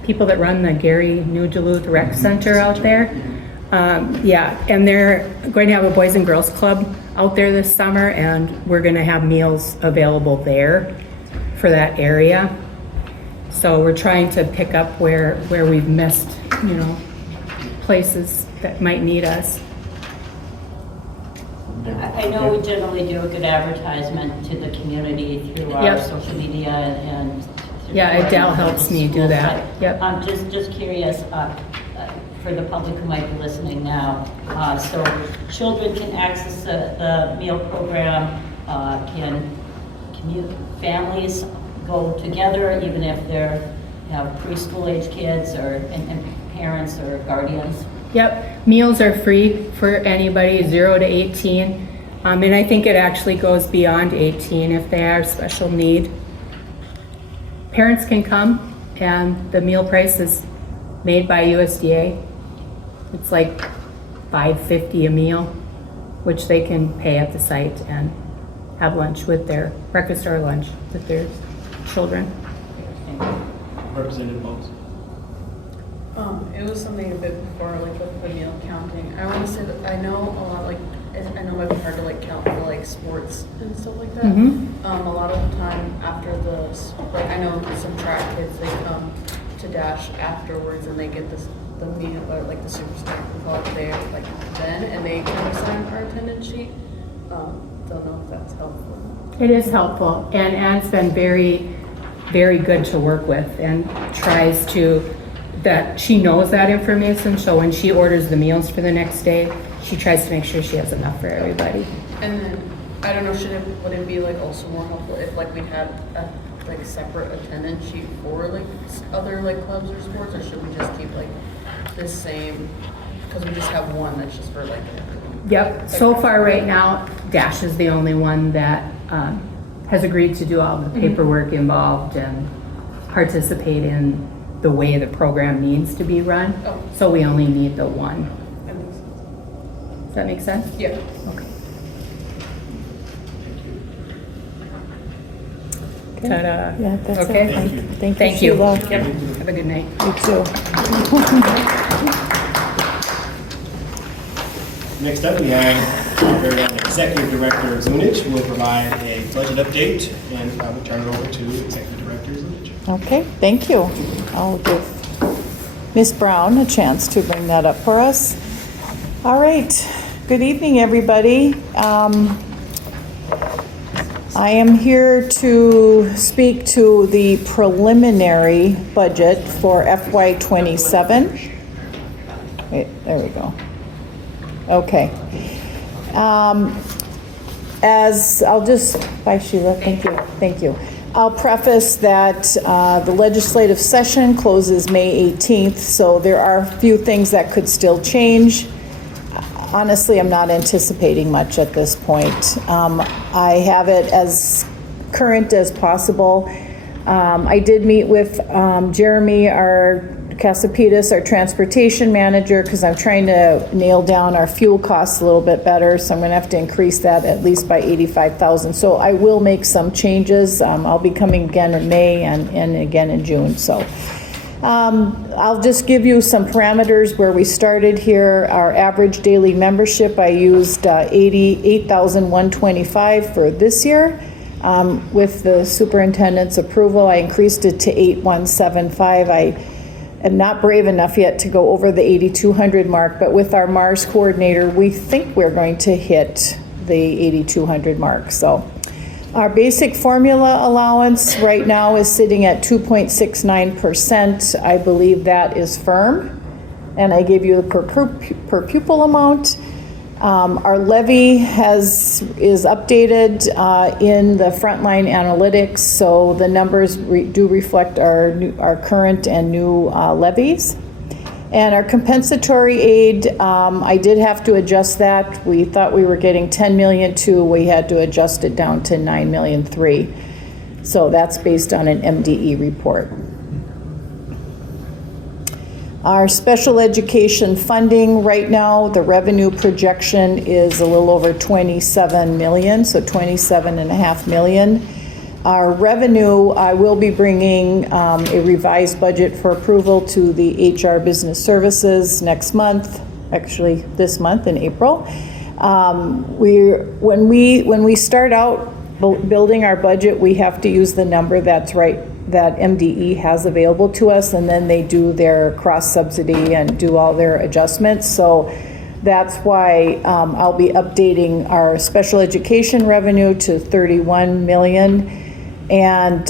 people that run the Gary New Duluth Rec Center out there. Yeah, and they're going to have a Boys and Girls Club out there this summer, and we're going to have meals available there for that area. So we're trying to pick up where we've missed, places that might need us. I know we generally do a good advertisement to the community through our social media and yeah, Adele helps me do that. Yep. I'm just curious, for the public who might be listening now, so children can access the meal program, can families go together even if they have preschool age kids and parents or guardians? Yep, meals are free for anybody 0 to 18, and I think it actually goes beyond 18 if they have special need. Parents can come, and the meal price is made by USDA. It's like $5.50 a meal, which they can pay at the site and have lunch with their breakfast or lunch with their children. Representative Bowles. It was something a bit before, like with the meal counting. I want to say that I know a lot, like, I know it might be hard to like count for like sports and stuff like that. Mm-hmm. A lot of the time after like I know some track kids, they come to Dash afterwards and they get the meal, or like the super snack we call it there, like then, and they kind of sign our attendance sheet. Don't know if that's helpful. It is helpful, and Anne's been very, very good to work with and tries to, that she knows that information, so when she orders the meals for the next day, she tries to make sure she has enough for everybody. And then, I don't know, would it be like also more helpful if like we had a like separate attendance sheet for like other like clubs or sports, or should we just keep like the same, because we just have one that's just for like everyone? Yep, so far right now, Dash is the only one that has agreed to do all the paperwork involved and participate in the way the program needs to be run. Oh. So we only need the one. Does that make sense? Yeah. Okay. Okay. Ta-da. Yeah, that's Okay. it. Thank you. Thank you, Sheila. Yep. Have a good night. You too. Next up, we have our very own Executive Director Zunich, who will provide a budget update, and I will turn it over to Executive Director Zunich. Okay, thank you. I'll give Ms. Brown a chance to bring that up for us. All right, good evening, everybody. I am here to speak to the preliminary budget for FY27. Wait, there we go. Okay. As I'll just, bye Sheila, thank you. I'll preface that the legislative session closes May 18th, so there are a few things that could still change. Honestly, I'm not anticipating much at this point. I have it as current as possible. I did meet with Jeremy, our Casapitas, our transportation manager, because I'm trying to nail down our fuel costs a little bit better, so I'm going to have to increase that at least by $85,000. So I will make some changes. I'll be coming again in May and again in June. So I'll just give you some parameters where we started here. Our average daily membership, I used 88,125 for this year. With the superintendent's approval, I increased it to 8,175. I am not brave enough yet to go over the 8,200 mark, but with our MARS coordinator, we think we're going to hit the 8,200 mark. So our basic formula allowance right now is sitting at 2.69%. I believe that is firm. And I gave you the per pupil amount. Our levy is updated in the frontline analytics, so the numbers do reflect our current and new levies. And our compensatory aid, I did have to adjust that. We thought we were getting 10 million too. We had to adjust it down to 9 million 3. So that's based on an MDE report. Our special education funding right now, the revenue projection is a little over 27 million, so 27.5 million. Our revenue, I will be bringing a revised budget for approval to the HR Business Services next month, actually this month in April. When we start out building our budget, we have to use the number that's right, that MDE has available to us, and then they do their cross subsidy and do all their adjustments. So that's why I'll be updating our special education revenue to 31 million. And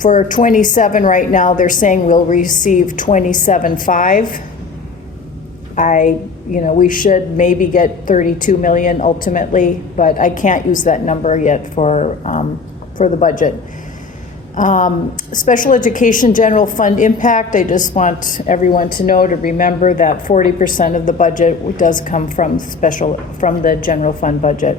for 27 right now, they're saying we'll receive 27.5. We should maybe get 32 million ultimately, but I can't use that number yet for the budget. Special education general fund impact, I just want everyone to know, to remember that 40% of the budget does come from the general fund budget.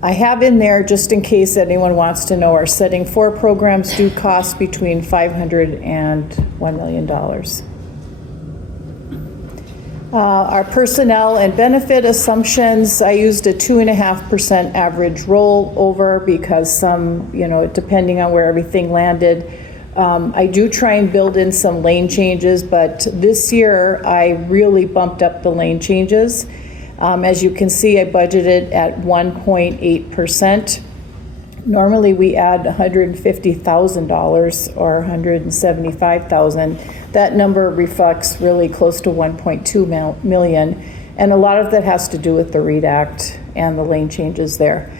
I have in there, just in case anyone wants to know, our setting 4 programs do cost between $500 and $1 million. Our personnel and benefit assumptions, I used a 2.5% average rollover because some, depending on where everything landed, I do try and build in some lane changes, but this year I really bumped up the lane changes. As you can see, I budgeted at 1.8%. Normally we add $150,000 or $175,000. That number reflects really close to 1.2 million. And a lot of that has to do with the READ Act and the lane changes there.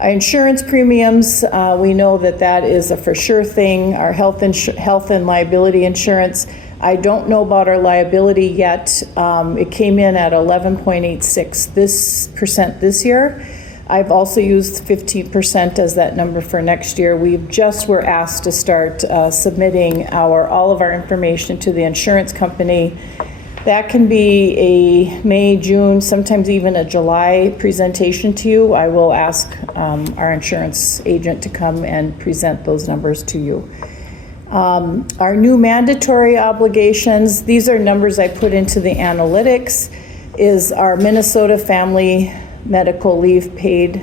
Our insurance premiums, we know that is a for sure thing. Our health and liability insurance, I don't know about our liability yet. It came in at 11.86% this year. I've also used 15% as that number for next year. We just were asked to start submitting all of our information to the insurance company. That can be a May, June, sometimes even a July presentation to you. I will ask our insurance agent to come and present those numbers to you. Our new mandatory obligations, these are numbers I put into the analytics, is our Minnesota Family Medical Leave paid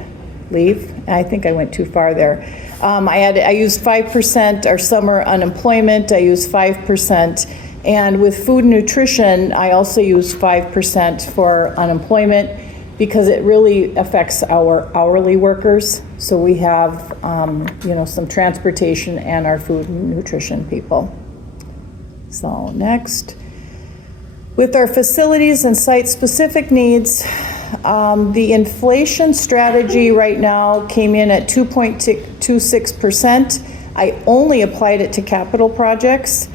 leave. I think I went too far there. I used 5%, our summer unemployment, I used 5%. And with food and nutrition, I also use 5% for unemployment because it really affects our hourly workers. So we have, some transportation and our food and nutrition people. So next. With our facilities and site-specific needs, the inflation strategy right now came in at 2.26%. I only applied it to capital projects.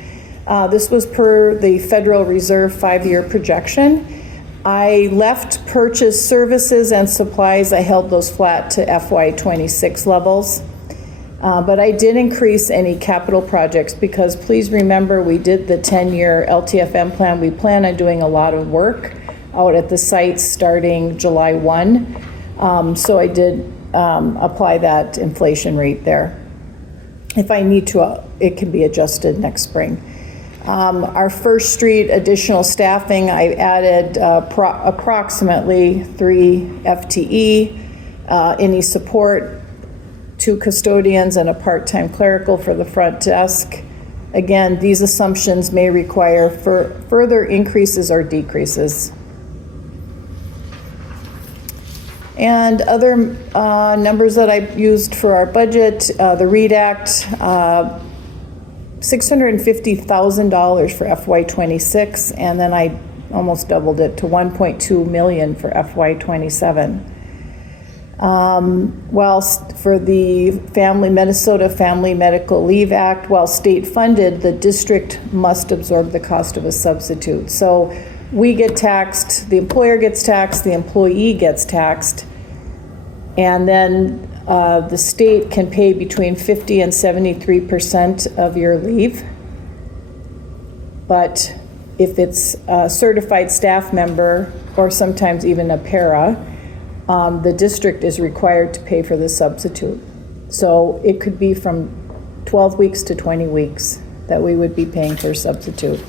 This was per the Federal Reserve 5-year projection. I left purchase services and supplies, I held those flat to FY26 levels. But I did increase any capital projects because please remember we did the 10-year LTFM plan. We plan on doing a lot of work out at the sites starting July 1. So I did apply that inflation rate there. If I need to, it can be adjusted next spring. Our First Street additional staffing, I added approximately 3 FTE, any support, 2 custodians and a part-time clerical for the front desk. Again, these assumptions may require further increases or decreases. And other numbers that I used for our budget, the READ Act, $650,000 for FY26, and then I almost doubled it to 1.2 million for FY27. For the Minnesota Family Medical Leave Act, while state funded, the district must absorb the cost of a substitute. So we get taxed, the employer gets taxed, the employee gets taxed, and then the state can pay between 50 and 73% of your leave. But if it's a certified staff member, or sometimes even a para, the district is required to pay for the substitute. So it could be from 12 weeks to 20 weeks that we would be paying for a substitute.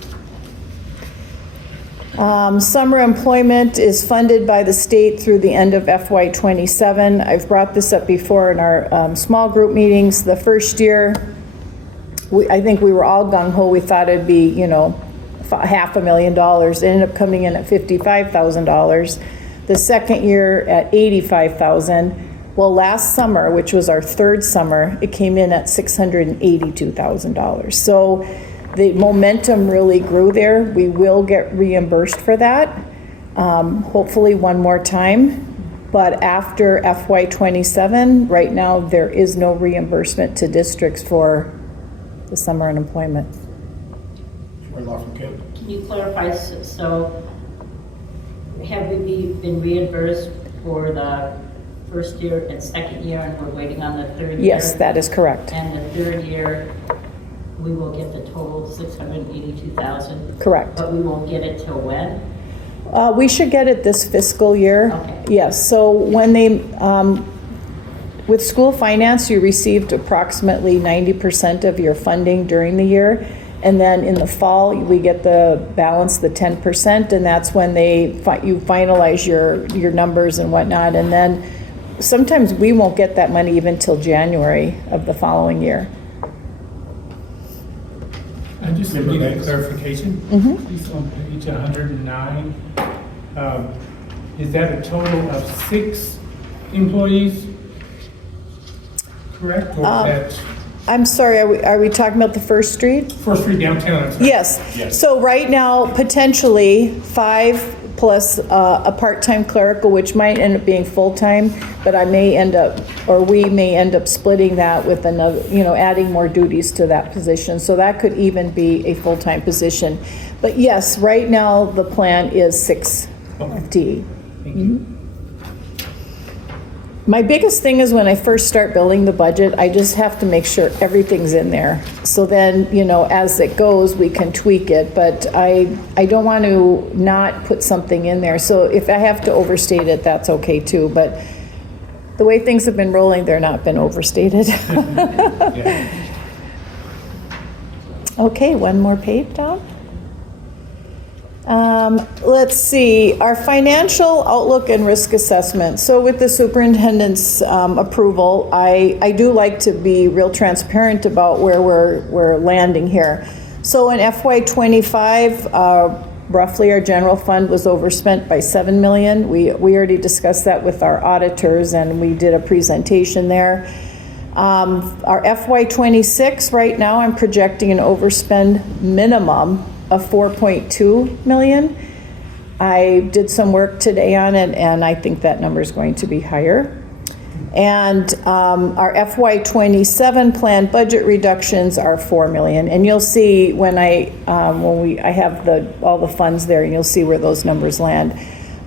Summer employment is funded by the state through the end of FY27. I've brought this up before in our small group meetings. The first year, I think we were all gung-ho. We thought it'd be, $500,000. It ended up coming in at $55,000. The second year at $85,000. Well, last summer, which was our third summer, it came in at $682,000. So the momentum really grew there. We will get reimbursed for that, hopefully one more time. But after FY27, right now, there is no reimbursement to districts for the summer unemployment. Can you clarify, so have we been reimbursed for the first year and second year, and we're waiting on the third year? Yes, that is correct. And the third year, we will get the total $682,000? Correct. But we won't get it till when? We should get it this fiscal year. Okay. Yes, so when they, with school finance, you received approximately 90% of your funding during the year. And then in the fall, we get the balance, the 10%, and that's when you finalize your numbers and whatnot. And then sometimes we won't get that money even till January of the following year. I just need a clarification. Please, on page 109, is that a total of 6 employees? Correct? Or is that? I'm sorry, are we talking about the First Street? First Street downtown. Yes. So right now, potentially 5 plus a part-time clerical, which might end up being full-time, but we may end up splitting that with another, adding more duties to that position. So that could even be a full-time position. But yes, right now, the plan is 6 FTE. My biggest thing is when I first start building the budget, I just have to make sure everything's in there. So then, as it goes, we can tweak it, but I don't want to not put something in there. So if I have to overstate it, that's okay too. But the way things have been rolling, they're not been overstated. Okay, one more page down. Let's see, our financial outlook and risk assessment. So with the superintendent's approval, I do like to be real transparent about where we're landing here. So in FY25, roughly our general fund was overspent by $7 million. We already discussed that with our auditors, and we did a presentation there. Our FY26, right now, I'm projecting an overspend minimum of $4.2 million. I did some work today on it, and I think that number is going to be higher. And our FY27 planned budget reductions are $4 million. And you'll see when I have all the funds there, and you'll see where those numbers land.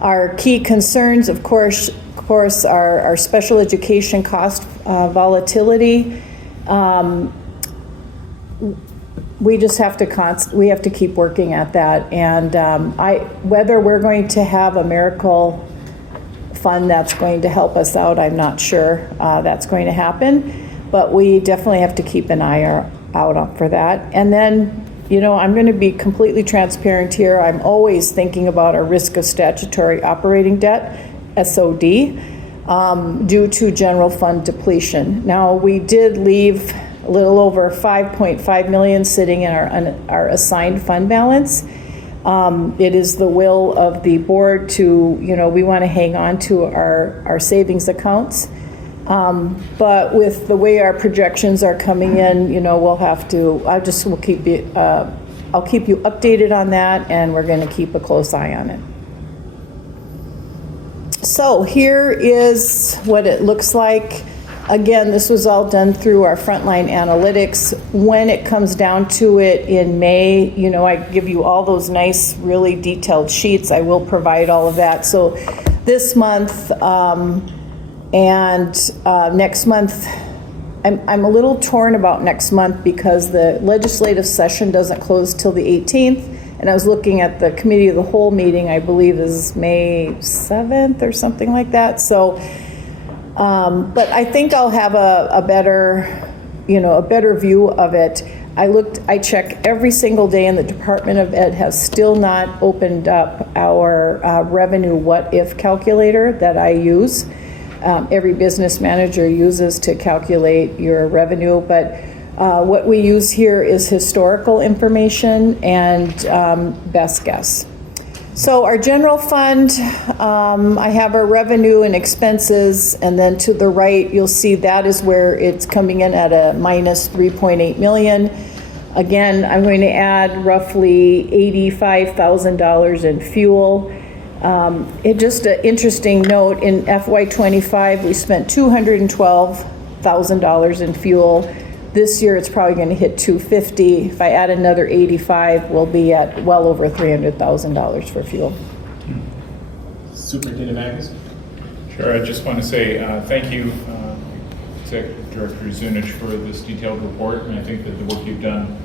Our key concerns, of course, are our special education cost volatility. We just have to keep working at that. And whether we're going to have a miracle fund that's going to help us out, I'm not sure that's going to happen, but we definitely have to keep an eye out for that. And then, I'm going to be completely transparent here. I'm always thinking about our risk of statutory operating debt, SOD, due to general fund depletion. Now, we did leave a little over $5.5 million sitting in our assigned fund balance. It is the will of the board to, we want to hang on to our savings accounts. But with the way our projections are coming in, we'll keep I'll keep you updated on that, and we're going to keep a close eye on it. So here is what it looks like. Again, this was all done through our frontline analytics. When it comes down to it in May, you know, I give you all those nice, really detailed sheets. I will provide all of that. So this month and next month, I'm a little torn about next month because the legislative session doesn't close till the 18th. And I was looking at the committee of the whole meeting, I believe is May 7th or something like that. So, but I think I'll have a better, you know, a better view of it. I check every single day, and the Department of Ed has still not opened up our revenue what-if calculator that I use. Every business manager uses to calculate your revenue, but what we use here is historical information and best guess. So our general fund, I have our revenue and expenses, and then to the right, you'll see that is where it's coming in at a minus 3.8 million. Again, I'm going to add roughly $85,000 in fuel. Just an interesting note, in FY25, we spent $212,000 in fuel. This year, it's probably going to hit $250,000. If I add another 85, we'll be at well over $300,000 for fuel. Superintendent Magnus? Sure, I just want to say thank you, Executive Director Zunich, for this detailed report. And I think that the work you've done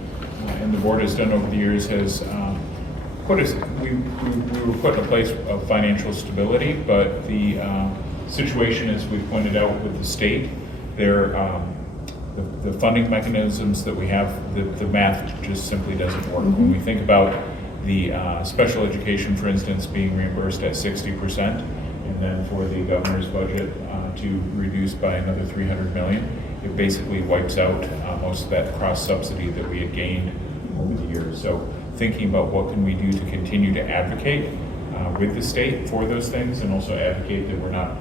and the board has done over the years has put us, we were put in a place of financial stability, but the situation, as we pointed out with the state, the funding mechanisms that we have, the math just simply doesn't work. When we think about the special education, for instance, being reimbursed at 60%, and then for the governor's budget to reduce by another $300 million, it basically wipes out most of that cross subsidy that we had gained over the years. So thinking about what can we do to continue to advocate with the state for those things, and also advocate that we're not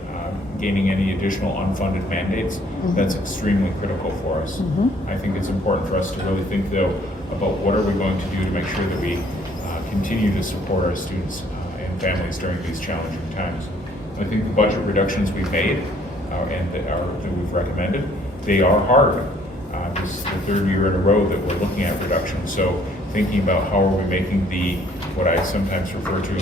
gaining any additional unfunded mandates, that's extremely critical for us. I think it's important for us to really think, though, about what are we going to do to make sure that we continue to support our students and families during these challenging times. I think the budget reductions we've made and that we've recommended, they are hard. This is the third year in a row that we're looking at reductions. So thinking about how are we making what I sometimes refer to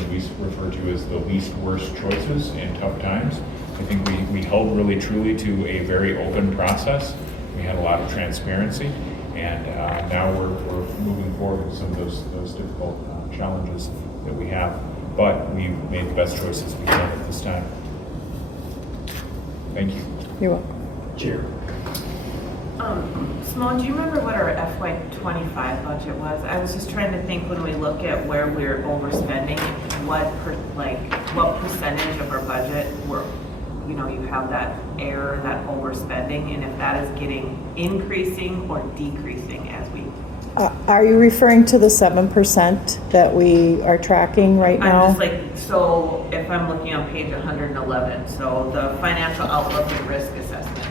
as the least worst choices in tough times. I think we held really truly to a very open process. We had a lot of transparency, and now we're moving forward with some of those difficult challenges that we have. But we've made the best choices we can at this time. Thank you. You're welcome. Chair. Simone, do you remember what our FY25 budget was? I was just trying to think, when we look at where we're overspending, what percentage of our budget you have that error, that overspending, and if that is increasing or decreasing as we. Are you referring to the 7% that we are tracking right now? I'm just so if I'm looking on page 111, so the financial outlook and risk assessment.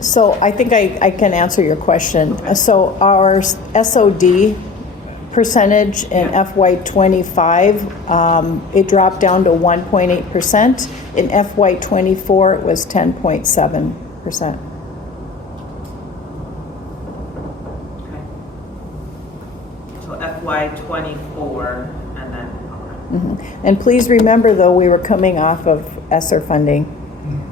So I think I can answer your question. Okay. So our SOD percentage in FY25, it dropped down to 1.8%. In FY24, it was 10.7%. So FY24, and then. And please remember, though, we were coming off of ESSER funding.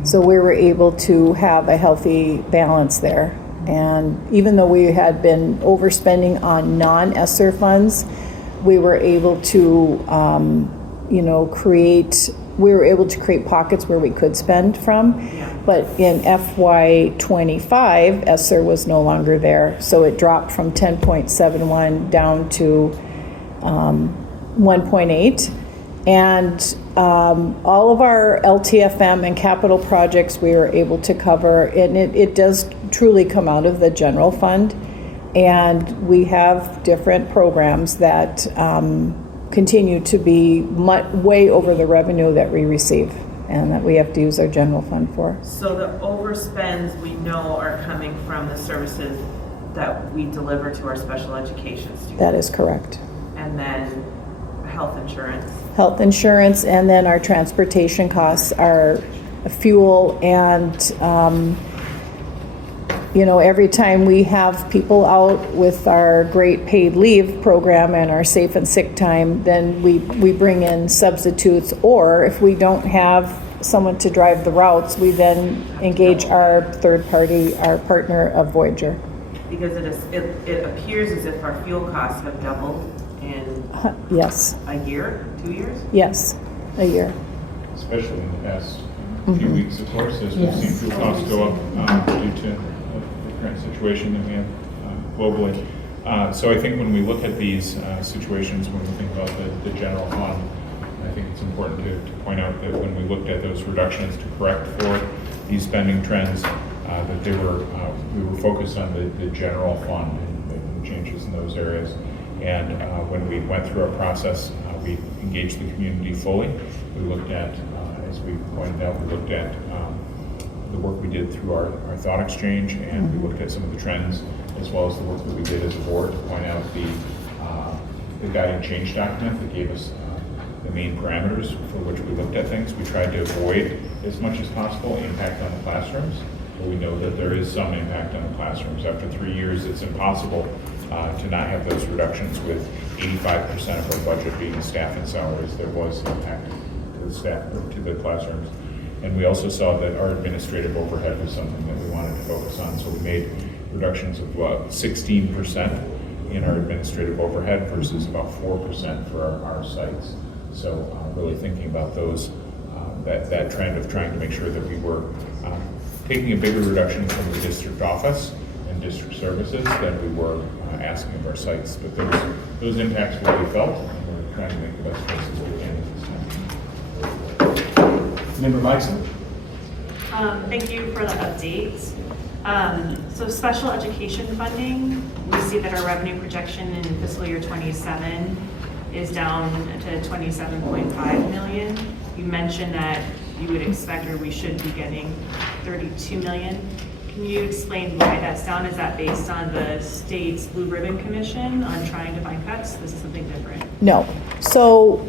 So we were able to have a healthy balance there. And even though we had been overspending on non-ESSER funds, we were able to, create pockets where we could spend from. Yeah. But in FY25, ESSER was no longer there. So it dropped from 10.71 down to 1.8. And all of our LTFM and capital projects we were able to cover, and it does truly come out of the general fund. And we have different programs that continue to be way over the revenue that we receive, and that we have to use our general fund for. So the overspends we know are coming from the services that we deliver to our special education students. That is correct. And then health insurance. Health insurance, and then our transportation costs are fuel and, every time we have people out with our great paid leave program and our safe and sick time, then we bring in substitutes, or if we don't have someone to drive the routes, we then engage our third party, our partner of Voyager. Because it appears as if our fuel costs have doubled in Yes, a year, 2 years? yes, a year. Especially in the past few weeks, of course, as we've seen fuel costs go up due to the current situation that we have globally. So I think when we look at these situations, when we think about the general fund, I think it's important to point out that when we looked at those reductions to correct for these spending trends, that we were focused on the general fund and changes in those areas. And when we went through our process, we engaged the community fully. We looked at, as we pointed out, we looked at the work we did through our thought exchange, and we looked at some of the trends, as well as the work that we did as a board to point out the guiding change document that gave us the main parameters for which we looked at things. We tried to avoid, as much as possible, impact on the classrooms, but we know that there is some impact on the classrooms. After 3 years, it's impossible to not have those reductions, with 85% of our budget being staff and salaries. There was impact to the staff, to the classrooms. And we also saw that our administrative overhead was something that we wanted to focus on, so we made reductions of 16% in our administrative overhead versus about 4% for our sites. So really thinking about those, that trend of trying to make sure that we were taking a bigger reduction from the district office and district services than we were asking of our sites. But those impacts will be felt, and we're trying to make the best choices we can at this time. Member Meissen? Thank you for the update. So special education funding, we see that our revenue projection in fiscal year 27 is down to 27.5 million. You mentioned that you would expect, or we should be getting 32 million. Can you explain why that's down? Is that based on the state's Blue Ribbon Commission on trying to find cuts? This is something different. No. So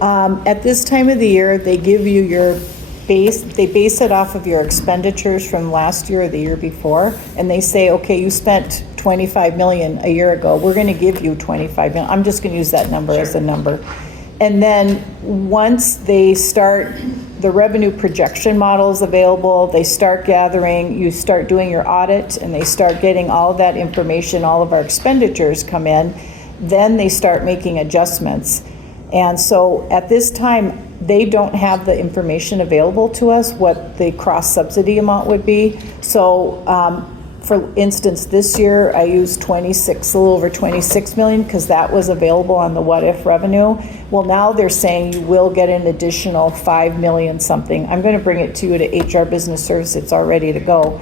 at this time of the year, they give you your they base it off of your expenditures from last year or the year before, and they say, okay, you spent 25 million a year ago. We're going to give you 25 million. I'm just going to use that number as a number. And then once they start, the revenue projection models available, they start gathering, you start doing your audit, and they start getting all of that information, all of our expenditures come in, then they start making adjustments. And so at this time, they don't have the information available to us, what the cross-subsidy amount would be. So for instance, this year I used a little over 26 million because that was available on the what if revenue. Well, now they're saying you will get an additional 5 million something. I'm going to bring it to you to HR Business Service. It's all ready to go.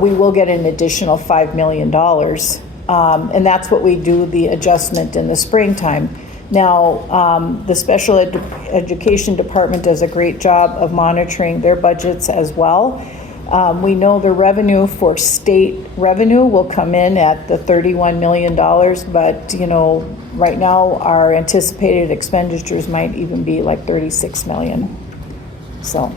We will get an additional $5 million. And that's what we do, the adjustment in the springtime. Now, the special education department does a great job of monitoring their budgets as well. We know the revenue for state revenue will come in at the $31 million, but right now our anticipated expenditures might even be like 36 million. So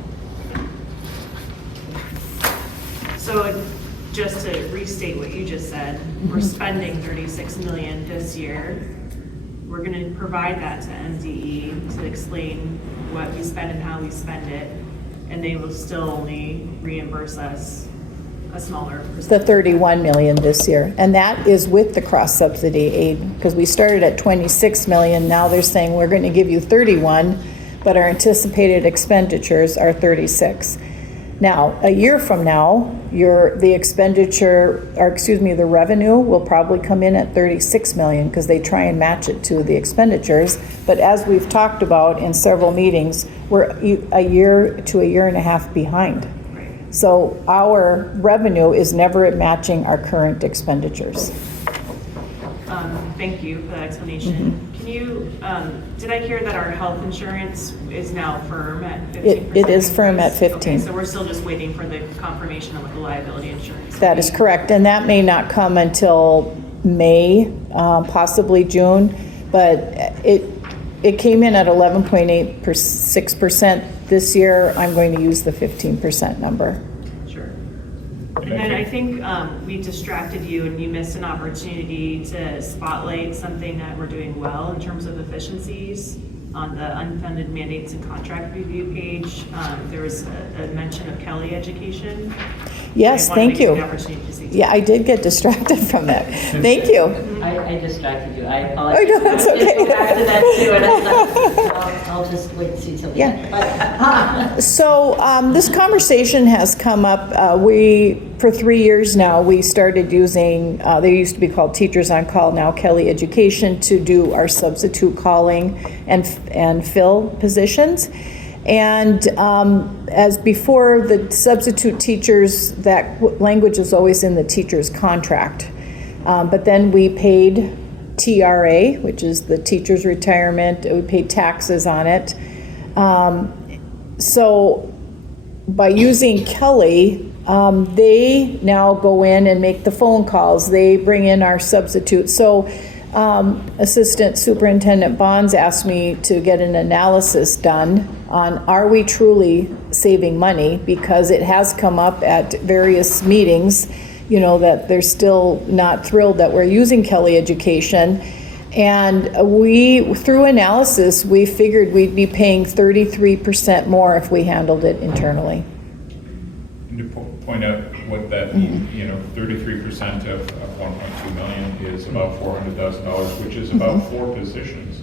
just to restate what you just said, we're spending 36 million this year. We're going to provide that to MDE to explain what we spend and how we spend it, and they will still only reimburse us a smaller percentage. the 31 million this year, and that is with the cross-subsidy aid, because we started at 26 million. Now they're saying we're going to give you 31, but our anticipated expenditures are 36. Now, a year from now, the revenue will probably come in at 36 million because they try and match it to the expenditures. But as we've talked about in several meetings, we're a year to a year and a half behind. So our revenue is never at matching our current expenditures. Thank you for that explanation. Can you, did I hear that our health insurance is now firm at 15%? It is firm at 15. Okay, so we're still just waiting for the confirmation of what the liability insurance. That is correct, and that may not come until May, possibly June, but it came in at 11.86% this year. I'm going to use the 15% number. Sure. And then I think we distracted you and you missed an opportunity to spotlight something that we're doing well in terms of efficiencies. On the unfunded mandates and contract review page, there was a mention of Kelly Education. Yes, thank you. Yeah, I did get distracted from that. Thank you. I distracted you. I apologize. Oh, no, that's okay. I'll go back to that too, and I'll just wait and see till the end. But, So this conversation has come up. For 3 years now, we started using, they used to be called Teachers on Call, now Kelly Education, to do our substitute calling and fill positions. And as before, the substitute teachers, that language is always in the teacher's contract. But then we paid TRA, which is the teacher's retirement. We paid taxes on it. So by using Kelly, they now go in and make the phone calls. They bring in our substitute. So Assistant Superintendent Bonds asked me to get an analysis done on, are we truly saving money? Because it has come up at various meetings, you know, that they're still not thrilled that we're using Kelly Education. And through analysis, we figured we'd be paying 33% more if we handled it internally. And to point out what that means, you know, 33% of 1.2 million is about $400,000, which is about 4 positions.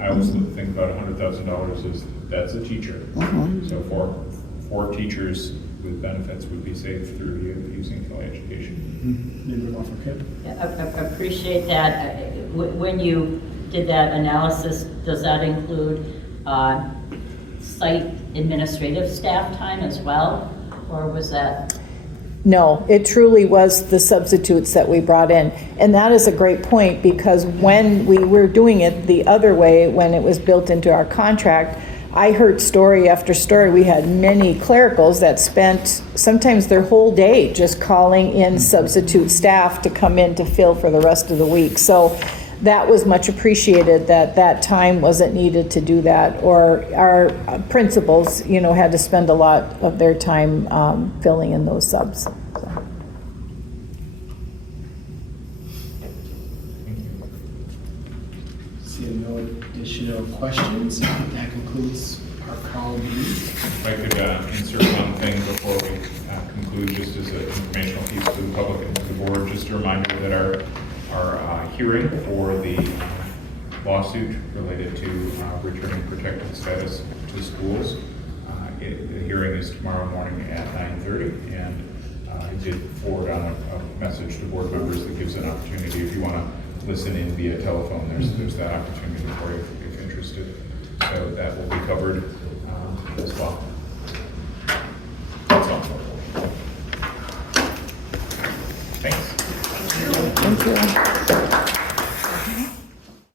I always think about $100,000 as that's a teacher. So 4 teachers with benefits would be saved through using Kelly Education. I appreciate that. When you did that analysis, does that include site administrative staff time as well, or was that? No, it truly was the substitutes that we brought in. And that is a great point, because when we were doing it the other way, when it was built into our contract, I heard story after story. We had many clericals that spent sometimes their whole day just calling in substitute staff to come in to fill for the rest of the week. So that was much appreciated, that time wasn't needed to do that. Or our principals, you know, had to spend a lot of their time filling in those subs. So. Seeing no additional questions, that concludes our call meeting. If I could insert one thing before we conclude, just as an informational piece to the public and to the board, just a reminder that our hearing for the lawsuit related to returning protected status to schools, the hearing is tomorrow morning at 9:30, and I did forward on a message to board members that gives an opportunity, if you want to listen in via telephone, there's that opportunity for you if interested. So that will be covered as well. That's all. Thank you.